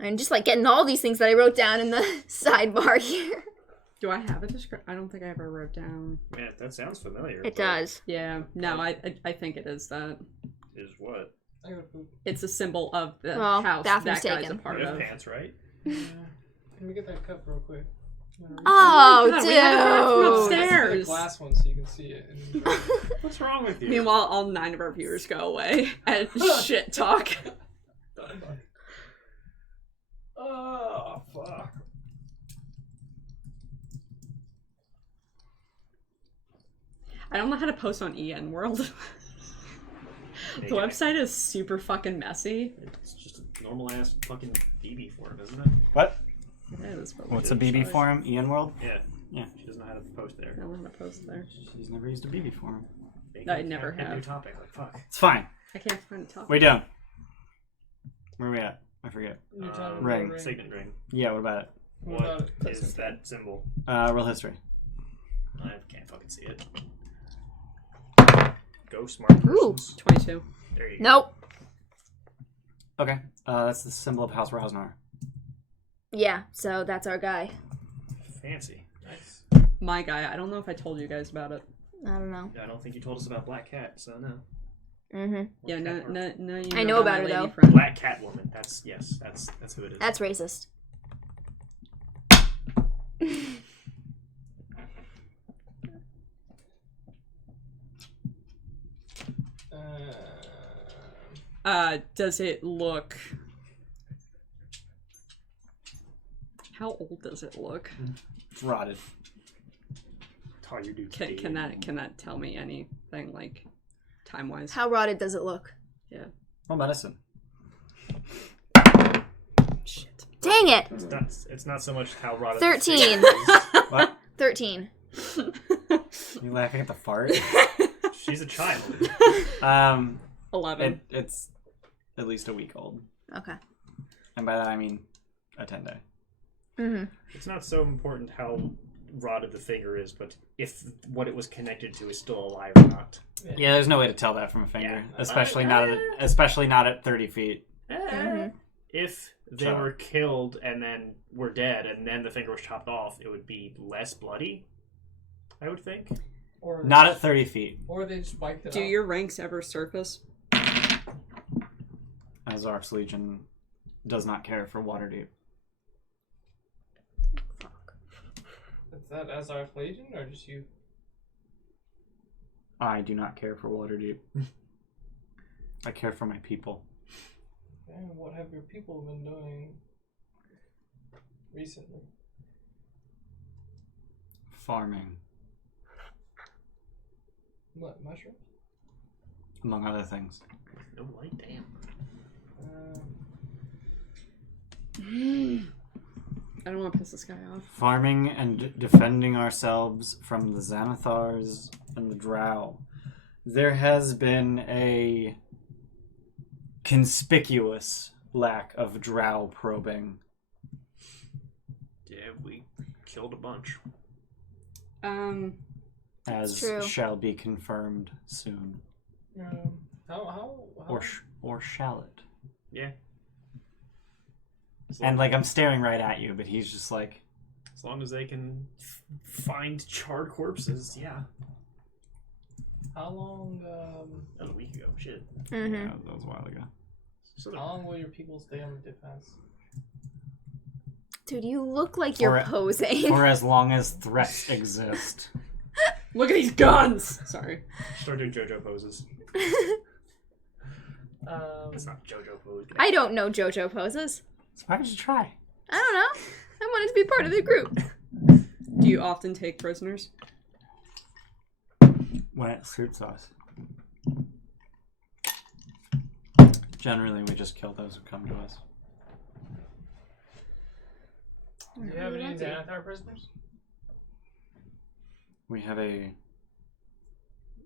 I'm just like getting all these things that I wrote down in the sidebar here. Do I have a description? I don't think I ever wrote down. Man, that sounds familiar. It but does. Yeah, no, I think it is that. Is what? I gotta poop. It's a symbol of the Well, house bathroom's that guy's taken. a part You of. have pants, right? Yeah. Let me get that cup real quick. Oh, God, we have a bathroom dude. upstairs. That's the glass one so you can see it. And What's wrong with you? Meanwhile, all 9 of our viewers go away and shit talk. oh, fuck. I don't know how to post on EN World. The website is super fucking messy. It's just a normal ass fucking BB form, isn't it? What? It is, but What's a BB forum? Ian World? Yeah. Yeah. She doesn't know how to post there. I don't know how to post there. She's never used a BB forum. I never New have. topic. Like fuck. It's fine. I can't find a topic. What are you doing? Where are we at? I forget. You're talking about Ring. ring. Signet ring. Yeah, what about it? What about What it? is that symbol? Roll history. I can't fucking see it. Go smart persons. 22. There you go. Nope. Okay. That's the symbol of House Rosnar. Yeah, so that's our guy. Fancy. Nice. My guy, I don't know if I told you guys about it. I don't know. I don't think you told us about Black Cat, so no. Mm-hmm. Yeah, no, you I know about my her, lady though. friend. Black Cat Woman. That's who it is. That's racist. Does it look... How old does it look? It's rotted. Oh, you do. Can that tell me anything, like, time-wise? How rotted does it look? Yeah. Roll medicine. Shit. Dang it! It's not so much how rotted. 13. What? 13. You laughing at the fart? She's a child. 11. It's at least a week old. Okay. And by that I mean a 10-day. Mm-hmm. It's not so important how rotted the finger is, but if what it was connected to is still alive or not. Yeah, there's no way to tell that from a finger, Yeah. especially not at 30 feet. Mm-hmm. If they were killed and then were dead, and then the finger was chopped off, it would be less bloody, I would think. Or Not at 30 feet. Or they just wiped it Do out. your ranks ever surface? Azar's Legion does not care for Waterdeep. Is that Azar's Legion or just you? I do not care for Waterdeep. I care for my people. And what have your people been doing recently? Farming, What, mushrooms? among other things. No light, damn. I don't want to piss this guy off. Farming and defending ourselves from the Xanathars and the Drow. There has been a conspicuous lack of Drow probing. Yeah, we killed a bunch. As true. shall be confirmed soon. How? Or shall it? Yeah. And like I'm staring right at you, but he's just like, as long as they can find charred corpses, yeah. How long? That was a week ago. Shit. Mm-hmm. yeah, that was a while ago. So How long will your people stay on the defense? Dude, you look like you're For- posing. For as long as threats exist. Look at these guns! Sorry. start doing JoJo poses. It's not JoJo pose. I don't know JoJo poses. So why did you try? I don't know. I wanted to be part of the group. Do you often take prisoners? When it suits us. Generally, we just kill those who come to us. Do you have any Xanathar prisoners? We have a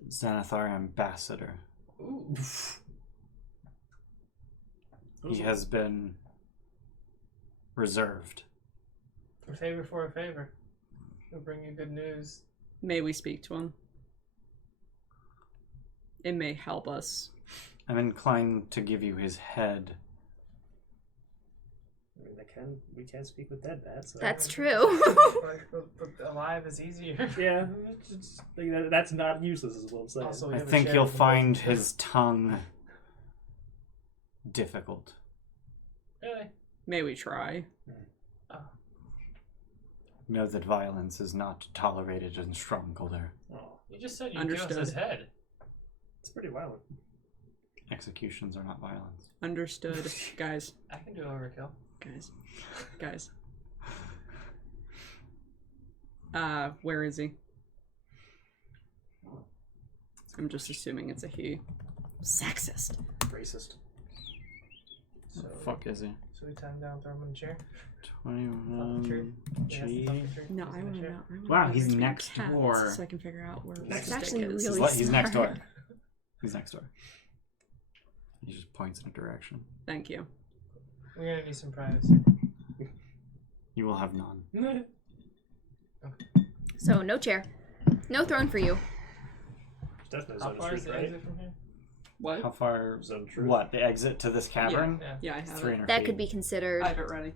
Xanathar ambassador. Ooh. He has been reserved. A favor for a favor. We'll bring you good news. May we speak to him? It may help us. I'm inclined to give you his head. I mean, we can speak with dead bats. So. That's true. But alive is easier. Yeah, that's not useless, is what I'm saying. Also, we I have a think shared you'll find relationship. his tongue difficult. Really? May we try? Know that violence is not tolerated in Stromkuhldur. Oh, You just said you'd give us Understood. his head. it's pretty violent. Executions are not violence. Understood. Guys. I can do overkill. Guys. Where is he? I'm just assuming it's a he. Sexist. Racist. So, Fuck is he? So we tie him down, throw him in the chair. 21 Yes, G. it's up the tree. No, He's I in the want to chair. know. Wow, he's next door. So I can figure out where Next the It's stick actually is. really He's next door. smart. He's next door. He just points in a direction. Thank you. We're gonna need some privacy. You will have none. So, no chair. No throne for you. There's definitely How zone far is truth, the right? exit from here? What? How far? Zone truth. What? The exit to this cavern? Yeah. Yeah, I It's have it. 300 That feet. could be considered I have it ready.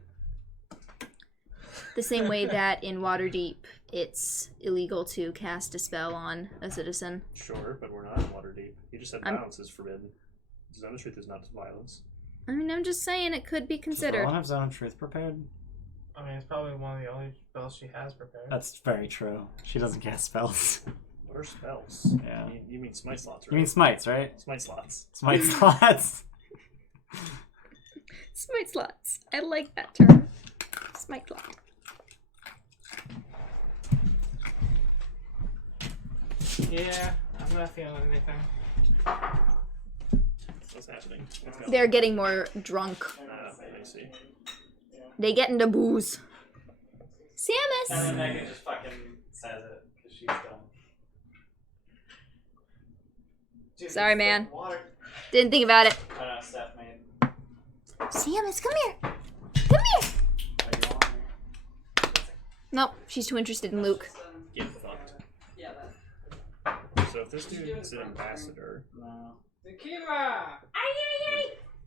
the same way that in Waterdeep it's illegal to cast a spell on a citizen. Sure, but we're not in Waterdeep. You just said I'm- violence is forbidden. Zone of truth is not violence. I mean, I'm just saying it could be Does considered. Rowan have Zone of Truth prepared? I mean, it's probably one of the only spells she has prepared. That's very true. She doesn't cast spells. What are spells? Yeah. You mean smite slots, right? You mean smites, right? smite slots. Smite slots. Smite slots. I like that term. Smite slot. Yeah, I'm not feeling anything. What's happening? What's going They're getting more drunk. I see. They get into booze. And Samus! then Megan just fucking says it because she's dumb. Dude, Sorry, man. Water. Didn't think about it. Steph made. Samus, come here! Come here! What do you want me? Nope, she's too interested in Luke. Get fucked. Yeah, So if this dude's an ambassador, No.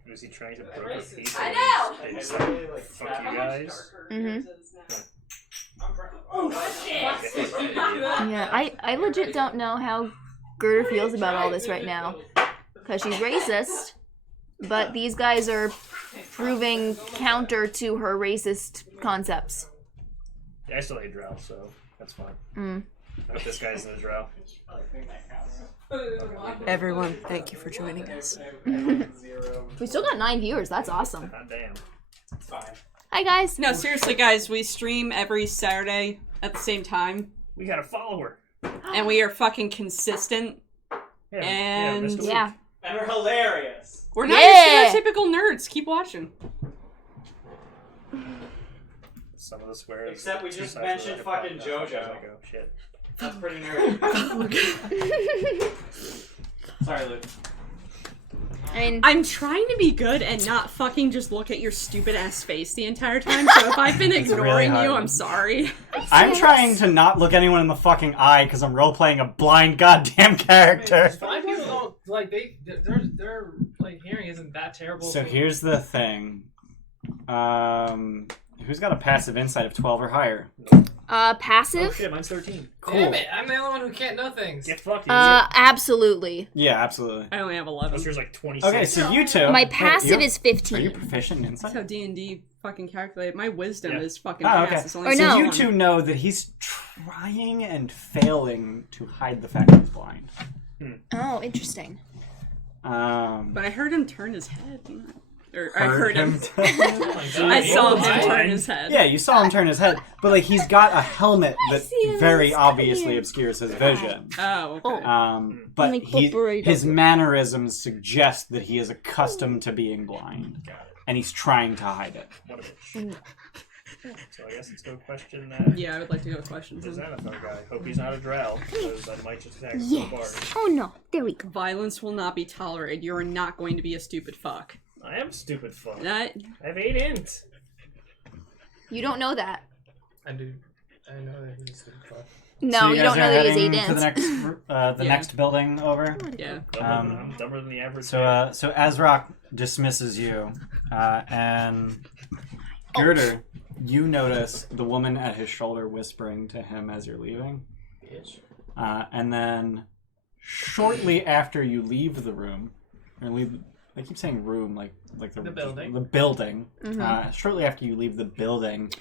is he trying to break a peace? I know! And he's I really like, like fuck that. you guys. Mm-hmm. Oh, shit! Yeah, I legit don't know how Gerda feels about all this right now. Because she's racist, but these guys are proving counter to her racist concepts. Yeah, I still hate Drow, so that's fine. Mm. But this guy's in the Drow. Everyone, thank you for joining us. We still got 9 viewers, that's awesome. God damn. Fine. Hi guys! No, seriously, guys, we stream every Saturday at the same time, We got a follower. and we are fucking consistent. Yeah, And- Mr. Yeah. Luke. And we're hilarious. We're not Yeah. stereotypical nerds. Keep watching. Some of the swears. Except we two just sides mentioned of the fucking podcast. JoJo. Go. Shit. That's pretty nerdy. Sorry, Luke. I mean, I'm trying to be good and not fucking just look at your stupid ass face the entire time. So if I've been It's really ignoring hard. you, I'm sorry. I'm trying to not look anyone in the fucking eye because I'm role-playing a blind goddamn character. Blind people don't like their like hearing isn't that terrible. So here's the thing. Who's got a passive insight of 12 or higher? Oh passive? shit, mine's 13. Cool. Damn it! I'm the only one who can't know things. Get fucked. Absolutely. Yeah, absolutely. I only have 11. Yours like 26. Okay, so you two. My Wait, passive is Are you 15. proficient in That's insight? how D&D fucking calculate. My wisdom Yeah. is fucking Oh, okay. ass. It's only Or So no. you two know that he's trying and failing to hide the fact that he's blind. Oh, interesting. But I heard him turn his head. Or I Heard heard him. Oh my God, I he saw was him blind. turn his head. Yeah, you saw him turn his head, but like he's got a helmet that see him, very he's obviously clear. obscures his vision. Oh, okay. But Like he, incorporate his it. mannerisms suggest that he is accustomed to being blind, Got it. and he's trying to hide it. What a bitch. So I guess let's go question that. Yeah, I would like to go questions. The Xanathar guy. Hope he's not a drow, because I might just attack the Yes. bard. Oh no, there we go. Violence will not be tolerated. You are not going to be a stupid fuck. I am stupid fuck. That I have 8 int. You don't know that. I do. I know that he's stupid fuck. No, So you guys don't know are that he's heading 8 to the ins. next, Yeah. next building over. yeah. I'm dumber than the average. So Azrock dismisses you, and Girder, you notice the woman at his shoulder whispering to him as you're leaving, bitch. and then shortly after you leave the room, or leave. I keep saying room, like the building. The building. Mhm. Shortly after you leave the building,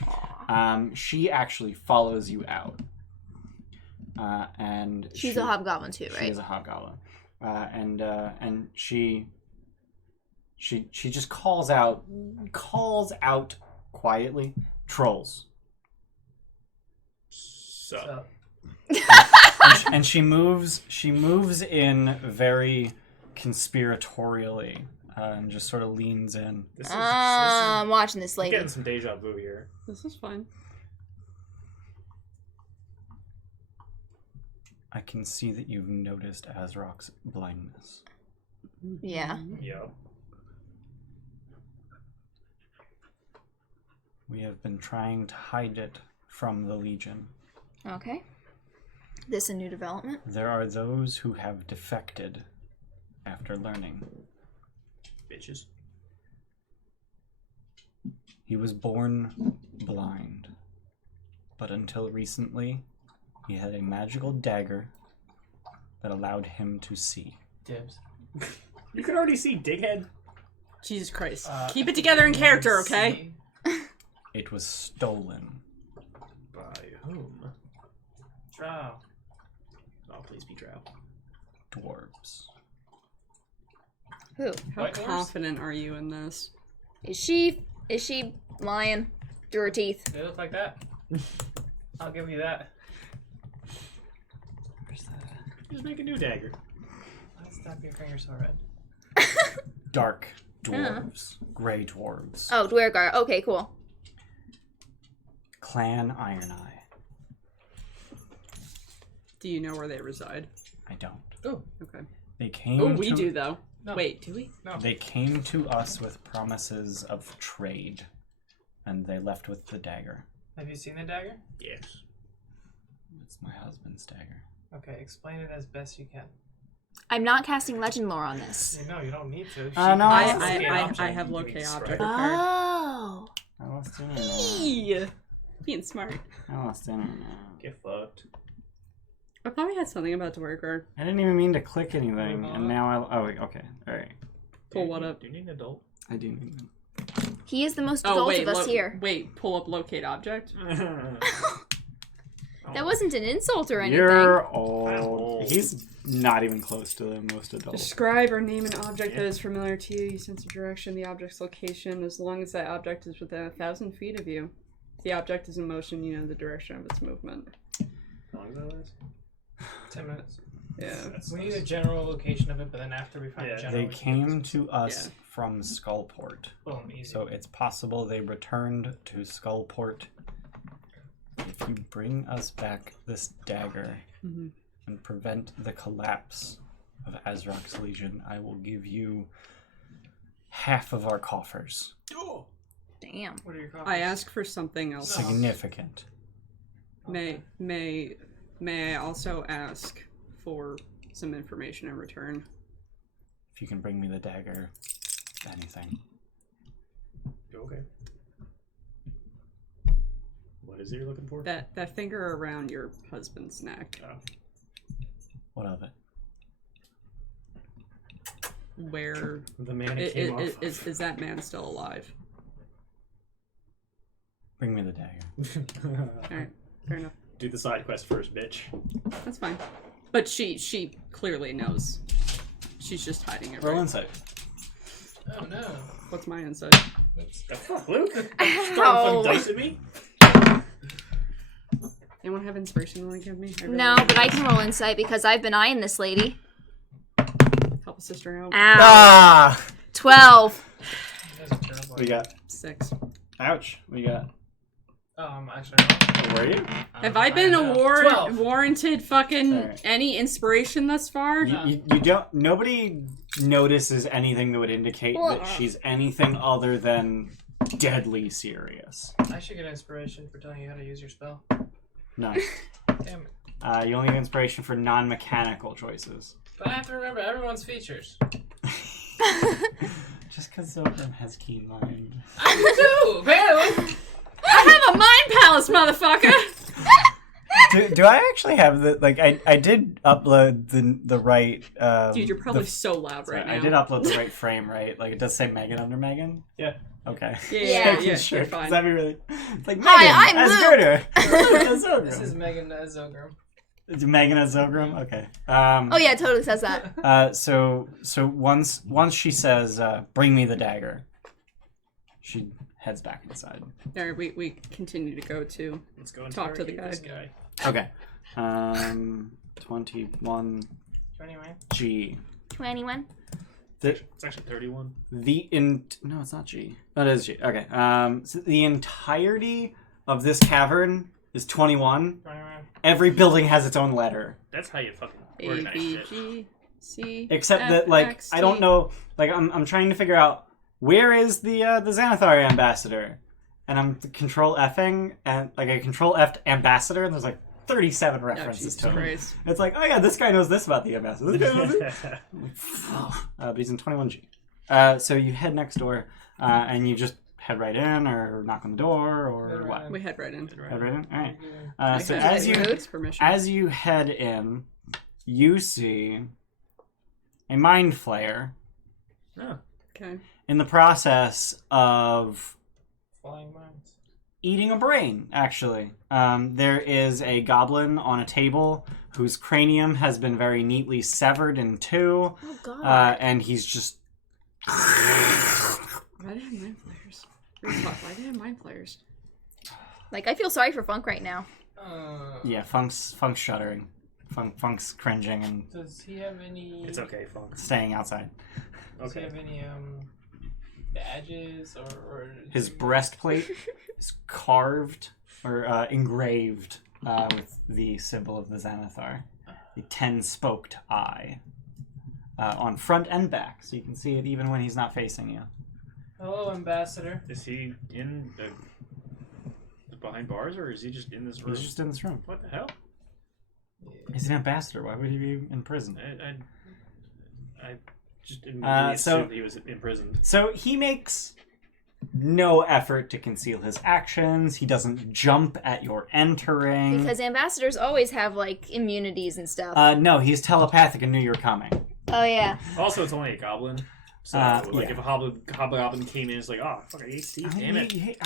she actually follows you out, and She's a hobgoblin too, She right? is a hobgoblin, and she just calls out quietly, trolls, So. and she moves in very conspiratorially, and just sort of leans in. This is, I'm watching this I'm lady. getting some deja vu here. This is fun. I can see that you've noticed Azrock's blindness. Yeah. Yup. We have been trying to hide it from the Legion. Okay. This a new development? There are those who have defected after learning. Bitches. He was born blind, but until recently, he had a magical dagger that allowed him to see. Dibs. You could already see Dighead. Jesus Christ. Keep it together in character, okay? It was stolen. By whom? Drow. Oh, please be drow. Dwarves. Who? How White dwarves? confident are you in this? Is she lying through her teeth? They look like that. I'll give you that. Where's that? Just make a new dagger. Why stop your finger so red? dark dwarves, gray dwarves. Oh, Dwergar. Okay, cool. Clan Iron Eye. Do you know where they reside? I don't. Oh, Okay. They came. Oh, we to, do though. No. Wait, do we? no. They came to us with promises of trade, and they left with the dagger. Have you seen the dagger? Yes. It's my husband's dagger. Okay, explain it as best you can. I'm not casting legend lore on this. No, you don't need to. No, I I have locate object prepared. Oh. I lost internet. Eee! Being smart. I lost internet. Get fucked. I thought we had something about Dwergar. I didn't even mean to click anything, and now I. Oh, wait, okay. All right. Pull what up? Do you need an adult? I do need them. He is the most Oh adult wait, of us here. wait. Pull up locate object. That wasn't an insult or anything. You're old. old. He's not even close to the most adult. Describe or name an object that is familiar to you. You sense a direction, the object's location, as long as that object is within 1,000 feet of you. If the object is in motion, you know the direction of its movement. How long ago is 10 minutes. Yeah. We need a general location of it, but then after we find Yeah, a general They came to us Yeah. from Skullport, Boom, easy. so it's possible they returned to Skullport. If you bring us back this dagger Mhm. and prevent the collapse of Azraq's Legion, I will give you half of our coffers. Damn. What are your coffers? I ask for something else. Significant. May I also ask for some information in return? If you can bring me the dagger, anything. Okay. What is it you're looking for? That finger around your husband's neck. Oh. What of it? Where The man it came off. is that man still alive? Bring me the dagger. Alright, fair enough. Do the side quest first, bitch. That's fine. But she clearly knows. She's just hiding it. Roll Right? insight. Oh no. What's my insight? The fuck, Luke? Ow. Throwing fucking dice at me? Anyone have inspiration you want to give me? I really No, but I can roll insight because I've been eyeing this lady. help a sister out. Ow. Ah! 12. You guys are terrible. What you got? 6. Ouch. What you got? Actually, Oh, were you? Have I been 12. warranted fucking Alright. any inspiration thus far? You don't. Nobody notices anything that would indicate that she's anything other than deadly serious. I should get inspiration for telling you how to use your spell. No. Damn it. You only get inspiration for non-mechanical choices. But I have to remember everyone's features. Just because Zoltan has keen mind. I do too, apparently. I have a mind palace, motherfucker! Do I actually have the like? I did upload the right. Dude, you're probably so loud right now. I did upload the right frame, right? Like it does say Megan under Megan. Yeah. Okay. Yeah, Sure, you're 'cause fine. that'd be really. It's like Megan Hi, I'm as Luke. Gerder. As This is Zogrum. Megan Zogrum. It's Megan as Zogrum. Okay. Oh yeah, it totally says that. So once she says, "Bring me the dagger," she heads back inside. Alright, we continue to go to Let's go and talk to the interrogate guy. this Okay. 21 Anyway. G. 21. It's actually 31. No, it's not G. Oh, it is G. Okay. So the entirety of this cavern is 21. Every building has its own letter. That's how you fucking A, organize B, shit. G, C. Except F, that, like, X, I don't T. know. Like, I'm trying to figure out where is the Xanathar ambassador, and I'm control Fing and like I control F ambassador, and there's like 37 Oh, references Jesus to him. Christ. It's like, oh yeah, this guy knows this about the ambassador. This guy knows this. But he's in 21G. So you head next door, and you just head right in, or knock on the door, or Head right what? in. We head right in. Head right in. All right. I So said as with you his permission. as you head in, you see a mind flayer Oh. Okay. in the process of Flying minds. eating a brain, actually. There is a goblin on a table whose cranium has been very neatly severed in two, Oh god. and he's just... Why do I have mind flayers? Real talk, why do I have mind flayers? Like I feel sorry for Funk right now. Yeah, Funk's shuddering. Funk's cringing and Does he have any? It's okay, Funk. staying outside. Does he Okay. have any badges or His breastplate is carved or engraved with the symbol of the Xanathar, the 10-spoked eye, on front and back, so you can see it even when he's not facing you. Hello, Ambassador. Is he in behind bars, or is he just in this room? He's just in this room. What the hell? He's an ambassador. Why would he be in prison? I just immediately so- assumed he was imprisoned. So he makes no effort to conceal his actions. He doesn't jump at your entering. Because ambassadors always have, like, immunities and stuff. No, he's telepathic and knew you were coming. Oh, yeah. Also, it's only a goblin. So, yeah. if a hobgoblin came in, it's like, oh, fuck, I ate Steve, damn it.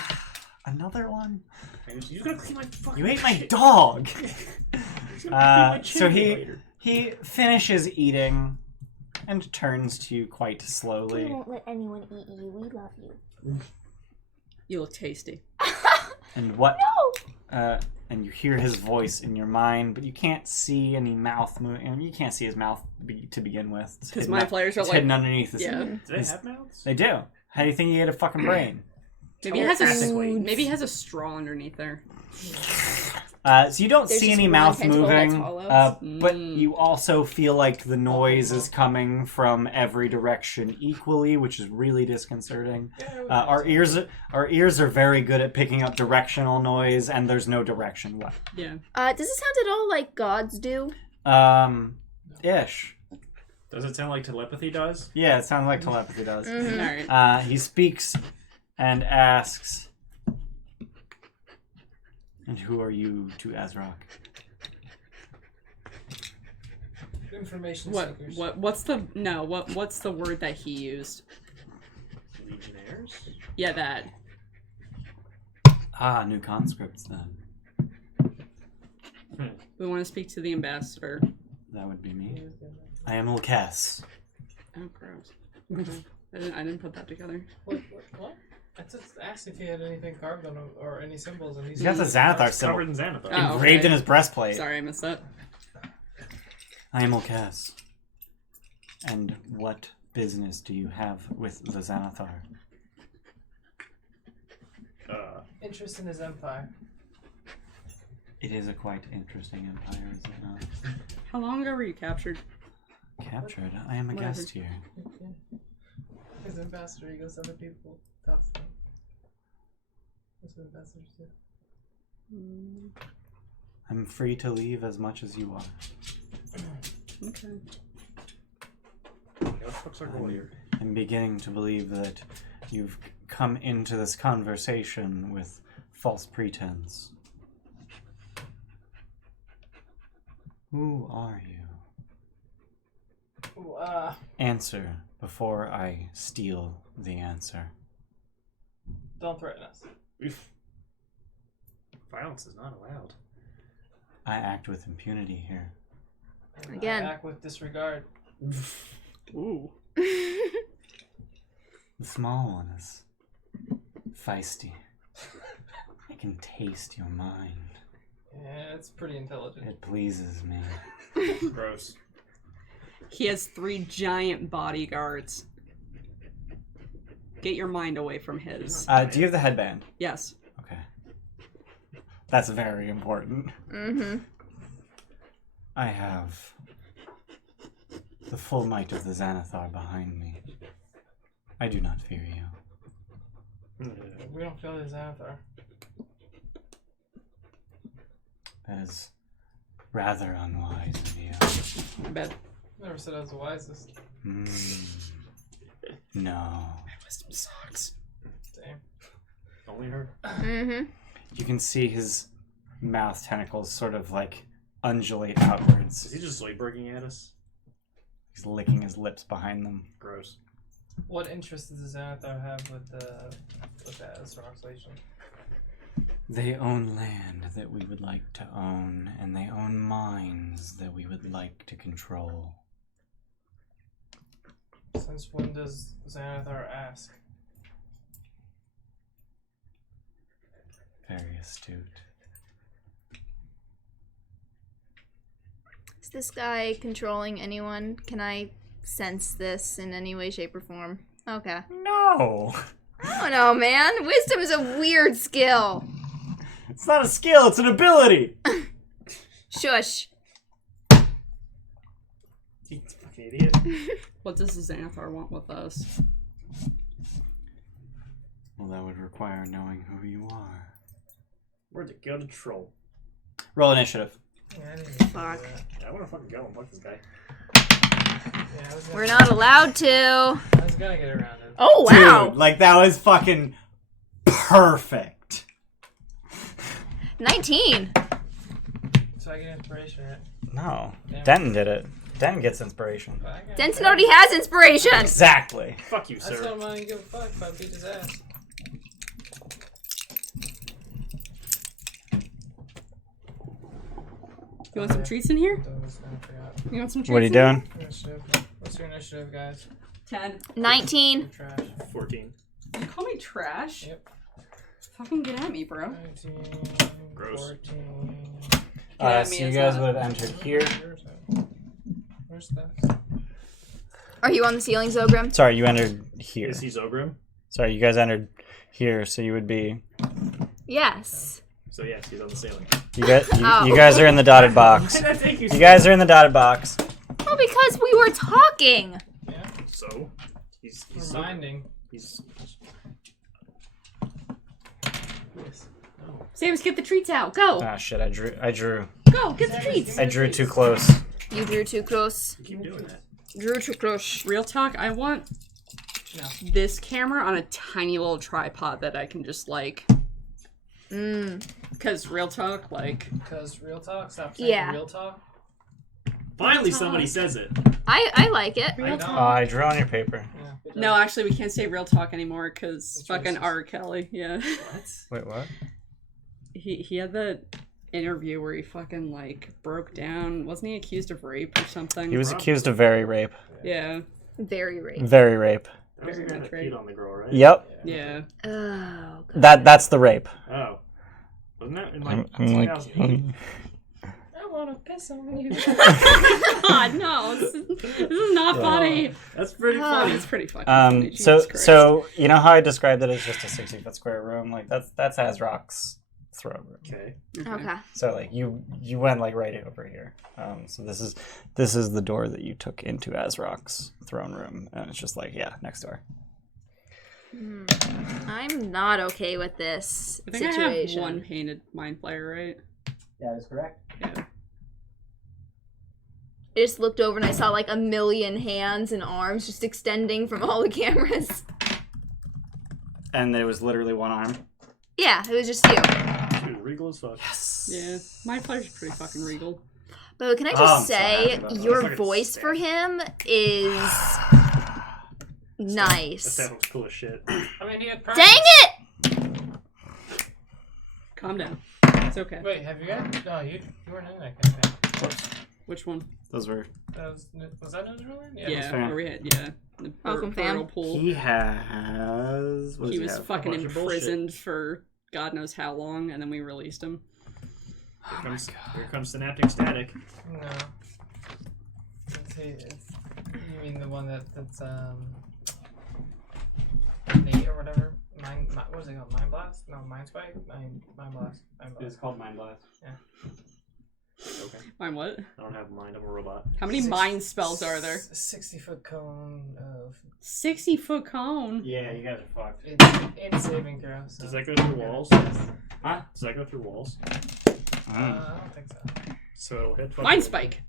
Another one? You gotta clean my fucking You ate my shit. dog! My So chimney later. he finishes eating and turns to you quite slowly. let anyone eat you. We love you. You look tasty. And what? No! And you hear his voice in your mind, but you can't see any mouth moving. You can't see his mouth to begin with. Because my players are It's like, hidden underneath his. yeah. Do they have mouths? They do. How do you think he ate a fucking brain? Maybe he has a Telephathically. maybe he has a straw underneath there. So you don't There's see just any one mouth tentacle that's moving, hollow. but you also feel like the noise is coming from every direction equally, which is really disconcerting. Our ears are very good at picking up directional noise, and there's no direction left. Yeah. Does it sound at all like gods do? Ish. Does it sound like telepathy does? Yeah, it sounds like telepathy does. Mhm. All right. He speaks and asks, "And who are you to Azrock?" Information seekers. What's the word that he used? Legionnaires? Yeah, that. New conscripts then. We want to speak to the ambassador. That would be me. I am Ulkess. Oh, gross. Okay. I didn't put that together. What? I just asked if he had anything carved on him or any symbols, and He's got the Xanathar symbol Covered in Xanathar. Oh. engraved okay. in his breastplate. Sorry, I missed that. I am Ulkess. And what business do you have with the Xanathar? interest in his empire. It is a quite interesting empire, is it not? How long ago were you captured? Captured. I am a Whatever. guest here. His ambassador, he goes to other people, talks to them. What's the ambassadors do? I'm free to leave as much as you are. Okay. What the fuck's our goal here? I'm beginning to believe that you've come into this conversation with false pretense. Who are you? Ooh, Answer before I steal the answer. don't threaten us. Violence is not allowed. I act with impunity here. And Again. I act with disregard. Ooh. The small one is feisty. I can taste your mind. Yeah, it's pretty intelligent. It pleases me. Gross. He has 3 giant bodyguards. Get your mind away from his. Do you have the headband? Yes. Okay. That's very important. Mm-hmm. I have the full might of the Xanathar behind me. I do not fear you. We don't feel his Xanathar. That is rather unwise of you. I bet. Never said I was the wisest. No. Wisdom sucks. Damn. Only her. Mm-hmm. You can see his mouth tentacles sort of like undulate outwards. Is he just Zoidberging at us? He's licking his lips behind them. Gross. What interest does the Xanathar have with that translation? They own land that we would like to own, and they own minds that we would like to control. Since when does Xanathar ask? Very astute. Is this guy controlling anyone? Can I sense this in any way, shape, or form? Okay. No. I don't know, man. Wisdom is a weird skill. It's not a skill, it's an ability. Shush. You fucking idiot. What does the Xanathar want with us? Well, that would require knowing who you are. We're the Gilded Troll. Roll initiative. Yeah, I didn't even Fuck. do that. Yeah, I wanna fucking go and fuck this guy. Yeah, We're not allowed to. I was gonna get around it. Oh, wow. Dude, like that was fucking perfect. 19. So I get inspiration, right? No. Damn. Denton did it. Denton gets inspiration. But I got Denton already has inspiration. Exactly. Fuck you, I sir. still don't mind give a fuck if I beat his ass. You want some treats in here? I forgot. You want some treats? What are you in doing? Initiative. What's your initiative, guys? here? 10. 19. You're trash. 14. You call me trash? Yep. Fucking get at me, bro. 19. Gross. 14. at So me, you it's guys not- would have entered here. Where's that? Are you on the ceiling, Zogrim? Sorry, you entered here. Is he Zogrim? Sorry, you guys entered here, so you would be. Yes. So yes, he's on the ceiling. You guys, Oh. you guys are in the dotted box. Why did I think You guys are in the dotted box. Oh, because we were talking. Yeah. So he's Reminding. He's. Samus, get the treats out. Go. Ah, shit! I drew. Go, get the treats. I drew too close. You drew too close. You keep doing that. Drew too close. Real talk, I want this camera on a tiny little tripod that I can just, like... Because real talk, like... Because real talk. Stop saying Yeah. real talk. Finally, somebody says it. I like it. I know. I drew on your paper. Yeah. No, actually, we can't say real talk anymore, because It's fucking racist. R. Kelly, yeah. What? Wait, what? He had that interview where he fucking, like, broke down. Wasn't he accused of rape or something? He was accused of very rape. Yeah. Very rape. Very rape. That was the guy that peed on the girl, right? Yep. Yeah. Oh, God. That's the rape. Oh. Wasn't that in I'm like like. 2008? I want to piss on you. God, no. This is not funny. That's pretty funny. It's pretty fucking funny. Jesus Christ. So you know how I described it as just a 60-foot square room? Like that's Azrock's throne room. Okay. Okay. So like you went like right over here. So this is the door that you took into Azrock's throne room, and it's just like next door. I'm not okay with this I think I situation. have one painted mind flayer, right? That is correct. Yeah. I just looked over and I saw like a million hands and arms just extending from all the cameras. And there was literally one arm. Yeah, it was just you. Dude, regal as fuck. Yes. Yeah. Mind flayer's pretty fucking regal. But can I I'm just so say, happy about that. your Fucking voice sick. for him is That nice. staff was cool as shit. I mean, he had Dang practice. it! Calm down. It's okay. Wait, have you guys? No, you weren't in that campaign. Whoops. Which one? Those were. Was that Netherland? Yeah, fair. where we had, the Welcome, fam. Burial pool. He has. What does He was have? fucking A bunch of bullshit. imprisoned for God knows how long, and then we released him. Here comes synaptic static. No. Let's see. You mean the one that's Nate or whatever? What was it called? Mind Blast? No, Mind Spike? Mind Blast. Mind It's Blast. called Mind Blast. Okay. Mine what? I don't have a mind. I'm a robot. How many mind spells are there? 60-foot cone of 60-foot cone. Yeah, you guys are fucked. it's saving throw. So. Does that go through walls? Huh? Does that go through walls? I don't think so. So it'll hit fucking Mind spike.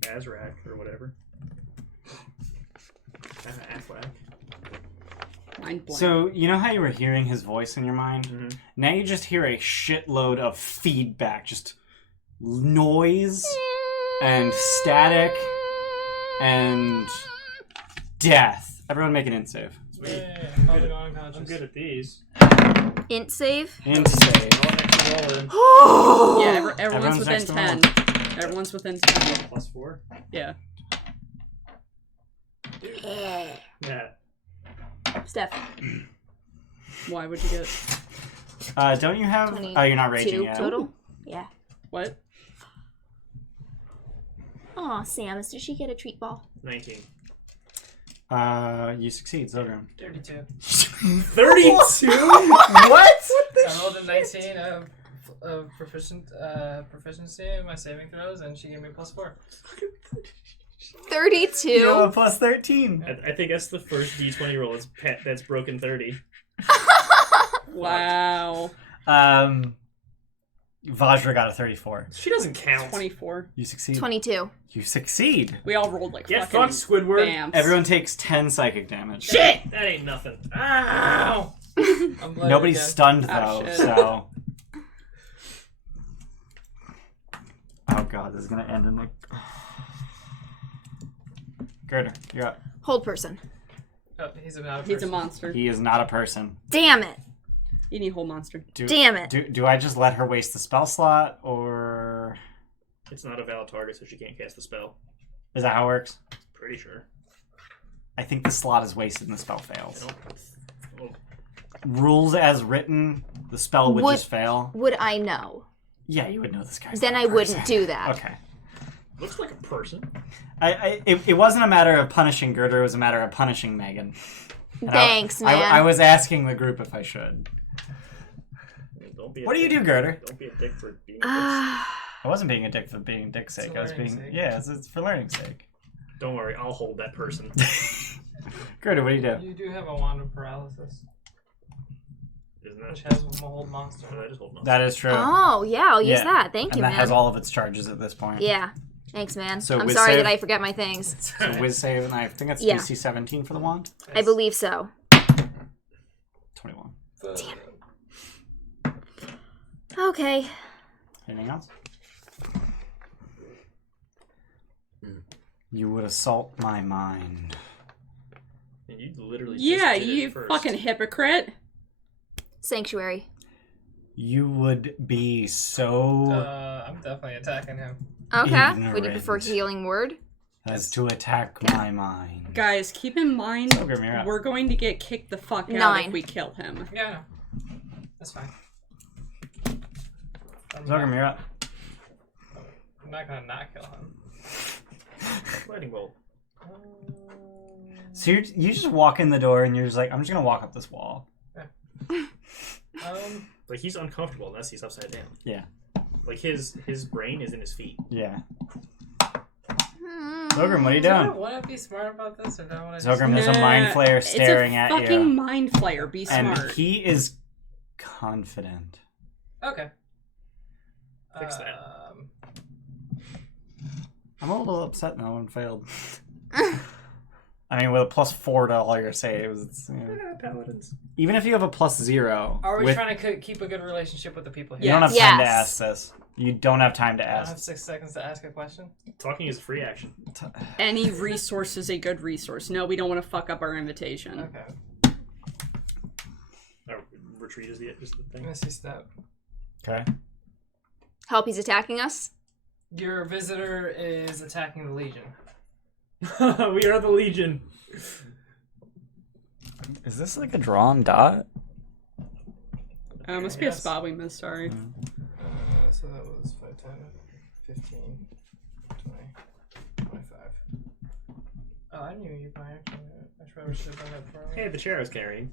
Azrak or whatever. Affleck. Mind blank. So you know how you were hearing his voice in your mind? Mm-hmm. Now you just hear a shitload of feedback, just noise and static and death. Everyone make an int save. Yeah, I'm probably good, not I'm unconscious. good at these. Int save. Int save. Yeah, everyone's Everyone's within next to 10. one. Everyone's within 10. +4. Yeah. Yeah. Steph. Why would you get Don't you have? Oh, you're not raging 2 yet. total? Yeah. what? Aw, Samus, did she get a treat ball? 19. You succeed, Zilgrim. 32. 32? What? I rolled a 19 of proficiency in my saving throws, and she gave me +4. 32. You have a plus 13. I think that's the first D20 roll that's broken 30. Wow. Vajra got a 34. She doesn't count. 24. You succeed. 22. You succeed. We all rolled like Get fucking fucked, Squidward. bamps. Everyone takes 10 psychic damage. Shit! That ain't nothing. Ow! I'm bloody Nobody's again. stunned Oh, though, shit. so. Oh god, this is gonna end in like. Girder, you're up. Hold person. Oh, he's a He's a monster. He is not a person. Damn it. You need whole monster. Damn it. Do I just let her waste the spell slot, or It's not a valid target, so she can't cast the spell. is that how it works? Pretty sure. I think the slot is wasted and the spell I fails. don't. Rules as written, the spell would just fail. Would I know? Yeah, you would know this guy's Then not I a wouldn't person. do that. Okay. Looks like a person. It wasn't a matter of punishing Girder, it was a matter of punishing Megan. And Thanks, man. I was asking the group if I should. Don't be a What do you dick. do, Girder? Don't be a dick for being a dick. I wasn't being a dick for being a dick's sake. It's I was learning being sake. yeah, it's for learning sake. Don't worry, I'll hold that person. Girder, what do you do? You do have a wand of paralysis, Isn't that which has a hold monster. I just hold on. That is true. Oh, yeah, I'll use Yeah. that. Thank and you, that man. has all of its charges at this point. Yeah. Thanks, man. So I'm whiz sorry save? that I forget my things. So whiz save, and I think that's Yeah. DC 17 for the wand. I believe so. 21. Okay. Anything else? You would assault my mind. And you literally Yeah, just did you it first. fucking hypocrite. Sanctuary. You would be so I'm definitely attacking him. Okay. Would you Ignorant. prefer healing word? as to attack my mind. Guys, keep in mind, Zilgrim, you're up. we're going to get kicked the fuck out 9. if we kill him. Yeah, that's fine. Zilgrim, you're up. I'm not gonna not kill him. Lightning bolt. So you just walk in the door and you're just like, I'm just gonna walk up this wall. Like, he's uncomfortable unless he's upside down. Yeah. Like, his brain is in his feet. Yeah. Zilgrim, what are you doing? Want to be smart about this, or do I want to? Zilgrim, there's a mind flayer staring it's a at fucking you. mind flayer. Be And smart. he is confident. Okay. Fix that. I'm a little upset no one failed. I mean, with a +4 to all your saves, it's, you know. Paladins. Even if you have a +0, Are we with, trying to keep a good relationship with the people you here? don't have time to Yes. ask this. You don't have time to I have ask. 6 seconds to ask a question. Talking is a free action. Any resource is a good resource. No, we don't want to fuck up our invitation. Okay. Retreat is the thing. Missy step. Okay. Help, he's attacking us? Your visitor is attacking the Legion. We are the Legion. Is this like a drawn dot? Must be a spot we missed, sorry. So that was 5, 10, 15, 20, 25. Oh, I knew you by accident. I probably should have done that for Hey, the chair I was carrying.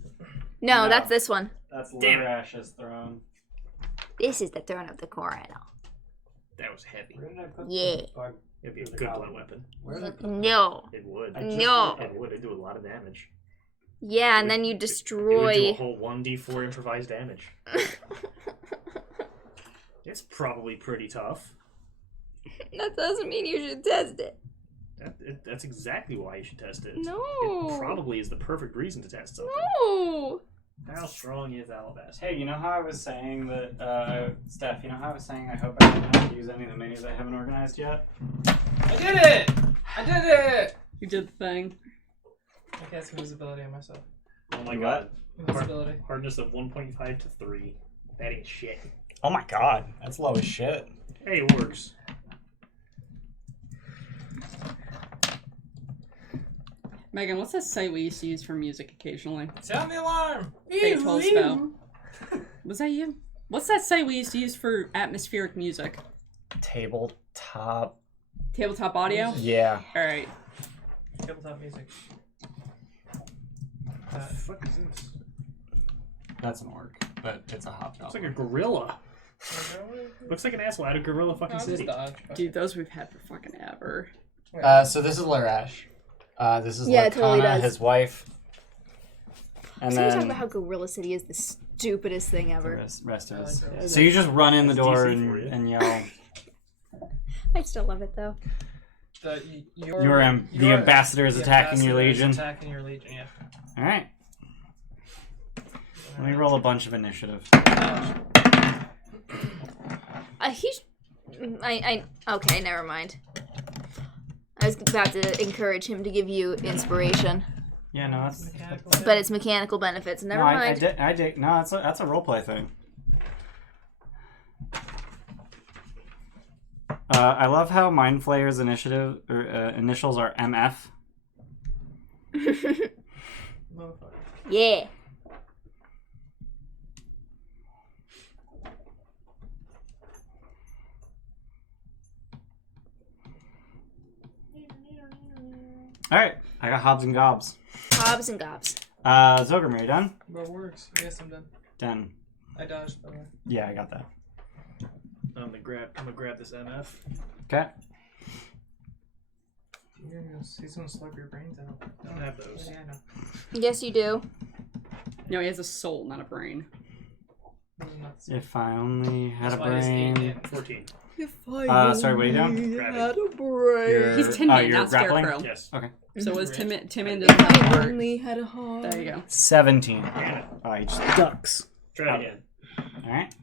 No, No. that's this one. That's Damn it. Lurash's throne. This is the throne of the Coronel. That was heavy. Where did I put Yeah. the bug? It'd be a good blunt weapon. Where did I put No. It would. No. It would. It'd do a lot of damage. Yeah, and then you It would do a destroy... whole 1d4 improvised damage. It's probably pretty tough. That doesn't mean you should test it. That's exactly why you should test it. No. It probably is the perfect reason to test something. No. How strong is Alabaster? Hey, you know how I was saying that, Steph, you know how I was saying I hope I don't have to use any of the minis I haven't organized yet? I did it! I did it! You did the thing. I cast invisibility on myself. Oh my What? god. Invisibility. Hardness of 1.5 to 3. That ain't shit. Oh my god, that's low as shit. Hey, it works. Megan, what's that site we used to use for music occasionally? Sound the alarm! Fate 12 spell. Was that you? What's that site we used to use for atmospheric music? Tabletop Tabletop audio? Yeah. Alright. Tabletop music. What the fuck is this? That's an orc, but it's a hobgoblin. Looks like a gorilla. Looks like an asshole out of Gorilla fucking City. Dude, those we've had for fucking ever. So this is Larash. This is Yeah, it totally Lorcana, does. his wife. And So we're talking then about how Gorilla City is the stupidest thing the ever. rest of us. Yeah. So you just run in the That's door DC for you. and yell. I still love it though. The ambassador is attacking your legion. Attacking your legion, yeah. All right. Let me roll a bunch of initiative. Okay, never mind. I was about to encourage him to give you inspiration, Yeah, no, that's. but it's mechanical benefits. Never no, mind. I did. No, that's a roleplay thing. I love how Mind Flayer's initiative or initials are MF. Yeah. All right, I got Hobbs and Gobs. Hobbs and gobs. Zogrim, are you done? What works? Yes, I'm done. Done. I dodged, by the way. Yeah, I got that. I'm gonna grab this MF. Okay. He's gonna slurp your brains out. I don't have those. Yeah, I know. Yes, you do. No, he has a soul, not a brain. Those are nuts. If I only had That's a why he's 8 brain. in. 14. Sorry, what are you doing? Grabbing. You're- He's Tin Man, you're not grappling? Scarecrow. Yes. Okay. So was Tim Man doesn't have a heart. Only had a heart. There you go. 17. Damn it. Oh, he just ducks. Try it again. All right.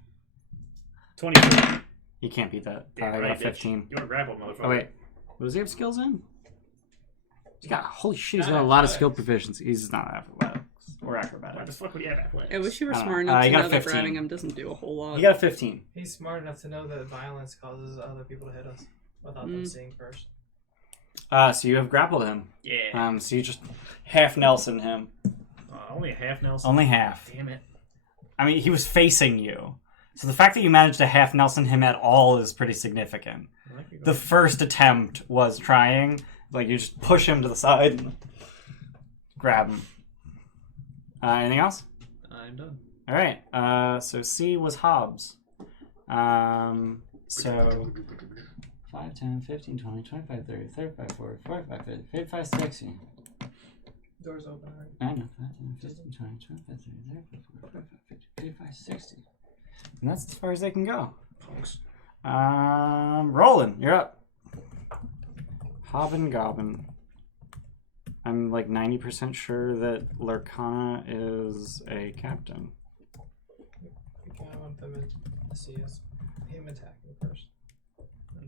22. You can't beat that. Damn I got right, a bitch. 15. You want to grapple, motherfucker? Oh wait, what does he have skills in? He's got holy shit. He's Not got a lot of skill athletics. proficiency. He's not athletics or Why the acrobatics. fuck would he have athletics? I wish you were I don't smart know. enough You to got know that 15. grabbing him doesn't do a whole lot. He got a 15. He's smart enough to know that violence causes other people to hit us without them seeing first. So you have grappled him. Yeah. So you just half Nelson him. Only a half Nelson. Only half. Damn it. I mean, he was facing you. So the fact that you managed to half Nelson him at all is pretty significant. I like you The going- first attempt was trying. Like, you just push him to the side and grab him. Anything else? I'm done. All right. So C was Hobbs. So 5, 10, 15, 20, 25, 30, 35, 40, 45, 50, 55, 60. Doors open, right? I know. 5, 10, 15, 20, 25, 30, 35, 40, 45, 50, 55, 60. And that's as far as they can go. Punks. Roland, you're up. Hobbin Gobbin. I'm like 90% sure that Lorcana is a captain. We kind of want them to see us. Him attacking first.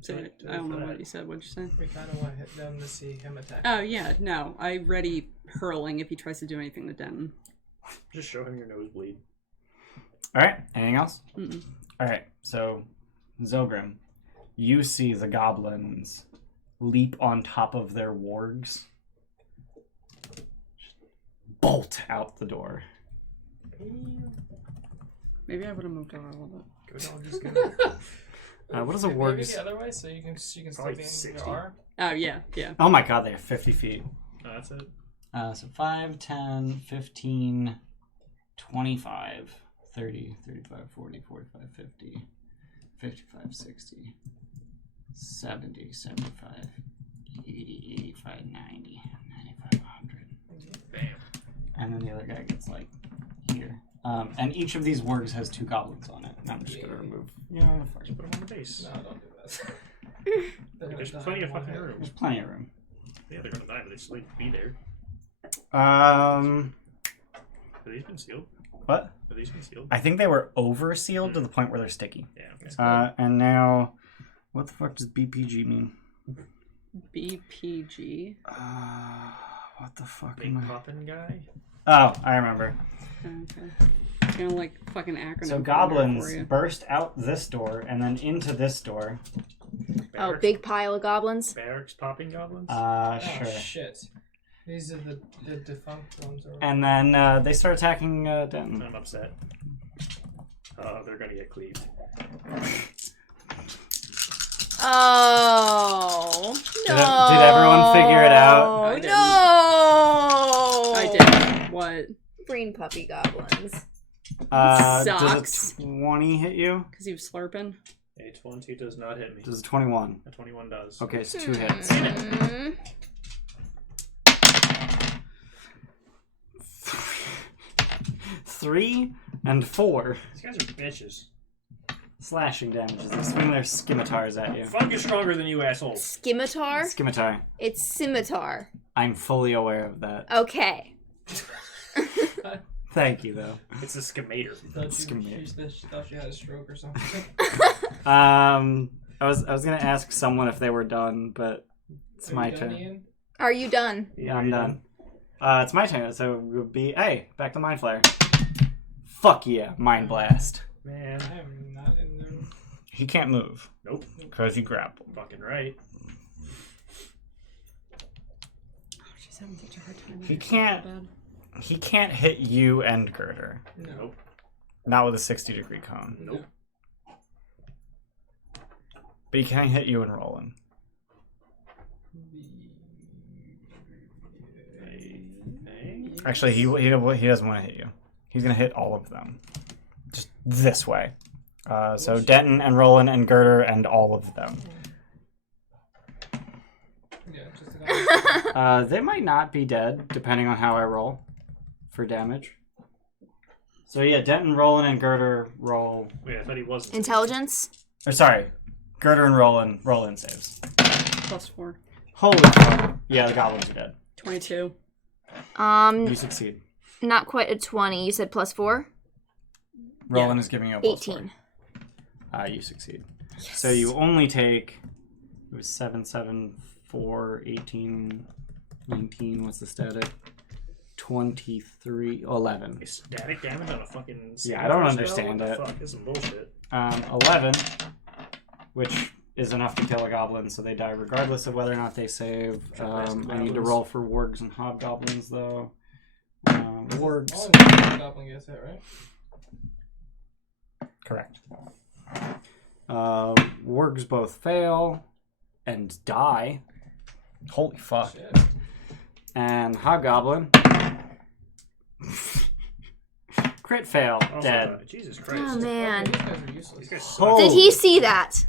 So, I don't know what you said. What'd you say? We kind of want them to see him attack. Oh, yeah, no. I'm ready hurling if he tries to do anything to Denton. Just show him your nosebleed. All right. Anything else? Mm-mm. All right. So, Zogrim, you see the goblins leap on top of their wargs, bolt out the door. Maybe I would have moved over a little bit. Go down, just go. What is a Maybe warg? the other way, so you can still Probably be in 60. your arm. Oh, yeah, yeah. Oh my god, they have 50 feet. Oh, that's it. So 5, 10, 15, 25, 30, 35, 40, 45, 50, 55, 60, 70, 75, 80, 85, 90, 95, 100. Bam. And then the other guy gets like here. And each of these wargs has 2 goblins on it. And I'm just gonna remove. Yeah, fuck. Just put him on the base. No, don't do that. There's plenty of fucking room. There's plenty of room. Yeah, they're gonna die, but they still need to be there. Um, Have these been sealed? what? Have these been sealed? I think they were over sealed to the point where they're sticky. Yeah. Okay. And now, what the fuck does BPG mean? BPG. What the fuck Big am I? poppin' guy. Oh, I remember. Okay. It's gonna like fucking acronym. So for goblins you. burst out this door and then into this door. Oh, Barracks- big pile of goblins. Barracks popping goblins. Oh, Sure. shit. These are the defunct ones. Or... And then they start attacking Denton. I'm upset. Oh, they're gonna get cleaved. Oh. No. Did everyone figure it out? I didn't. No. I did. What? Green puppy goblins. Does Sucks. a 20 hit you? Because he was slurping. A 20 does not hit me. Does a 21? A 21 does. Okay, it's 2 hits. Mm. 3 and 4 These guys are bitches. slashing damages. They swing their scimitars at you. Fucking stronger than you, asshole. Scimitar? Scimitar. It's scimitar. I'm fully aware of that. Okay. Thank you, though. It's a scamator. She thought she had a stroke or something. I was gonna ask someone if they were done, but it's my turn. Are you done? Yeah, I'm done. It's my turn, so it would be back to Mind Flare. Fuck yeah, Mind Blast. Man. I am not in there. He can't move. Nope. Because you grapple. Fucking right. She's having such a hard time. He can't. He can't hit you and Girder. Nope. Not with a 60-degree cone. Nope. But he can hit you and Roland. Actually, he doesn't want to hit you. He's gonna hit all of them, just this way. So Denton and Roland and Girder and all of them. Yeah, just a They might not be dead, depending on how I roll for damage. So yeah, Denton, Roland, and Girder roll. Wait, I thought he wasn't. Intelligence? Or sorry, Girder and Roland saves. +4. Holy fuck! Yeah, the goblins are dead. 22. You succeed. Not quite a 20. You said +4? Roland is giving you a +4. 18. You succeed. Yes. So you only take, it was 7, 7, 4, 18, 19, what's the static? 23, 11. Is static damage on a fucking... Yeah, I don't understand it. it. Fuck, this is some bullshit. 11, which is enough to kill a goblin, so they die regardless of whether or not they save. I need to roll for wargs and hobgoblins, though. Wargs. Only goblin gets hit, right? Correct. Wargs both fail and die. Holy fuck. Shit. And hobgoblin. Crit fail. Dead. Jesus Christ. Oh, man. These guys are useless. These guys suck. Oh. Did he see that?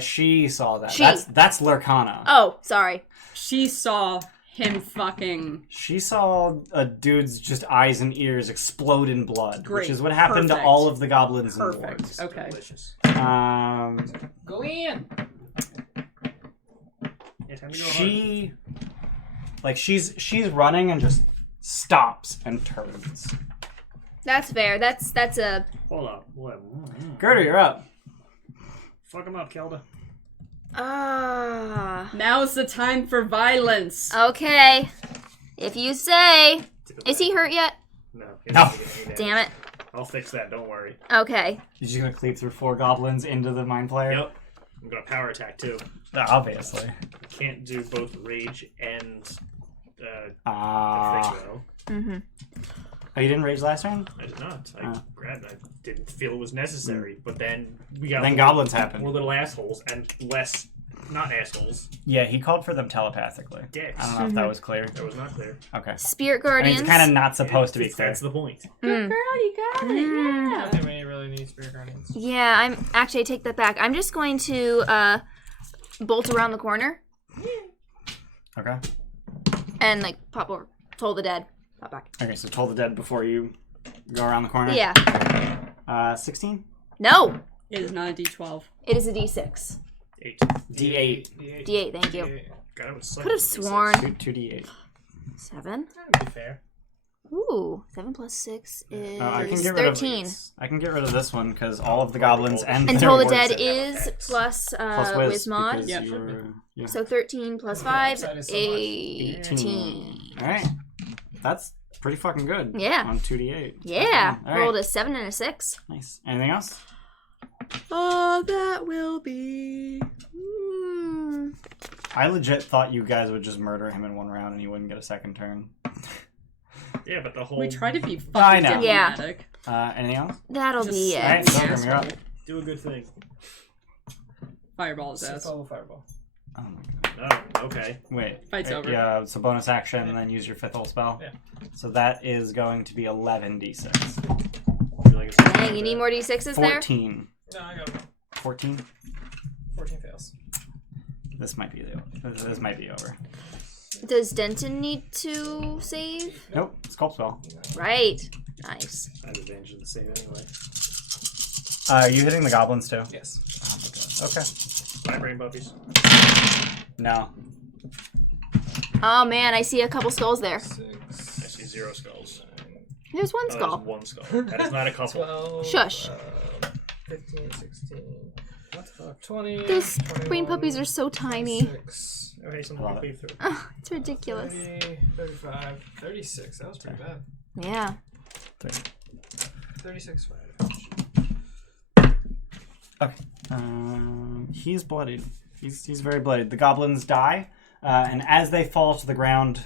She saw that. She. That's Lurkana. Oh, sorry. She saw him fucking... She saw a dude's just eyes and ears explode in blood, Great. which is what happened to Perfect. all of the goblins and Perfect. wargs. Okay. Delicious. Go in! Yeah, time to go hard. She's running and just stops and turns. That's fair. That's a... Hold up. What? Girder, you're up. Fuck him up, Kelda. Now's the time for violence. Okay. If you say. Is he hurt yet? No. No. Damn it. I'll fix that, don't worry. Okay. You're just gonna cleave through 4 goblins into the Mind Flayer? Yep. I'm gonna power attack too. Obviously. I can't do both rage and thing though. Mm-hmm. Oh, you didn't rage last turn? I did not. I grabbed it. I didn't feel it was necessary. But then we got Then goblins happened. more little assholes and less not assholes. Yeah, he called for them telepathically. Dicks. I don't know if that was clear. That was not clear. Okay. Spirit I mean, Guardians. it's kind of not supposed to be clear. That's the point. Mm. Girl, you got it. Mm. Yeah. I think we really need Spirit Guardians. Yeah, I'm actually I take that back. I'm just going to bolt around the corner Okay. and like pop over. Toll the dead. Pop back. Okay, so Toll the Dead before you go around the corner? Yeah. 16? No. It is not a D12. It is a D6. 8. D8. D8, thank you. God, I would suck Could have at D6. sworn. 2D8. 7. That'd be fair. Ooh. 7 plus 6 is I can get rid of 13. I can get rid of this one because all of the goblins and And their Toll the wards Dead have is effects. plus Whiz, Wiz mod. because Yep. yeah. So 13 plus 5, Upside is so much. 18. Alright. That's pretty fucking good. Yeah. On 2D8. Yeah. All right. Rolled a 7 and a 6. Nice. Anything else? That will be... I legit thought you guys would just murder him in one round and he wouldn't get a second turn. Yeah, but the whole... We try to be I fucking know. diplomatic. Anything else? That'll Just be say it. Alright, Pilgrim, you're up. Do a good thing. Fireball his ass. Follow fireball. Oh my god. Oh, okay. Wait. Fight's over. Yeah, so bonus action and then use your 5th level spell. Yeah. So that is going to be 11d6. I feel like it's Dang, you need more d6s there? 14. No, I got one. 14? 14 fails. This might be over. Does Denton need to save? Nope, sculpt spell. Right. Nice. I have advantage of the save anyway. Are you hitting the goblins too? Yes. Oh my god. Okay. Bye, brain puppies. No. Oh man, I see a couple skulls there. 6. I see 0 skulls. There's one Oh, skull. there's 1 skull. That is not a couple. 12. Shush. 15, 16. What the fuck? 20. Those 21, brain puppies are so tiny. 6. Okay, something Love to it. cleave through. Oh, it's ridiculous. 30, 35, 36. That was pretty bad. Yeah. 36 fire. Okay. He's bloodied. He's very bloodied. The goblins die, and as they fall to the ground,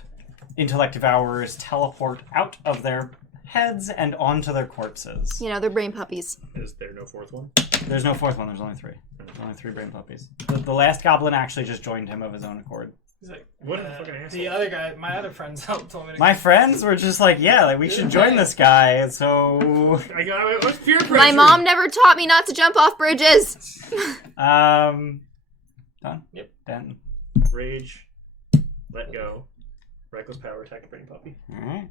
intellect devourers teleport out of their heads and onto their corpses. You know, they're brain puppies. Is there no 4th one? There's no 4th one. There's only 3. There's only 3 brain puppies. The last goblin actually just joined him of his own accord. He's like, What a fucking asshole. the other guy, my other friends helped told me to My friends were just like, yeah, like, we should join this guy. So, I was peer pressure. My mom never taught me not to jump off bridges. done. Yep. Done. Rage. Let go. Reckless power. Attack the brain puppy. All right.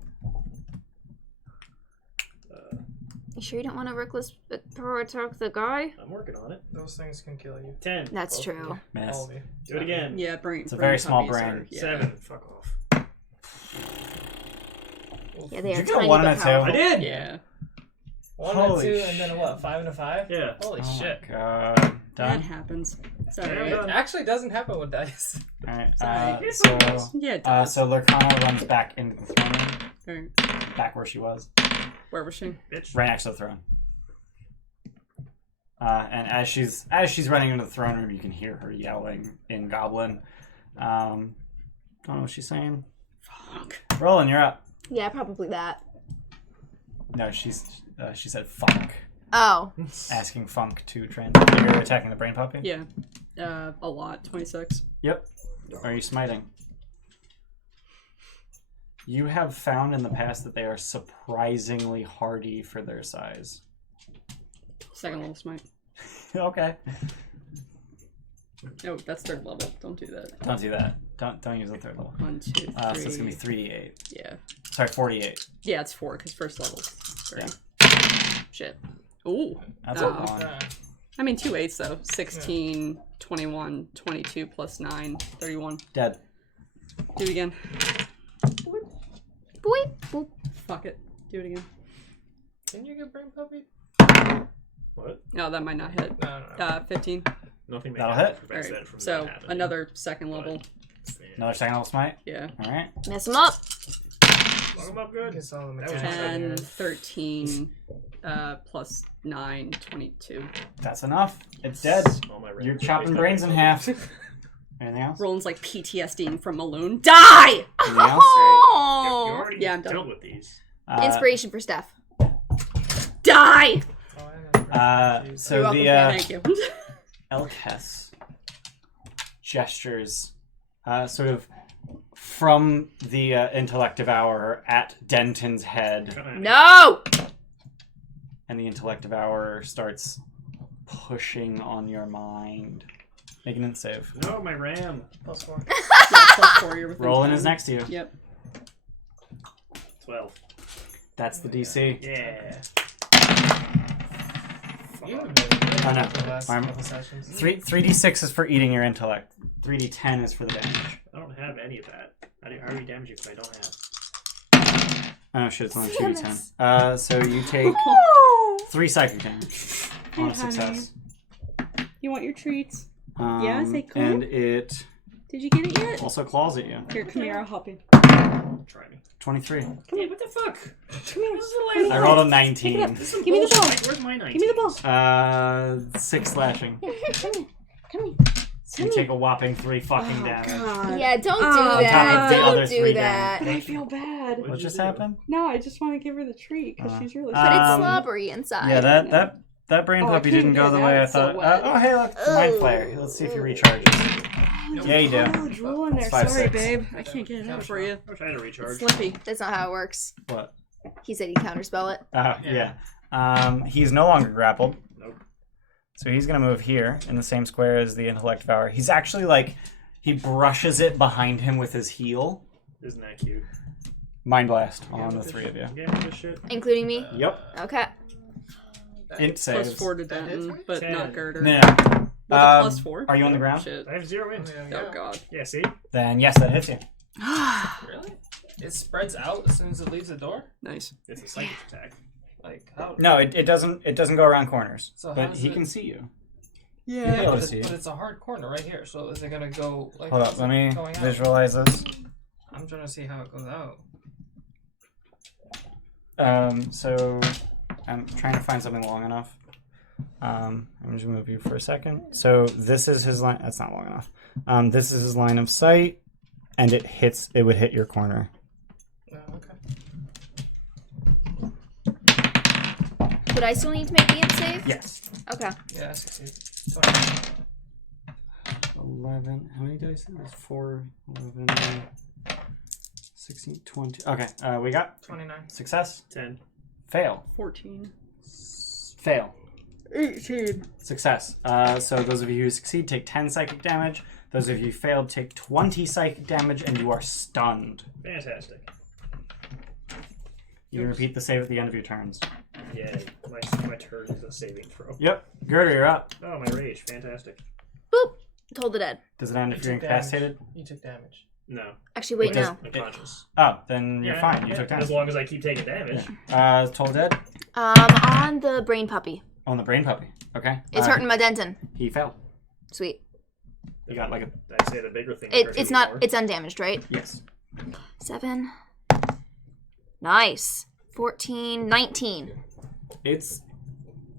You sure you don't want to reckless power attack the guy? I'm working on it. Those things can kill you. 10. That's Both true. of you. Miss. All of you. Do it again. Yeah, brain. It's a very small puppies brain. are- yeah. 7. Fuck off. Yeah, they are Did you get a tiny 1 but and a 2? powerful. I did. Yeah. 1 Holy and 2, and then a what? 5 and a 5? Yeah. Holy Oh shit. my god. That Done. happens. Sorry. Yeah, It done. actually doesn't happen with dice. Alright. Sorry. Yeah, it So does. Lurkana runs back into the throne room, Alright. back where she was, Where was she? Bitch. right next to the throne. And as she's running into the throne room, you can hear her yelling in Goblin. Don't know what she's saying. Fuck. Roland, you're up. Yeah, probably that. No, she said funk, Oh. asking Funk to translate. You're attacking the brain puppy. Yeah. A lot. 26. Yep. Are you smiting? You have found in the past that they are surprisingly hardy for their size. Second level smite. Okay. Oh, that's 3rd level. Don't do that. Don't do that. Don't use the 3rd level. 1, 2, 3. So it's gonna be 3d8. Yeah. Sorry, 48. Yeah, it's 4 because 1st level. Sorry. Shit. Ooh. That's Oh. a 1. I mean, 2 8s though. 16, 21, 22 plus 9, 31. Dead. Do it again. Boop, boop. Fuck it. Do it again. Can you get brain puppy? What? No, that might not hit. No. 15. Nothing may That'll happen hit. prevents Alright. that from So not happening. another 2nd level. Another 2nd level smite. Yeah. All right. Mess him up. Lock 'em up good. Guess all the That was mechanics out 10, here. 13, plus 9, 22. That's enough. It's dead. All my You're random chopping based brains on in it. half. Anything else? Roland's like PTSDing from Maloon. Die! Anything else? You Oh. already Yeah, I'm done. dealt with these. Inspiration for Steph. Die! Oh, I know. So You're welcome. the Thank you. Elkes gestures sort of from the intellect devourer at Denton's head, No! and the intellect devourer starts pushing on your mind. Make an int save. No, my RAM. +4. Yeah, plus 4, you're within Roland 10. is next to you. Yep. 12. That's the DC. Yeah. You have been really Oh, no. good the last I'm- couple sessions. 3d6 is for eating your intellect. 3d10 is for the damage. I don't have any of that. How are you damaging because I don't have? Oh shit, it's only Damn 2d10. So you take Oh. 3 psychic damage on a Hey, honey. success. You want your treats? Yeah, say cool. And it Did you get it yet? also claws at you. Here, come here. I'll help you. Try me. 23. Yeah, what the fuck? Come here. I rolled a 19. This is Give me the bullshit. ball. Where's my 19? Give me the ball. 6 slashing. Come here. Come here. You take a whopping 3 fucking Oh, damage. God. Yeah, don't Oh, do on that. top of the other Don't 3 do that. damage. I feel bad. What What did just you do? happened? No, I just want to give her the treat because she's really But it's Um, slobbery inside. Yeah, that that brain Oh, I puppy can't didn't go do the that, way I it's so thought. wet. Oh, hey, look, it's a mind flare. Let's see if he recharges. Yeah, you do. Oh, drool in there. It's 5-6. Sorry, babe. I can't get it out for you. I'm trying to recharge. It's slippy. That's not how it works. What? He said he'd counterspell it. Yeah. He's no longer grappled. Nope. So he's going to move here in the same square as the Intellect Devourer. He's actually like, he brushes it behind him with his heel. Isn't that cute? Mind Blast on the three of you. Yeah, this shit. Including me? Yep. Okay. Int saves. +4 to Denton, but 10. not Girder. No. With a +4? Are you on the ground? Shit. I have 0 int. Oh, God. Yeah, see? Then yes, that hits you. Really? It spreads out as soon as it leaves the door? Nice. It's a psychic attack. Like, how? No, it doesn't go around corners. So how but does he it- can see you. Yeah, able to but, see. but it's a hard corner right here. So is it gonna go like? Hold how's up, let it me going out? visualize this. I'm trying to see how it goes out. So I'm trying to find something long enough. I'm just gonna move you for a second. So this is his line. That's not long enough. This is his line of sight, and it would hit your corner. Okay. Would I still need to make the int save? Yes. Okay. Yeah, I succeed. 20. 11. How many dice? That's 4, 11, 16, 20. Okay. We got 29. success. 10. Fail. 14. Fail. 18. Success. So those of you who succeed take 10 psychic damage. Those of you who failed take 20 psychic damage, and you are stunned. Fantastic. You can repeat the save at the end of your turns. Yeah, my turn is a saving throw. Yep. Girder, you're up. Oh, my rage. Fantastic. Boop. Told the dead. Does it end if You you're took damage. incapacitated? You took damage. No. Actually, wait, no. I'm conscious. Oh, then you're fine. You yeah, took As damage. long as I keep taking damage. Told dead? On the brain puppy. On the brain puppy. Okay. It's hurting my Denton. He fell. Sweet. You got like a... I'd say the bigger thing. It's not. It's undamaged, right? Yes. 7. Nice. 14. 19. It's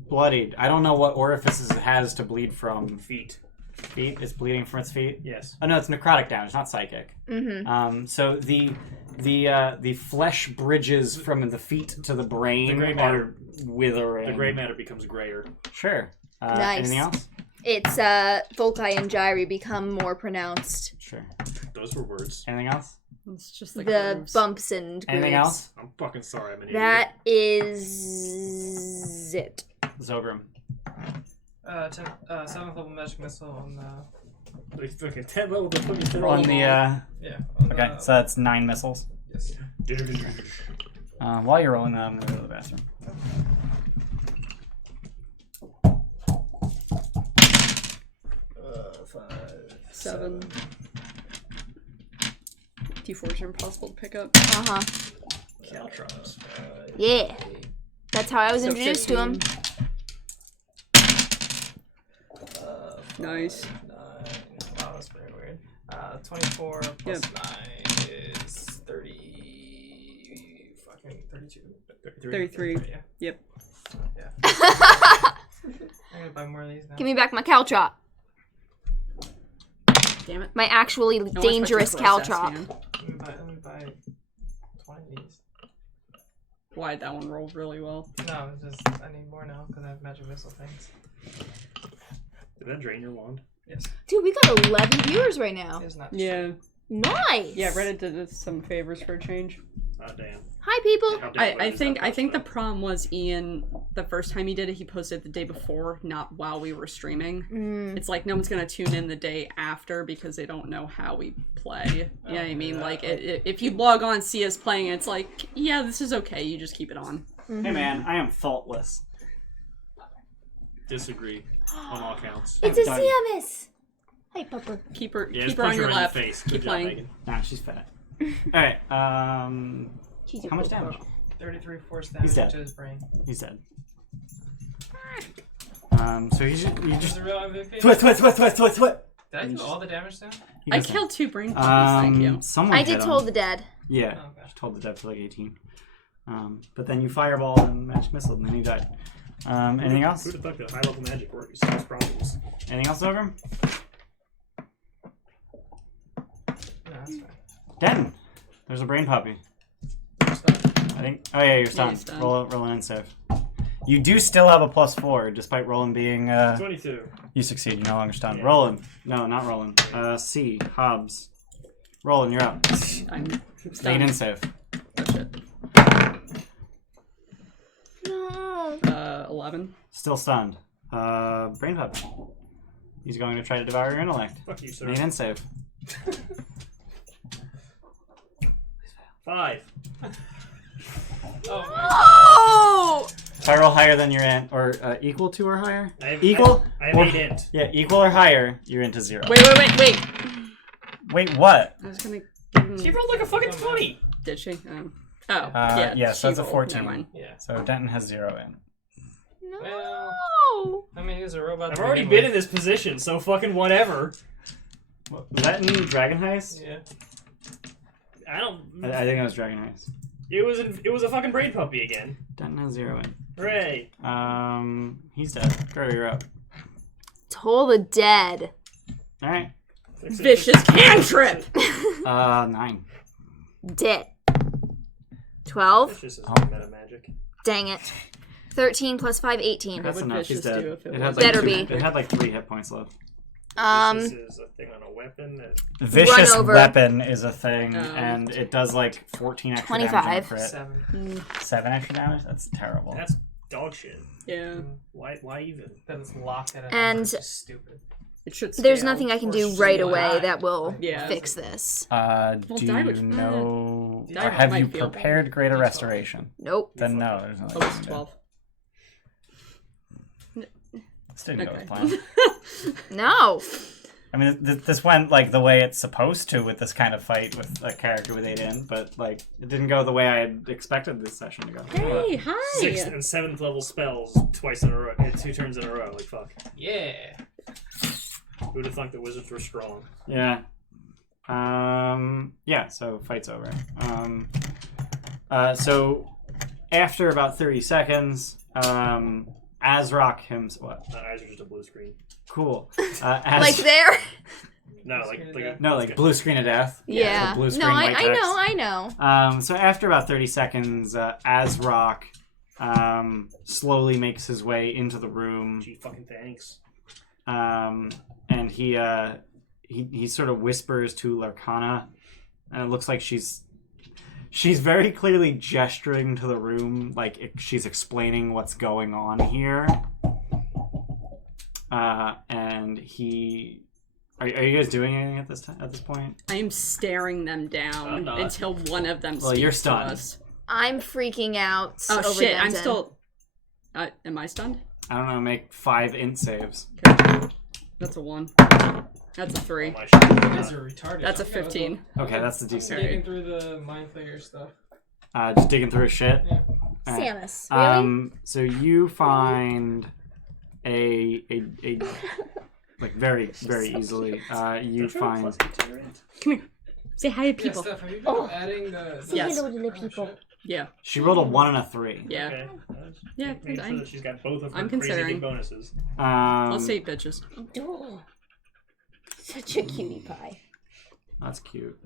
bloodied. I don't know what orifices it has to bleed from. Feet. Feet? It's bleeding from its feet? Yes. Oh no, it's necrotic damage, not psychic. Mm-hmm. So the flesh bridges from the feet to the brain The gray are matter. withering. The gray matter becomes grayer. Sure. Nice. Anything else? It's Volkai and Gyri become more pronounced. Sure. Those were words. Anything else? It's just the, The grooves. bumps and Anything grooves. else? I'm fucking sorry. I'm an That is it. Zogrim. 7th level magic missile on the. idiot. Fucking 10 level to fucking 10 On the Yeah. On okay, the, so that's 9 missiles. yes. While you're rolling that, I'm gonna go to the bathroom. 7. D4s are impossible to pick up. Uh-huh. Caltrops. Yeah. That's how I was So introduced to him. 15. Nice. 9. Wow, that's pretty weird. 24 plus 9 is 30. Fucking 32. 33. Yeah. Yep. Yeah. I'm gonna buy more of these now. Give me back my caltrop. Damn it. My actually No dangerous expected caltrop. process, man. Let me buy 20 of these. Why'd that one roll really well? No, it's just I need more now because I have magic missile things. Did that drain your wand? Yes. Dude, we got 11 viewers right now. It's not. Yeah. Nice. Yeah, Reddit did us some favors for a change. Oh, damn. Hi, people. How dare I Reddit's think not the much problem was Ian, the first time he did it, he posted the day before, not while we were streaming. It's like no one's gonna tune in the day after because they don't know how we play. You know what I mean? Like if you log on, see us playing, it's like, yeah, this is okay. You just keep it on. Hey man, I am faultless. Disagree on all counts. It's a Done. Siamis. Hi, Pupper. Keep her, Yeah, keep just her on punch your her in lap. the face. Keep Good job, playing. Megan. Nah, she's fat. Alright, how much damage? 33 force damage dead. to his brain. He's dead. So you This just is a real MVP. twit. Did I do all the damage then? I killed 2 brain puppies, thank you. Someone I hit did him. told the dead. Yeah, Oh, okay. she told the dead for like 18. But then you fireball and magic missile, and then he died. Anything else? Who the fuck did high level magic work? It solves problems. Anything else over? No, that's fine. Den. There's a brain puppy. Stop. I think. Oh yeah, you're stunned. stunned. Roll an in save. You do still have a +4, despite Roland being. 22. You succeed. You're no longer stunned. Yeah. Roland. No, not Roland. C. Hobbs. Roland, you're up. I'm Main in stunned. save. Oh, shit. No. 11. Still stunned. Brain puppet. He's going to try to devour your intellect. Fuck you, sir. Main in save. 5. Oh! If I roll higher than your int, or equal to or higher? I have, Equal? I have or, 8 int. Yeah, equal or higher, you're into 0. Wait. Wait, what? I was gonna give him... She rolled like a fucking 20. Did she? Yeah. Yeah, so she that's a rolled. 14. Never mind. Yeah. So Denton has 0 in. No. Well, I mean, he was a robot. I've to already begin been with. in this position, so fucking whatever. Was that in Dragon Heist? Yeah. I don't. I think that was Dragon Heist. It was a fucking brain puppy again. Denton has 0 in. Hooray. He's dead. Gerda, you're up. Toll the dead. Alright. Vicious cantrip! 9. Dead. 12. Vicious is Oh. meta magic. Dang it. 13 plus 5, 18. That's would enough. He's Vicious do dead. if it It had was- like Better 2 be. It had like 3 hit points left. Vicious is a thing on a weapon that. Vicious over. weapon is a thing, Oh. and it does like 14 extra 25. damage on a crit. 7. 7 extra damage? That's terrible. That's dog shit. Yeah. Why even? That is locked at a And- number, which is stupid. It should There's scale. nothing I can Or do should right I? away that will Yeah. fix this. Do Well, you Direwitch- know... Direwitch have might you feel prepared Greater Restoration? Nope. Then no, there's nothing Oh, you it's can do. 12. This didn't go Okay. as planned. No. I mean, this went like the way it's supposed to with this kind of fight with a character with 8 in, but like it didn't go the way I had expected this session to go. Hey, hi! 6th and 7th level spells twice in a row, 2 turns in a row. Like fuck. Yeah. Who would have thought the wizards were strong? Yeah. Yeah, so fight's over. So after about 30 seconds, Azrock himself. What? Not eyes are just a blue screen. Cool. Like there? No, like no, like blue screen of death. Yeah. blue No, screen, white I text. know, I know. So after about 30 seconds, Azrock slowly makes his way into the room. Gee, fucking thanks. And he sort of whispers to Larkana, and it looks like she's very clearly gesturing to the room, like she's explaining what's going on here. And he, are you guys doing anything at this point? I am staring them I'm down not. until one of them Well, speaks you're to stunned. us. I'm freaking out. Oh over shit, I'm Denton. still... am I stunned? I don't know. Make 5 int saves. Okay. That's a 1. That's a 3. Oh, my shit. You guys are retarded. That's a Okay, let's go. 15. Okay, that's the DC. Digging through the mind flayer stuff. Just digging through his shit. Yeah. Alright. Samus, really? So you find a like very easily. You find Come here. Say hi to Yeah, people. Steph, have you been Oh. adding the... Yes. hello to the people. shit. Yeah. she rolled a 1 and a 3. Yeah. Okay. Yeah, Make sure I'm- that she's got both of her I'm crazy considering. big bonuses. I'll say bitches. Oh, such a cutie pie. That's cute.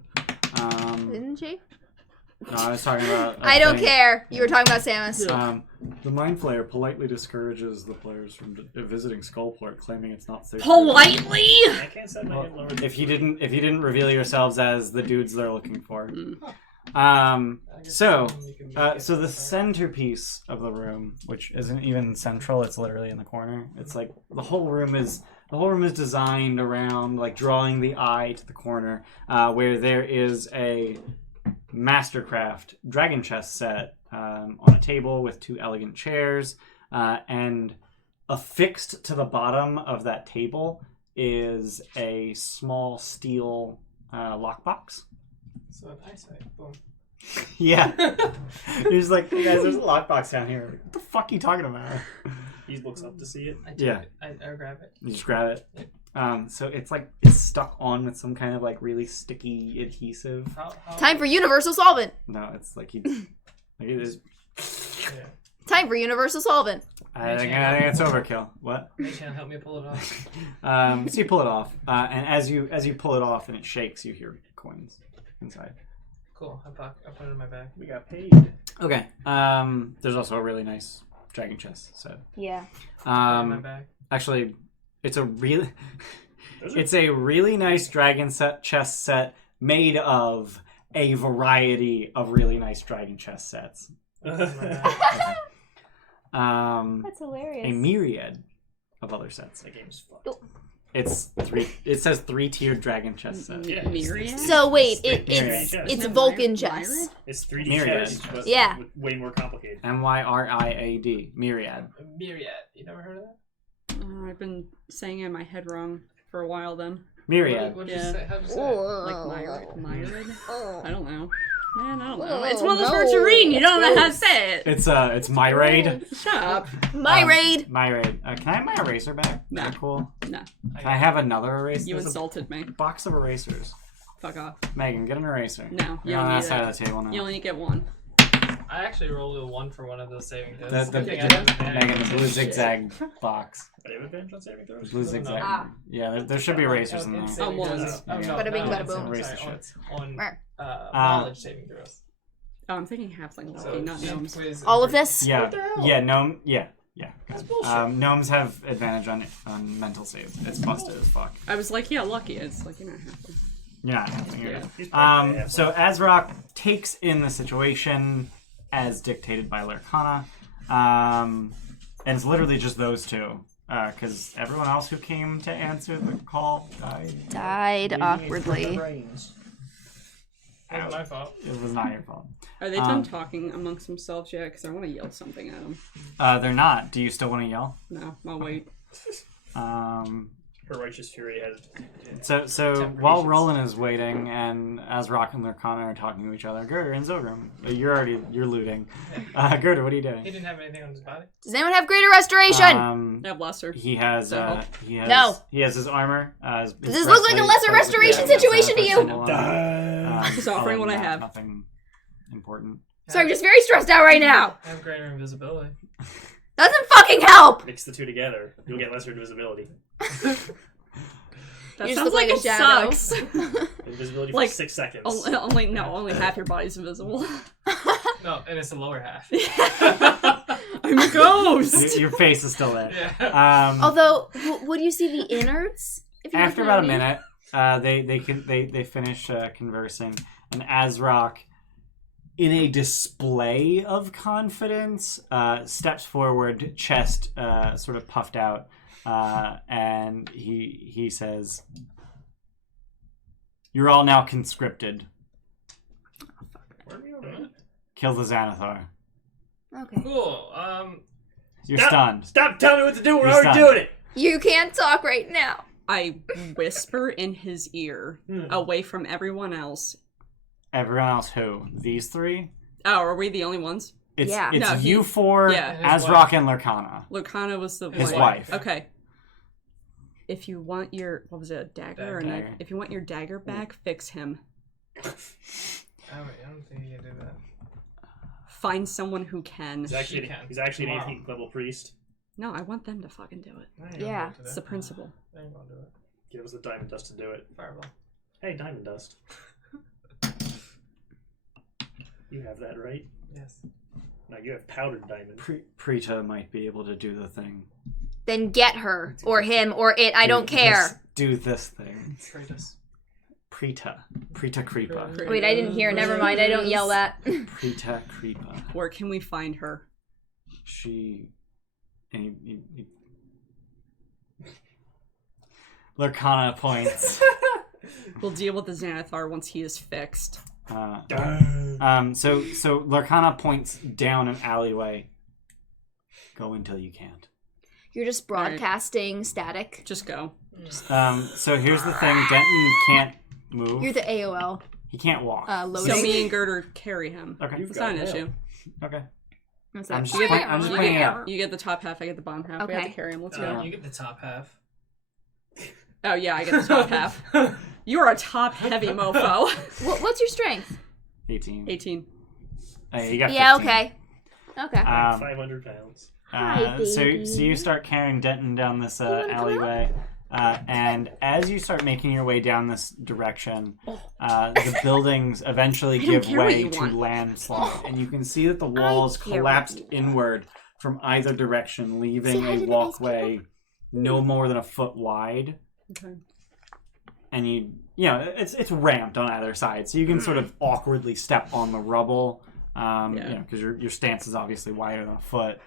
Isn't she? No, I was talking about. I don't care. You were talking about Samus. The Mind Flayer politely discourages the players from visiting Skullport, claiming it's not safe. Politely? I can't set my hit lower. If you didn't reveal yourselves as the dudes they're looking for. I guess So you can make it so the fine. centerpiece of the room, which isn't even central, it's literally in the corner. It's like the whole room is designed around like drawing the eye to the corner, where there is a Mastercraft dragon chess set on a table with 2 elegant chairs, and affixed to the bottom of that table is a small steel lockbox. So an eyesight. Boom. Yeah. He's like, hey guys, there's a lockbox down here. What the fuck are you talking about? He looks up to see it. I take Yeah. it. I grab it. You just grab it. So it's stuck on with some kind of like really sticky adhesive. How Time for universal solvent. No, it's like it is. Yeah. Time for universal solvent. I think it's overkill. What? Hey, Chan, help me pull it off. So you pull it off, and as you pull it off and it shakes, you hear coins inside. Cool. I put it in my bag. We got paid. Okay. There's also a really nice dragon chest set. Yeah. My bag. Actually, it's a really Those are- it's a really nice dragon chest set made of a variety of really nice dragon chest sets. That's A hilarious. myriad of other sets. That game's fucked. It's three. It says 3-tiered dragon chest set. Yeah, Myriad? So wait, It's it's Isn't it Vulcan Myriad? chess. It's 3D Myriad. chess, but Yeah. way more complicated. MYRIAD. Myriad. Myriad. You never heard of that? I've been saying it in my head wrong for a while then. Myriad. What'd you Yeah. say? How'd you say it? Like Myriad? I don't know. Man, I don't know. Oh, It's one of those words you read and you don't know how to say it. It's my raid. Shut up. My raid. My raid. Can I have my eraser back? No. Is that cool? No. Can I have another eraser? You There's insulted me. a box of erasers. Fuck off. Megan, get an eraser. No, you You're on don't that need side it. of the table now. You only need to get one. I actually rolled a 1 for one of those saving throws. The Good thing I have advantage. Megan, the blue zigzag box. Do you have advantage on saving throws? Blue zigzag. Ah. Yeah, there should be erasers in In there. saving Oh, throws. ones. Oh, no, Bada bing, no, bada boom. I'm Eraser sorry, shits. on Mer. knowledge saving throws. Oh, I'm thinking halfling So, lucky, not gnomes. quiz All of and- this. Yeah, the hell? yeah, gnome, yeah. That's bullshit. Gnomes have advantage on mental saves. It's busted as fuck. I was like, yeah, lucky. It's like, you're not halfling. You're not having Yeah. it. He's probably half So Azrock takes in the situation as dictated by Lurkana, and it's literally just those two, because everyone else who came to answer the call died. Died awkwardly. Wasn't my fault. It was not your fault. Are they done talking amongst themselves yet? Because I want to yell something at them. They're not. Do you still want to yell? No, I'll wait. Her righteous fury has. So while Roland is waiting and Azrock and Lurkana are talking to each other, Gerder and Zogrim, you're looting. Gerder, what are you He doing? didn't have anything on his body. Does anyone have greater restoration? I have lesser. He has So- No. He has his armor. His Does this look like a lesser restoration situation to you? Just offering what I have. Nothing important. Sorry, I'm just very stressed out right now. I have greater invisibility. Doesn't fucking help. Mix the two together, you'll get lesser invisibility. That You just sounds look like like it a shadow. sucks. Invisibility Like, for 6 seconds. only half your body's invisible. No, and it's the lower half. I'm a ghost. Your face is still there. Yeah. Although, would you see the innards? If you After look about a underneath? minute, they finish conversing, and Azrock, in a display of confidence, steps forward, chest sort of puffed out, and he says, "You're all now conscripted. Where are we going? Kill the Xanathar. Okay. Cool. You're Stop. stunned." Stop telling me what to do. We're You're already stunned. doing it. You can't talk right now. I whisper in his ear, away from everyone else. Everyone else, who? These three? Oh, are we the only ones? It's Yeah. it's No, you four, yeah. His Azrock wife. and Lurkana. Lucana was the His one. wife. Okay. If you want your, what was it, a dagger or a knife? Dagger. If you want your dagger back, fix him. I don't think you can do that. Find someone who can. He's actually, can. he's actually an Tomorrow. 18th level priest. No, I want them to fucking do it. I ain't gonna Yeah. do it It's today. the principle. I ain't gonna do it. Give us the diamond dust to do it. Fireball. Hey, diamond dust. You have that, right? Yes. No, you have powdered diamond. Prita might be able to do the thing. Then get her, or him, or it. I don't care. Do this thing. Kratos. Prita Creepa. Wait, I didn't hear. Never mind. I don't yell that. Prita Creepa. Where can we find her? She. Lurkana points. We'll deal with the Xanathar once he is fixed. So Lurkana points down an alleyway. Go until you can't. You're just broadcasting static. Just go. So here's the thing: Denton can't move. You're the AOL. He can't walk. Loading. So me and Girder carry him. Okay. It's not an issue. Okay. What's I'm that? just pointing it out. You get the top half, I get the bottom half. We have to Okay. carry him. Let's go. You get the top half. Oh yeah, I get the top half. You're a top heavy mofo. What's your strength? 18. 18. Hey, you got 15. Yeah. Okay. Okay. 500 pounds. Hi, so baby. you start carrying Denton down this alleyway, and as you start making your way down this direction, the buildings eventually give care what way you to want. landslide, and you can see that the walls care what collapsed you want. inward, from either direction, leaving Say hi to a the nice walkway no more than a foot wide. Okay. And it's ramped on either side, so you can sort of awkwardly step on the rubble, because your stance is obviously wider than a foot.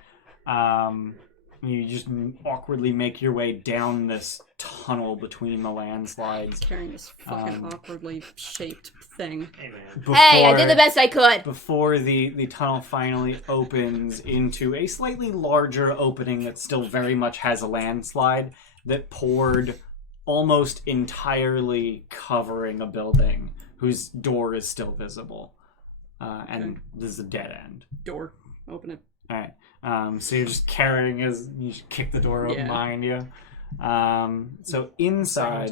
You just awkwardly make your way down this tunnel between the landslides. Carrying this fucking awkwardly shaped thing. Hey, man. Hey, I did the best I could. Before the tunnel finally opens into a slightly larger opening that still very much has a landslide that poured almost entirely covering a building whose door is still visible. And this is a dead end. Door. Open it. All right. So you're just carrying as you just kick the door open behind you. So inside,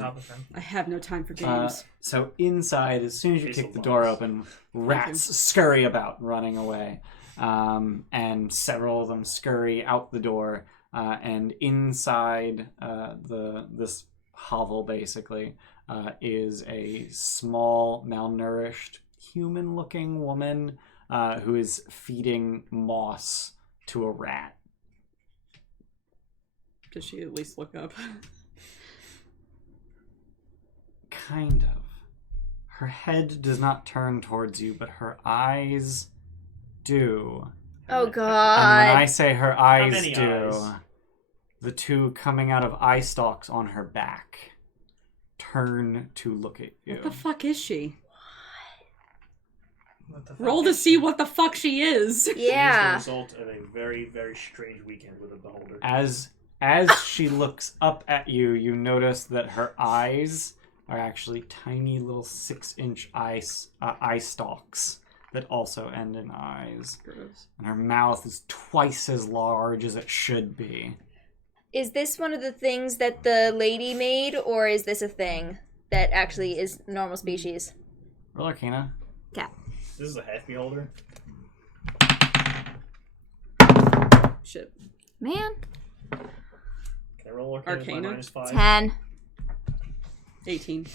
I have no time for games. so inside, as soon as you kick the door open, rats scurry about, running away, and several of them scurry out the door. And inside this hovel, basically, is a small, malnourished, human-looking woman who is feeding moss to a rat. Does she at least look up? Kind of. Her head does not turn towards you, but her eyes do. Oh And when god. I say her eyes many do, eyes? the two coming out of eye stalks on her back turn to look at you. What the fuck is she? What the fuck Roll to is see she? what the fuck she is. Yeah. It's the result of a very, very strange weekend with a beholder. As she looks up at you, you notice that her eyes are actually tiny little 6-inch eye stalks that also end in eyes. Gross. And her mouth is twice as large as it should be. Is this one of the things that the lady made, or is this a thing that actually is normal species? Roll Arcana. Yeah. This is a half beholder. Shit. Man. Can I roll Arcana? Arcana? -5? 10. 18.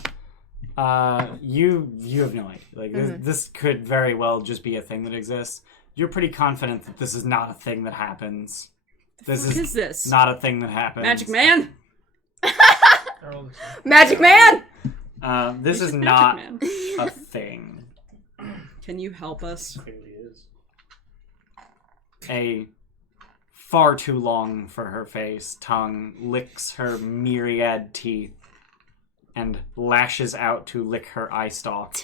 You have no idea. Like this could very well just be a thing that exists. You're pretty confident that this is not a thing that happens. This What is this? not a thing that happens. Magic Man? I rolled a Magic Man! This He's is just not Magic Man. a thing. Can you help us? It clearly is. A far too long for her face tongue licks her myriad teeth and lashes out to lick her eye stalk.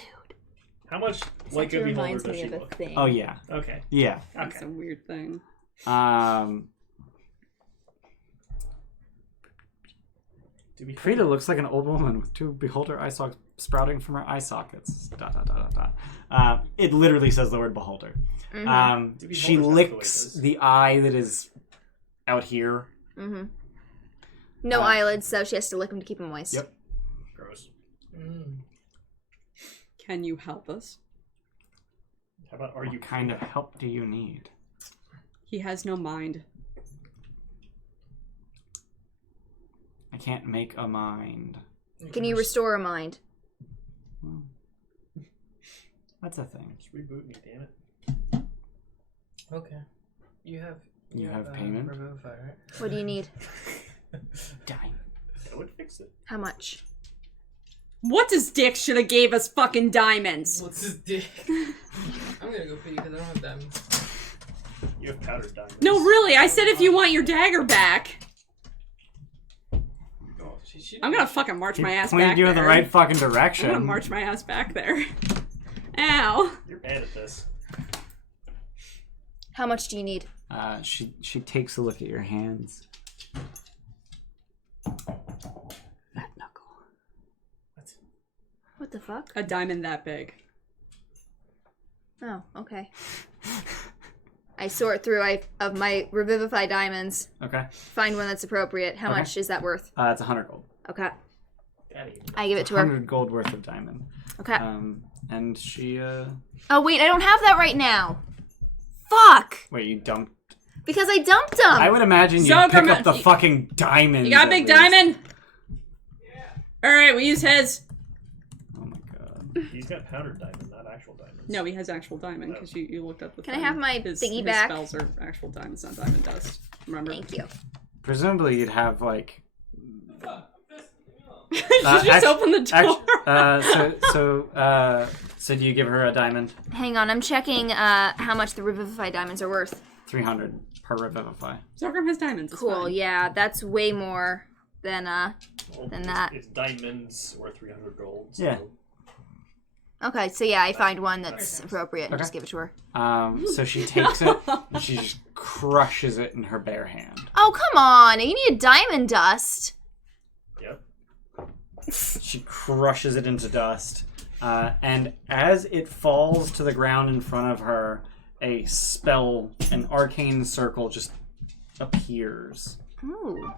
How much like a beholder reminds does me she of a look? thing. Oh yeah. Okay. Yeah. That's Okay. a weird thing. To be Frida looks like an old woman with two beholder eye stalks sprouting from her eye sockets. ... It literally says the word beholder. Mm-hmm. She Beholder's licks not the way it is. the eye that is out here. Mm-hmm. No eyelids, so she has to lick them to keep them moist. Yep. Gross. Can you help us? How about are you What kind of help do you need? He has no mind. I can't make a mind. Can you restore a mind? That's a thing. Just reboot me, damn it. Okay. You have payment? Revivify, right? What do you need? Dime. That would fix it. How much? What does Dick should have gave us fucking diamonds? What's his dick? I'm gonna go pee because I don't have diamonds. You have powdered diamonds. No, really, I said if you want your dagger back. Oh, she I'm gonna fucking march my ass Pointed back you there. in the right fucking I'm direction. gonna march my ass back there. Ow. You're bad at this. How much do you need? She takes a look at your hands. That knuckle. What the fuck? A diamond that big. Oh, okay. I sort through of my Revivify diamonds, Okay. find one that's appropriate. How Okay. much is that worth? It's 100 gold. Okay. Daddy. I give it to her. 100 gold worth of diamond. Okay. And she, Oh, wait, I don't have that right now. Fuck! wait, you dumped? Because I dumped them! I would imagine you'd pick up the fucking diamond. You got a big diamond? Yeah. Alright, we use his. Oh my god. He's got powdered diamond, not actual actual diamonds. No, he has actual diamond because you looked up the. Can I thing. have my his thingy back? Spells are actual diamonds, not diamond dust. Remember? Thank you. Presumably, you'd have like. You just open the door. So do you give her a diamond? Hang on, I'm checking how much the Revivify diamonds are worth. 300 per revivify. Zorgrim has diamonds. It's Cool, fine. yeah, that's way more than Well, that. It's diamonds or 300 gold. So Yeah. Okay, so yeah, I find one that's Okay. appropriate and Okay. just give it to her. So she takes it and she just crushes it in her bare hand. Oh, come on, you need diamond dust. Yep. She crushes it into dust, and as it falls to the ground in front of her, a spell, an arcane circle, just appears. Ooh.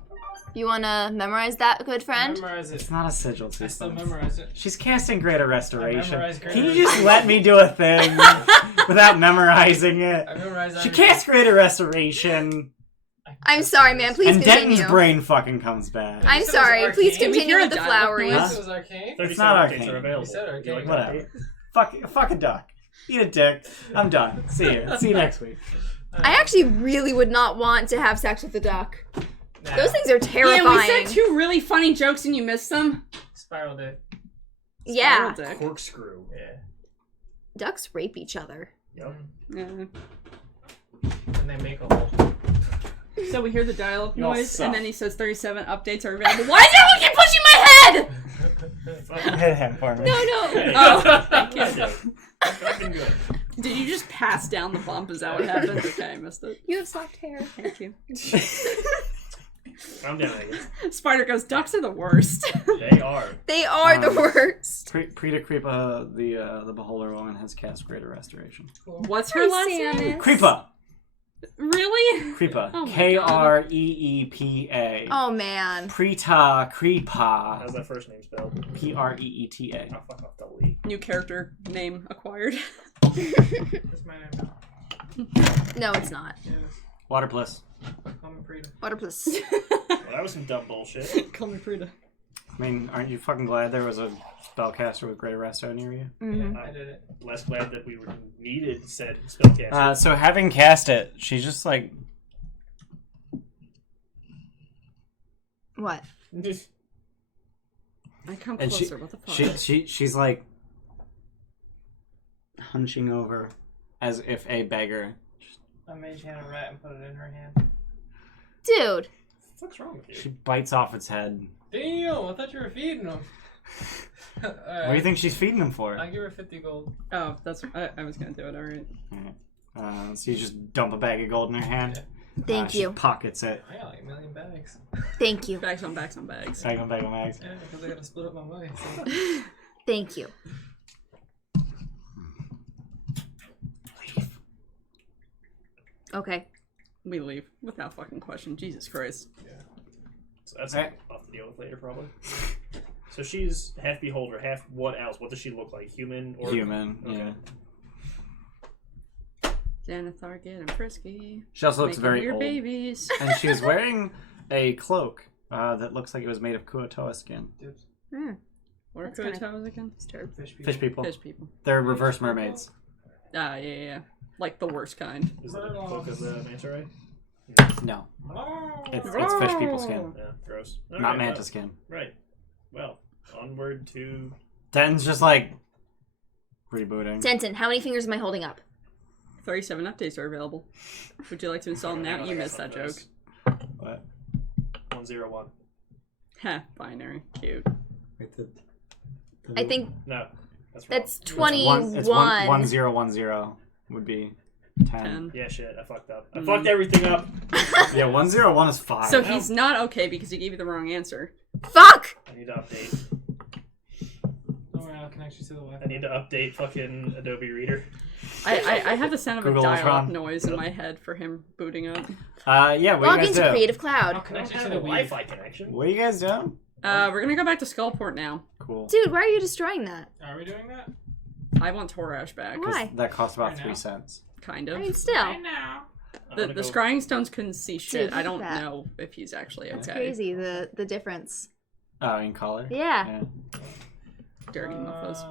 You wanna memorize that, good friend? Memorize it. It's not a sigil I still sequence. memorize it. She's casting Greater Restoration. memorized Greater Can you just let me do a thing without memorizing it? I memorize She everything. casts Greater Restoration, I'm sorry, man, please and continue. Denton's brain fucking comes back. I'm You said it was sorry, arcane? please Did we continue hear with a the dialogue flowery. noise? Huh? It was arcane? 37 not updates arcane. are available. You said arcane. You like Whatever. that? Fuck a duck. Eat a dick. I'm done. See you. See you next week. I actually really would not want to have sex with a duck. Nah. Those things are terrifying. Yeah, we said 2 really funny jokes and you missed them. Spiral dick. Yeah. Spiral dick. Corkscrew. Yeah. Ducks rape each other. Yep. Yeah. And they make a hole. So we hear the dialogue Y'all noise, suck. and then he says 37 updates are available. Why is everyone keep pushing my head? Hit him for me. No, no. Hey. Oh, thank you. That's fucking good. Did you just pass down the bump? Is that what happened? Okay, I missed it. You have soft hair. Thank you. Calm down, Agate. Spider goes, ducks are the worst. They are. They are the worst. Preta Creepa, the beholder woman, has cast Greater Restoration. Cool. What's her last Samus. name? Creepa! Really? Creepa. Oh my Kreepa. Oh, man. Preta Creepa. How's that first name spelled? Preeta. Oh, fuck off, delete. New character name acquired. That's my name now. No, it's not. Yeah, it is. Waterplus. Call me Frida. Water plus. Well, that was some dumb bullshit. Call me Frida. I mean, aren't you fucking glad there was a spellcaster with Greater Resto near you? Mhm. I did it. Less glad that we needed said spellcaster. So having cast it, she's just like, What? I come and closer. What the fuck? she's like hunching over as if a beggar. I mage hand a rat and put it in her hand. Dude. What's wrong with you? She bites off its head. Damn, I thought you were feeding them. What do you think she's feeding them for? I give her 50 gold. Oh, that's. I was gonna do it. All right. So you just dump a bag of gold in her hand. Thank She you. pockets it. I got like a million bags. Thank you. Bags on bags on bags. Bag on bags. Yeah, because I gotta split up my money. So. Thank you. Okay. We leave without fucking question. Jesus Christ. So that's Alright. I'll have to deal with later, probably. So she's half beholder, half what else? What does she look like? Human or Human, Okay. yeah. Janithar getting frisky. She also looks Making very weird old. babies. And she is wearing a cloak that looks like it was made of Kuotoa skin. Dibs. What are That's kinda Kuotoas again? Fish people. Fish people. Fish people. They're reverse mermaids. Yeah. Like the worst kind. Is that a cloak of the manta ray? No, Oh. it's fish people skin, Yeah, gross. not Alright, manta well, skin. Right. Well, onward to Denton's just like rebooting. Denton, how many fingers am I holding up? 37 updates are available. Would you like to install them now? You missed that joke. What? 101. Heh, binary. Cute. Wait, I think No, that's wrong. that's It's 21. 1010 would be 10. 10. Yeah, shit. I fucked up. I fucked everything up. Yeah, 101 is 5. So he's not okay because he gave you the wrong answer. Fuck! I need to update. Don't worry, I'll connect you to the Wi-Fi. I need to update fucking Adobe Reader. I have the sound of Google a dial-up Tron. noise in my head for him booting up. Yeah, what Log do you into guys do? Creative I'll Cloud. I connect don't you to have the a Wi-Fi. Wi-Fi connection. What are you guys doing? We're gonna go back to Skullport now. Cool. Dude, why are you destroying that? Are we doing that? I want Torash back. Because Why? that costs about Right 3 now? cents. Kind I of. mean, still. now. I'm The gonna go- scrying stones couldn't see shit. Dude, I look don't at that. know if he's actually okay. It's crazy, the difference. Oh, in color? Yeah. Dirty muffos.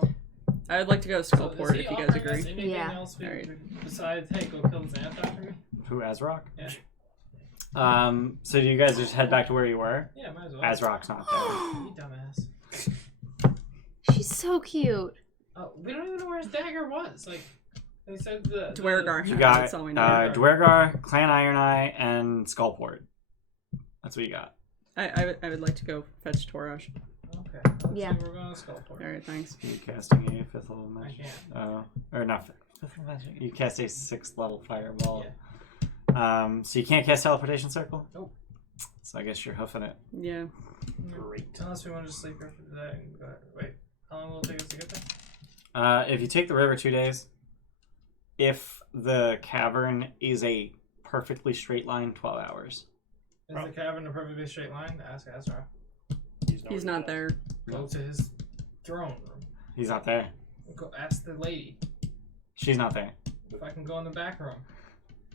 I would like to go Skullport if you guys agree. Anything Yeah. else Alright. besides, hey, go kill Xanth after me? Who, Azrock? Yeah. So do you guys just head back to where you were? Yeah, might as well. Azrock's not there. You dumbass. She's so cute. Oh, we don't even know where his dagger was. Like, they said the... Dwergar. You got That's all we know. Dwergar, Clan Iron Eye, and Skullport. That's what you got. I would like to go fetch Torosh. Okay. Let's Yeah. see, we're going to Skullport. Alright, thanks. Are you casting a 5th level I magic? can't. Or not 5th level magic. You cast a 6th level fireball. Yeah. So you can't cast teleportation circle? Nope. So I guess you're hoofing it. Yeah. Great. Unless we want to just sleep here for the day and go... Wait, how long will it take us to get there? If you take the river 2 days, if the cavern is a perfectly straight line, 12 hours. Is the cavern a perfectly straight line? Ask Azra. He's not there. Go to his throne room. He's not there. Go ask the lady She's not there. if I can go in the back room.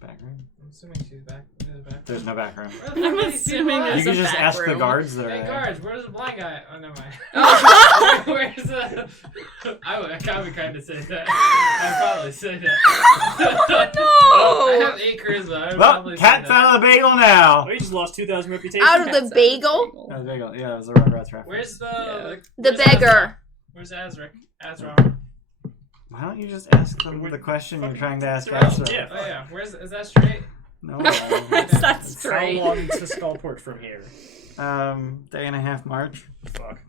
Back room? I'm assuming she's back in the back. There's no back room. Where the fuck I'm are these assuming people at? You there's can a just back ask the room. guards that are Hey there. guards, where's the blind guy? Oh, never mind. Oh. Where's the... I would kind of say that. I'd probably say that. I have 8 charisma. I would Well, probably cat's say that. out of the bagel now! Oh, you just lost 2,000 reputation. Out of the bagel? Out of the bagel. Yeah, it was a Rugrats reference. Where's the... Yeah. The where's beggar. Where's Azric? Azra. Why don't you just ask them the question you're trying to ask Ezra? Yeah. Oh yeah, is that straight? No. That's How straight. long is the Skullport from here? Day and a half march. Fuck.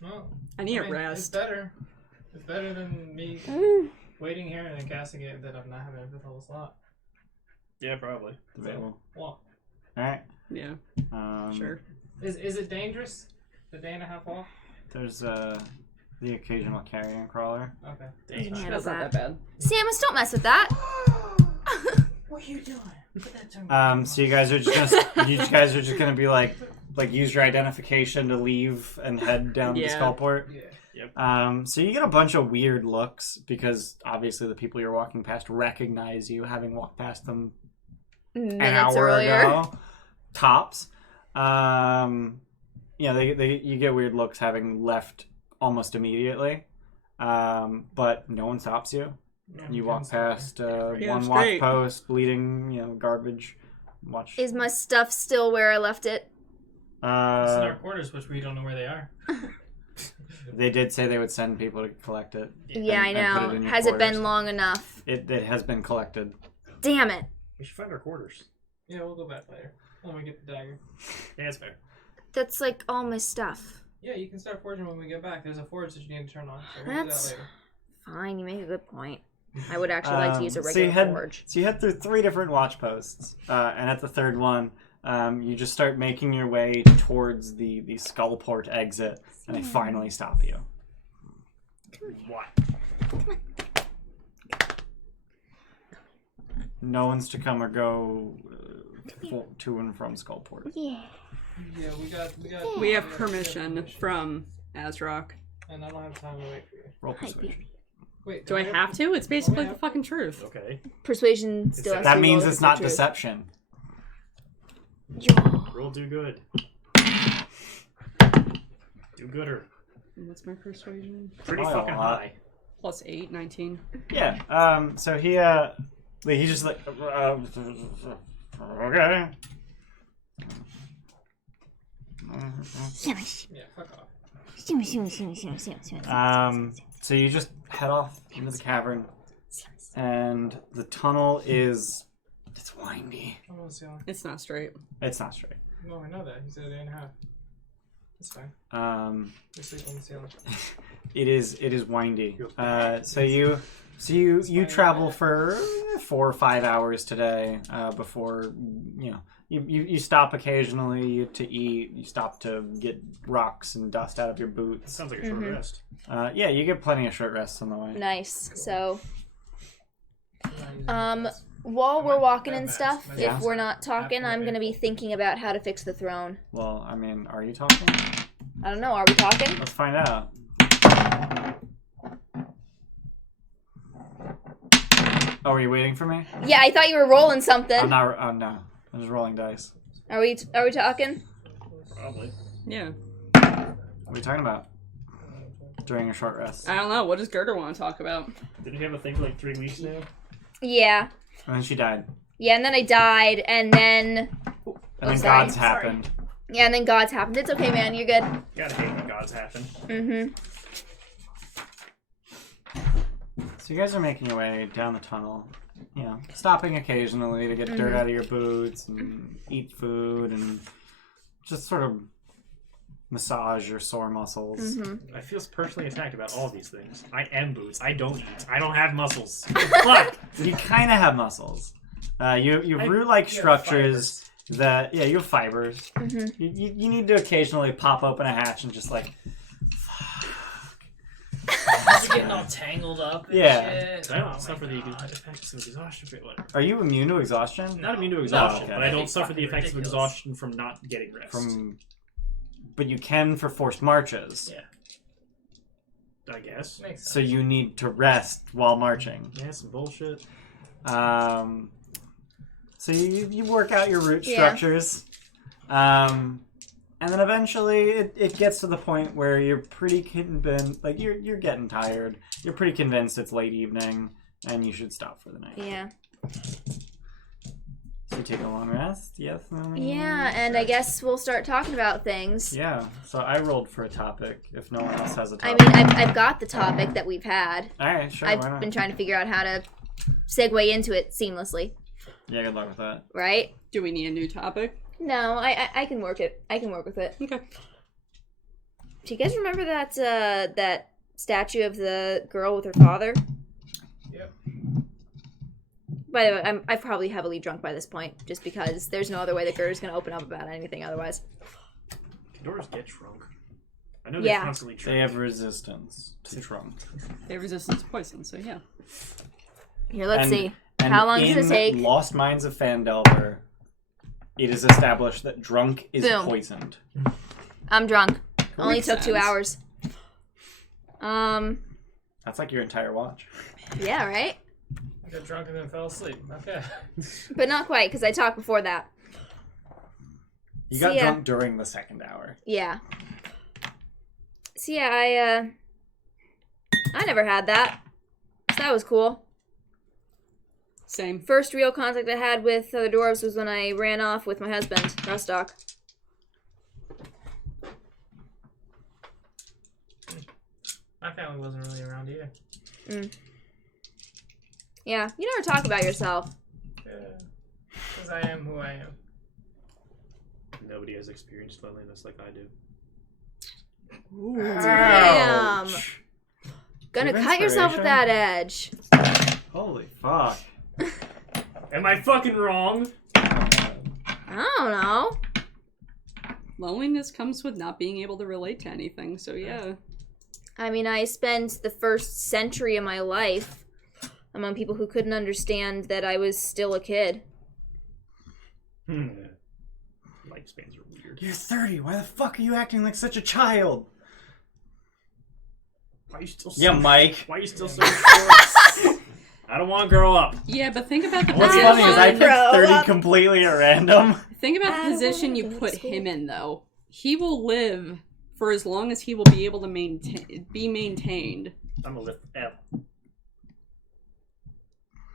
Well, I need a It's rest. better. It's better than me waiting here and then casting it that I'm not having a 5th level slot. Yeah, probably. Debatable. Well, Alright. Yeah, sure. is it dangerous? The day and a half walk? There's the occasional carrion crawler. Okay. You can handle That's not that. that bad. Samus, don't mess with that. What are you doing? Put that to me. So you guys are just gonna be like use your identification to leave and head down to the Yeah. Skullport. Yeah. So you get a bunch of weird looks because obviously the people you're walking past recognize you, having walked past them an Minutes hour earlier. ago, tops. You get weird looks having left almost immediately, but no one stops you. You walk past Yeah, one it's watch great. post, bleeding, garbage. Watch. Is my stuff still where I left it? It's in our quarters, which we don't know where they are. They did say they would send people to collect it. Yeah, I and put it know. in your Has it quarters. been long enough? It has been collected. Damn it. We should find our quarters. Yeah, we'll go back later when we get the dagger. Yeah, that's fair. That's like all my stuff. Yeah, you can start forging when we get back. There's a forge that you need to turn on. So we'll do That's that later. fine. You make a good point. I would actually like to use a So regular forge. you head through 3 different watch posts, and at the 3rd one, you just start making your way towards the Skullport exit, and they finally stop you. What? No one's to come or go to and from Skullport. Yeah. Yeah, We have permission from Azrock. And I don't have time to wait for you. Roll Hi, persuasion. baby. Wait, Do I we have to? It's basically yeah. the fucking truth. Okay. Persuasion still has to That be means rolled it's as not the truth. deception. Roll do good. Do gooder. And what's my persuasion? Pretty Oh, fucking high. Plus 8, 19. Yeah. So he just like okay. Yeah, fuck off. So you just head off into the cavern, and the tunnel it's windy. I'm on the ceiling. It's not straight. It's not straight. No, I know that. He said a day and a half. It's fine. We sleep on the ceiling. It is windy. So you travel for 4 or 5 hours today before you stop occasionally to eat. You stop to get rocks and dust out of your That boots. sounds like a short rest. Yeah, you get plenty of short rests on the way. Nice. So, Um, while we're walking and Mad stuff, Mage. Yeah. if we're not talking, I'm gonna be thinking about how to fix the throne. Well, I mean, are you talking? I don't know. Are we talking? Let's find out. Oh, are you waiting for me? Yeah, I thought you were rolling something. I'm not. Oh no, I'm just rolling dice. Are we talking? Probably. Yeah. What are you talking about? during a short rest. I don't know. What does Girder want to talk about? Didn't you have a thing for like 3 weeks now? Yeah. And then she died. Yeah, and then I died, and then... And then sorry. gods happened. Yeah, and then gods happened. It's okay, man. You're good. Gotta hate when gods happen. Mm-hmm. So you guys are making your way down the tunnel. You know, stopping occasionally to get dirt out of your boots and eat food and just sort of massage your sore muscles. I feel personally attacked about all these things. I am boots. I don't eat. I don't have muscles. Fuck! You kind of have muscles. You have root-like structures that, yeah, you have fibers. You need to occasionally pop open a hatch and just like, You're getting all tangled up and Yeah. shit. I don't Oh suffer my the God. effects of exhaustion. Whatever. Are you immune to exhaustion? Not immune to exhaustion, okay. but I don't It's suffer the fucking effects of ridiculous. exhaustion from not getting rest. But you can for forced marches. Yeah. I guess. Makes sense. So you need to rest while marching. Yeah, some bullshit. So you work out your root Yeah. structures. And then eventually it gets to the point where you're pretty convinced, like you're getting tired. You're pretty convinced it's late evening and you should stop for the night. Yeah. So you take a long rest, yes? Yeah, and I guess we'll start talking about things. Yeah, so I rolled for a topic if no one else has a I topic. mean, I've got the topic that we've had. Alright, sure, why I've not? been trying to figure out how to segue into it seamlessly, Yeah, good luck with that. right? Do we need a new topic? No, I can work it. I can work with it. Okay. Do you guys remember that statue of the girl with her father? Yep. By the way, I'm probably heavily drunk by this point, just because there's no other way that Gerder's gonna open up about anything otherwise. Doors get drunk. I know Yeah. they're constantly drunk. They have resistance to drunk. They resistance to poison, so yeah. Here, let's And- see. And How long does it in take? Lost Minds of Phandelver, it is established that drunk is Boom. poisoned. I'm drunk. Only Makes took 2 sense. hours. That's like your entire watch. Yeah, right? I got drunk and then fell asleep. Okay. But not quite, because I talked before that. You got So, yeah. drunk during the second hour. Yeah. So yeah, I never had that. So that was cool. Same. First real contact I had with other dwarves was when I ran off with my husband, Rustock. My family wasn't really around either. Yeah, you never talk about yourself. Because I am who I am. Nobody has experienced loneliness like I do. Damn. Ouch. Gonna Give cut yourself with that inspiration. edge. Holy fuck. Am I fucking wrong? I don't know. Loneliness comes with not being able to relate to anything, so yeah. I mean, I spent the first century of my life among people who couldn't understand that I was still a kid. Lifespans are weird. You're 30. Why the fuck are you acting like such a child? Why are you still so Yeah, Mike. Why are you still so short? I don't want to grow up. Yeah, but think about the What's I funny is I wanna picked grow 30 up. completely at random. Think about I the don't position wanna you go to put school. him in, though. He will live for as long as he will be able to be maintained, I'm gonna lift F.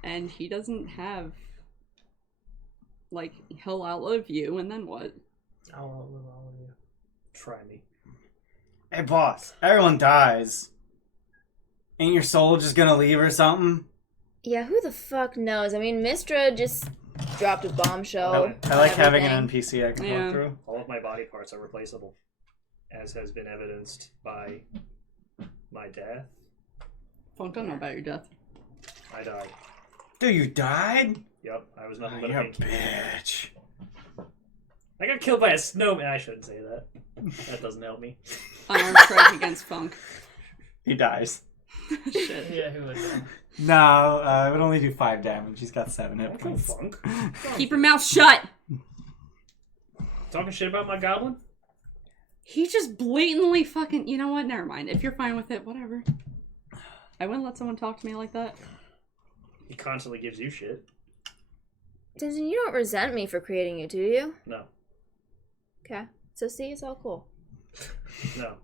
and he doesn't have. Like, he'll outlive you, and then what? I'll live all of you. Try me. Hey, boss. Everyone dies. Ain't your soul just gonna leave or something? Yeah, who the fuck knows? I mean, Mistra just dropped a bombshell. I like having an everything. NPC I can Yeah. walk through. All of my body parts are replaceable, as has been evidenced by my death. Funk, don't know about your death. I died. Dude, you died? Yep, I was Oh, nothing but you a painkiller. bitch. I got killed by a snowman. I shouldn't say that. That doesn't help me. Unarmed strike against Funk. He dies. Shit. Yeah, who would know? No, it would only do 5 damage. He's got 7 hit Don't kill points. Funk. Keep your mouth shut! Talking shit about my goblin? He just blatantly fucking. You know what? Never mind. If you're fine with it, whatever. I wouldn't let someone talk to me like that. He constantly gives you shit. Denton, you don't resent me for creating you, do you? No. Okay. So see, it's all cool. No.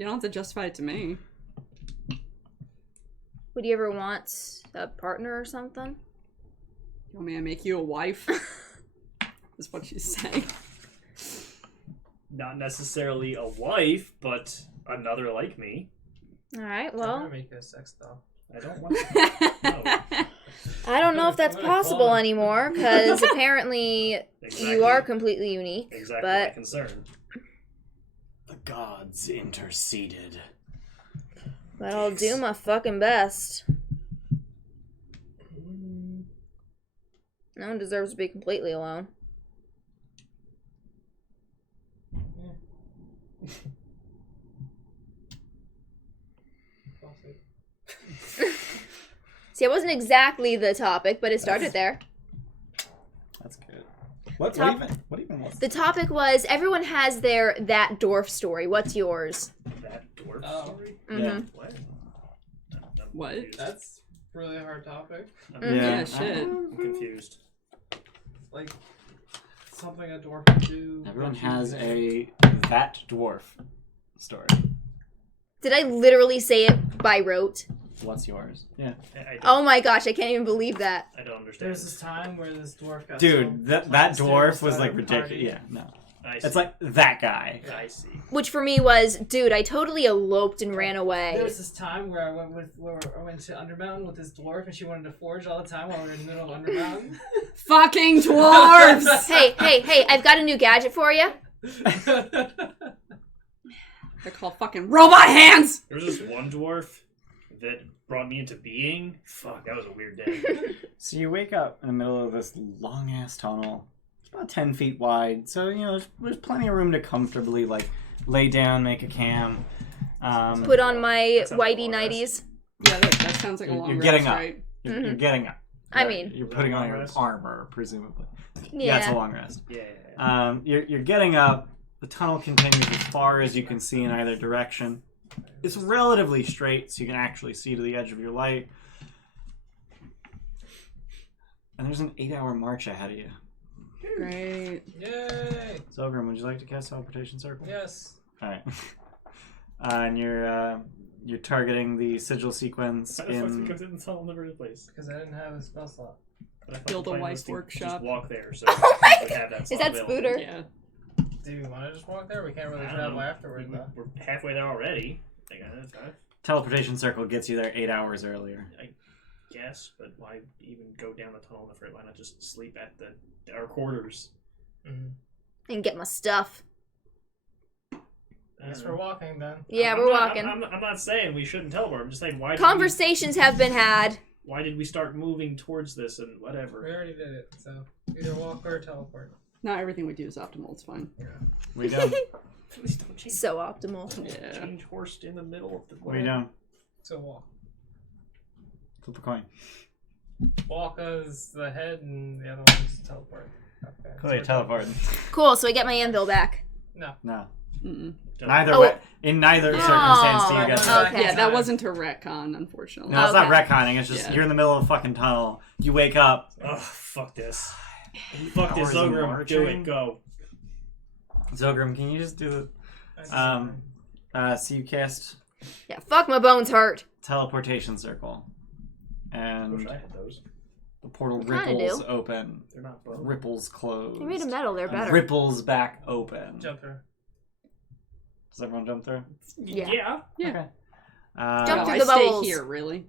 You don't have to justify it to me. Would you ever want a partner or something? You want me to make you a wife? Is what she's saying. Not necessarily a wife, but another like me. All right. I'm Well, gonna make you a sex doll. I don't want to. No. I don't know if that's I'm gonna call possible it. anymore because apparently you are completely unique. Exactly my But concern. The gods interceded. I'll do my fucking best. No one deserves to be completely alone. See, it wasn't exactly the topic, but it started there. That's good. What even was The topic was everyone has their that dwarf story. What's yours? That dwarf Oh. story? Mm-hmm. What? What? That's really a hard topic. Yeah, shit. I'm confused. Like something a dwarf would do. Everyone has a that dwarf story. Did I literally say it by rote? What's yours? Yeah. Oh my gosh, I can't even believe that. I don't understand. There's this time where this dwarf got Dude, so that dwarf plastic was at like a ridiculous. party. Yeah, no. I see. It's like that guy. I see. Which for me was, dude, I totally eloped and ran There away. was this time where I went to Undermountain with this dwarf, and she wanted to forge all the time while we were in the middle of Undermountain. Fucking dwarves! Hey, I've got a new gadget for you. They're called fucking robot hands! There was this one dwarf that brought me into being. Fuck, that was a weird day. So you wake up in the middle of this long ass tunnel. It's about 10 feet wide, so you know there's plenty of room to comfortably like lay down, make a camp. Put on my That sounds whitey like a long nighties. Yeah, that sounds like a You're long getting rest, up. right? You're getting up. I Right. mean, You're putting on Long your rest? armor, presumably. yeah. It's a long rest. Yeah. You're getting up. The tunnel continues as far as you can see in either direction. It's relatively straight, so you can actually see to the edge of your light. And there's an 8-hour march ahead of you. Great. Yay! Zogrim, would you like to cast Teleportation Circle? Yes. All right. And you're targeting the sigil sequence How the fuck did in. it go to the tunnel in the first place? Because I didn't have a spell slot. But I thought Build the a plan Weiss was to workshop. Just walk there, so Oh my we have that Is slot that available. Spooter? Yeah. Do you want to just walk there? We can't really I don't travel know. afterward, though. We're halfway there already. Teleportation Circle gets you there 8 hours earlier. I guess, but why even go down the tunnel in the first? Why not just sleep at our quarters? Mm-hmm. And get my stuff. I guess we're walking then. Yeah, I'm we're not- walking. I'm not saying we shouldn't teleport. I'm just saying why. Conversations have been had. Why did we start moving towards this and We whatever? already did it, so either walk or teleport. Not everything we do is optimal, it's fine. We don't. Please don't change. So optimal. Yeah. Change horse in the middle of the. We don't. So walk. Flip a coin. Walk is the head, and the other one is teleport. Okay. Cool, you teleport. Cool, so I get my anvil back. No. No. Mm-mm. Neither Oh. way. In neither circumstance do you get that. Okay. Yeah, that wasn't a retcon, unfortunately. No, it's not Okay. retconning. It's just Yeah. you're in the middle of a fucking tunnel. You wake up. Oh, fuck this. Fuck this Hours of ogre. Do marching? it. Go. Zogrim, can you just do so you cast Yeah, fuck my bones hurt. teleportation circle, Wish and I had those. the portal I kinda ripples do. open, They're not bones. ripples close. They're made of metal, they're and better. ripples back open. Jump through. Does everyone jump through? Yeah. Yeah. Okay. Jump No, through I the stay bubbles. here, really.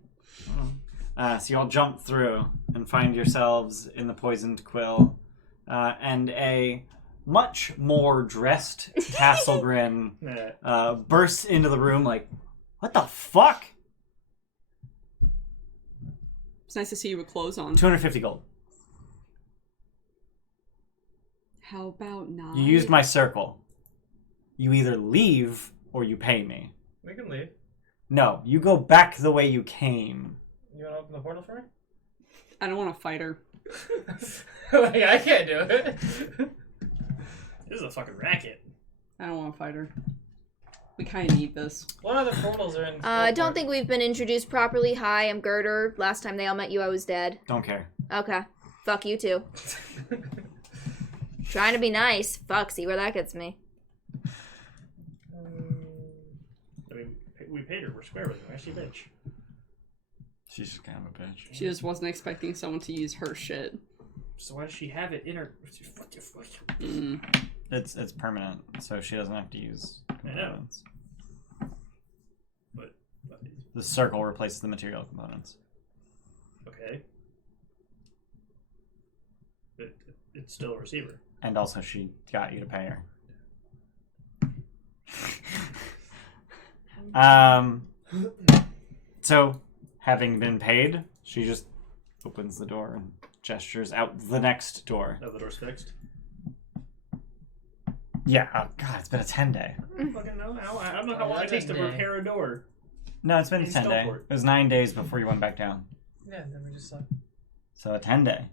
So you all jump through and find yourselves in the poisoned quill, and a much more dressed Tasselgrin Yeah. bursts into the room like, "What the fuck?" It's nice to see you with clothes on. 250 gold. How about not? You used my circle. You either leave or you pay me. We can leave. No, you go back the way you came. You want to open the portal for me? I don't want to fight her. Like, I can't do it. This is a fucking racket. I don't want to fight her. We kind of need this. What other portals are in? I don't think we've been introduced properly. Hi, I'm Girder. Last time they all met you, I was dead. Don't care. Okay. Fuck you too. Trying to be nice. Fuck, see where that gets me. paid her. We're square with her. Why is she a bitch? She's just kind of a bitch. She just wasn't expecting someone to use her shit. So why does she have it in her? It's permanent, so she doesn't have to use components. But The circle replaces the material components. okay. But it's still a receiver. And also she got you to pay her. So, having been paid, she just opens the door and gestures out the next door. Oh, the door's fixed? Yeah, oh god, it's been a 10-day. Fucking know. I don't know how long it takes to repair a door. No, it's been a In 10-day. Skullport. It was 9 days before you went back down. Yeah, then we just So a 10-day.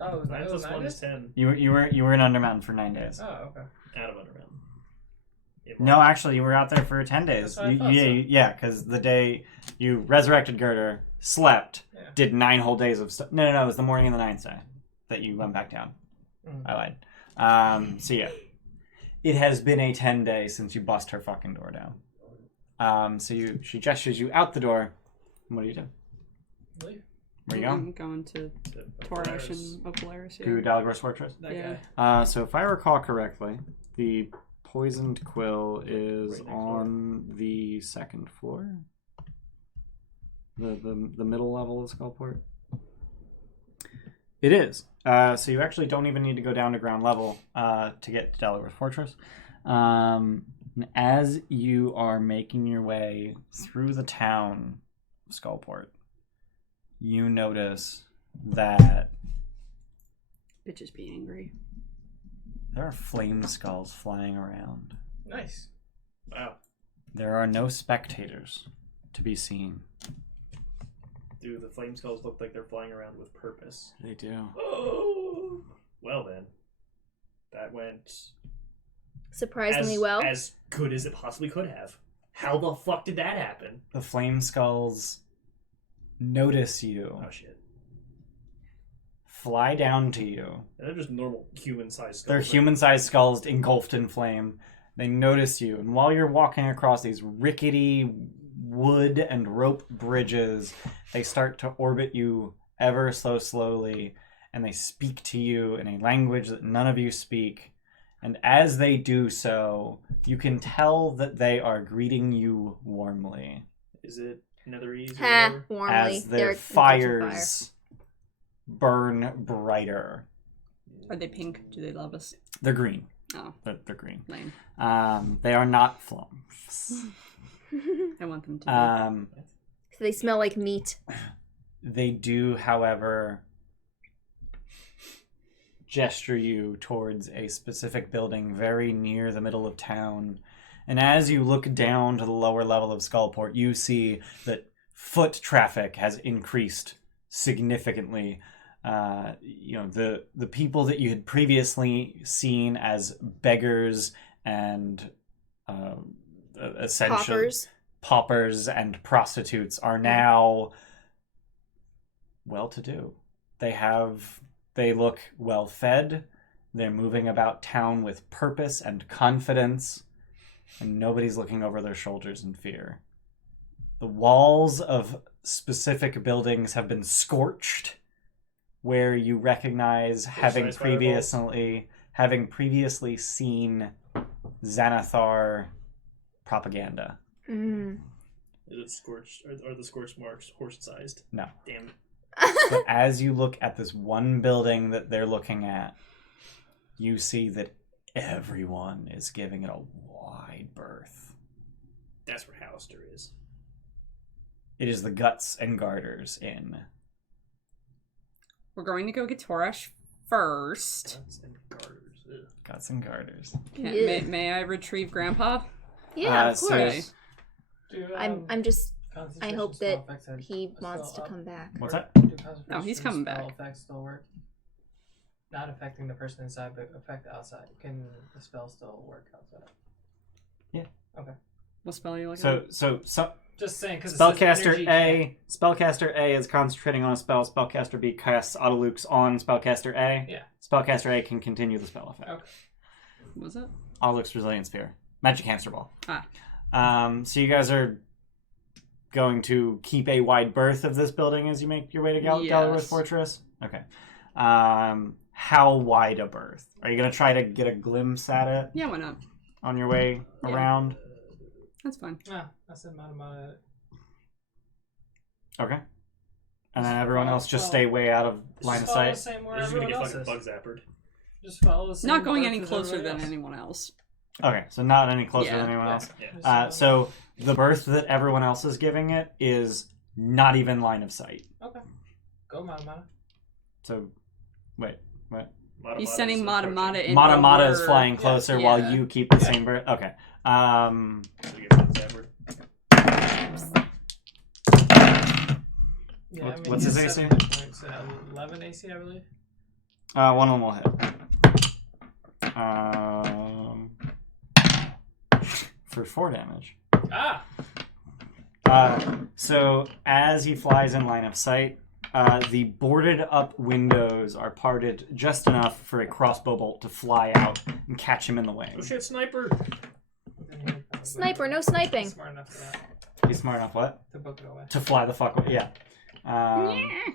Oh, it was 9 plus 1 is 10. You were in Undermountain for 9 days. Oh, okay. Out of Undermountain. No, actually, you were out there for 10 days. That's what I thought, so. Yeah, because the day you resurrected Girder, slept, Yeah. did 9 whole days of stuff. No, it was the morning of the 9th day that you went back down. I lied. So yeah, it has been a 10-day since you bust her fucking door down. So she gestures you out the door. What do you do? Leave. Where you going? I'm going to Torash and Opalaris. To Dalagor's Fortress? That Yeah. guy. So if I recall correctly, the poisoned quill is Right next on the 2nd floor. The middle level of Skullport. It is. So you actually don't even need to go down to ground level to get to Delaware Fortress. And as you are making your way through the town of Skullport, you notice that Bitches be angry. there are flame skulls flying around. Nice. Wow. There are no spectators to be seen. Do the flame skulls look like they're flying around with purpose? They do. Oh. Well then. That went Surprisingly well. as good as it possibly could have. How the fuck did that happen? The flame skulls notice you, Oh shit. fly down to you. And they're just normal human-sized skulls. They're right? human-sized skulls engulfed in flame. They notice you, and while you're walking across these rickety wood and rope bridges, they start to orbit you ever so slowly, and they speak to you in a language that none of you speak. And as they do so, you can tell that they are greeting you warmly. Is it Netherese or Ha, whatever? warmly. As They're their in fire. fires burn brighter. Are they pink? Do they love us? They're green. Oh, They're green. lame. They are not flames. I want them to be. So they smell like meat. They do, however, gesture you towards a specific building very near the middle of town. And as you look down to the lower level of Skullport, you see that foot traffic has increased significantly. The people that you had previously seen as beggars and essentially paupers and prostitutes are now well-to-do. They look well-fed. They're moving about town with purpose and confidence, and nobody's looking over their shoulders in fear. The walls of specific buildings have been scorched, where you recognize having previously seen Xanathar propaganda. Mm. Is it scorched? Are the scorch marks horse-sized? No. Damn it. But as you look at this one building that they're looking at, you see that everyone is giving it a wide berth. That's where Hallister is. It is the Guts and Garters Inn. We're going to go get Torash first. Guns and garters. Ugh. Guts and Garters. Yeah. May I retrieve Grandpa? Yeah, of so- course. Do, I'm just. I hope that concentration spell he effects wants still to up? come back. What's that? Do concentration No, he's coming spell back. effects still work? Not affecting the person inside, but affect the outside. Can the spell still work outside? What spell are you looking at? So Just saying, because Spellcaster A is concentrating on a spell. Spellcaster B casts Autolukes on Spellcaster A. Yeah. Spellcaster A can continue the spell effect. Okay. What was it? Autolukes Resilience Sphere. Magic Hamster Ball. Ah. So you guys are going to keep a wide berth of this building as you make your way to Gallagher's Fortress? Okay. How wide a berth? Are you going to try to get a glimpse at it? Yeah, why not? On your way around? That's fine. I said Mad at it. Okay. And then everyone else just stay way out of line of sight? You're just gonna get fucking bug zappered. Just follow the same Not going berth any as closer everybody than else. anyone else. Okay, so not any closer than anyone else. Yeah. So the berth that everyone else is giving it is not even line of sight. Okay. Go, Mata. So, wait. He's sending Mata in. Mata is flying closer while you keep the same berth. Okay. So you get bug zappered. Yeah, What's his AC? 11 AC, I believe. One of them will hit. For 4 damage. So as he flies in line of sight, the boarded up windows are parted just enough for a crossbow bolt to fly out and catch him in the wing. Oh shit, sniper! Sniper, no sniping. He's smart enough for that. He's smart enough what? To book it away. To fly the fuck away. Yeah.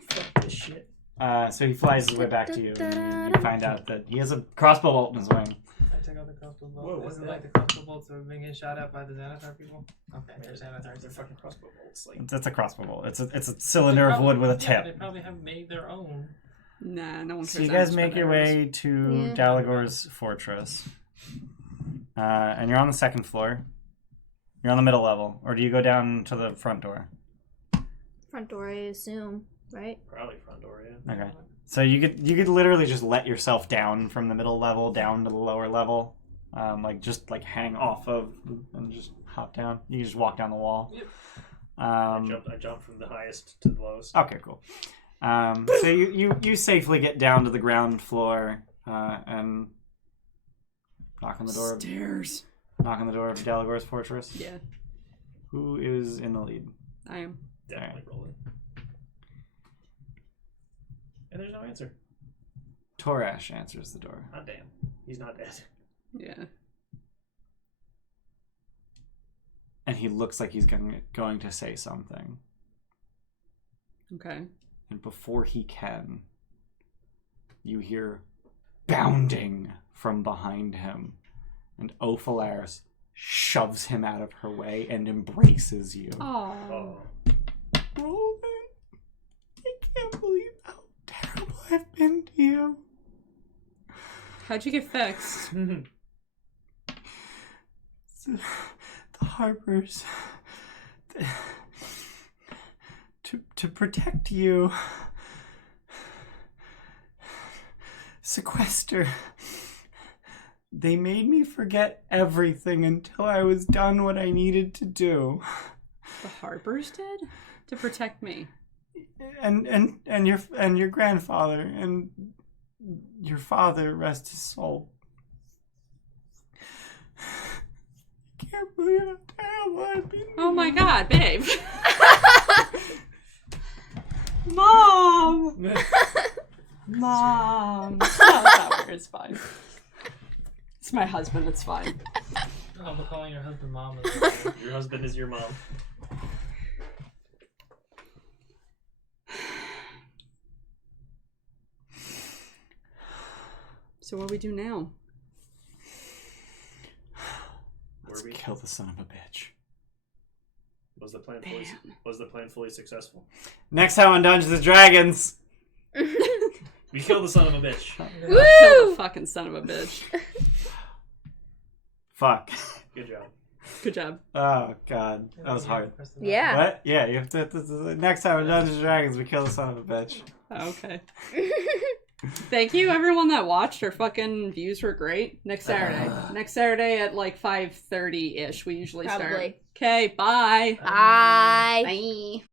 Fuck this shit. So he flies his way back to you, and you find out that he has a crossbow bolt in his wing. I take out the crossbow bolt. Whoa, Is it what like the crossbow bolts that are being shot at by the Xanathar people? Okay, they're Xanathars. They're fucking crossbow bolts. Like, It's a crossbow bolt. It's a cylinder of wood with a Yeah, they tip. probably have made their own. Nah, no one cares. So you that guys much make about your arrows. way to Yeah. Dalagor's fortress, and you're on the 2nd floor. You're on the middle level, or do you go down to the front door? Front door, I assume, right? probably front door, yeah. Okay. So you could literally just let yourself down from the middle level down to the lower level, just hang off of and just hop down. You can just walk down the wall. Yep. I jumped from the highest to the lowest. Okay, cool. So you safely get down to the ground floor and knock on the door. Stairs. Knock on the door of Dalagor's fortress. Yeah, Who is in the lead? I am. Definitely rolling. And there's no answer. Torash answers the door. Not damn. He's not dead. Yeah. And he looks like he's going to say something. Okay. And before he can, you hear bounding from behind him. And Ophalaris shoves him out of her way and embraces you. Oh. Roland, I can't believe how terrible I've been to you. How'd you get fixed? The Harpers. To protect you. Sequester. They made me forget everything until I was done what I needed to do. The Harpers did? To protect me. And your grandfather and your father, rest his soul. Can't believe how terrible I've been. Oh my god, babe. Mom! Mom! No, it's not weird. It's fine. It's my husband. It's fine. I'm calling your husband mom. Your husband is your mom. So what do we do now? Let's Were we? kill the son of a bitch. Was the plan fully successful? Next time on Dungeons and Dragons. We killed the son of a bitch. Kill the fucking son of a bitch. Fuck. Good job. Good job. Oh god, that was hard. Yeah. What? Yeah, you have to. Next time on Dungeons and Dragons, we kill the son of a bitch. Okay. Thank you, everyone that watched. Our fucking views were great. Next Saturday. Next Saturday at like 5:30-ish. We usually start. Probably. Okay, bye. Bye. Bye.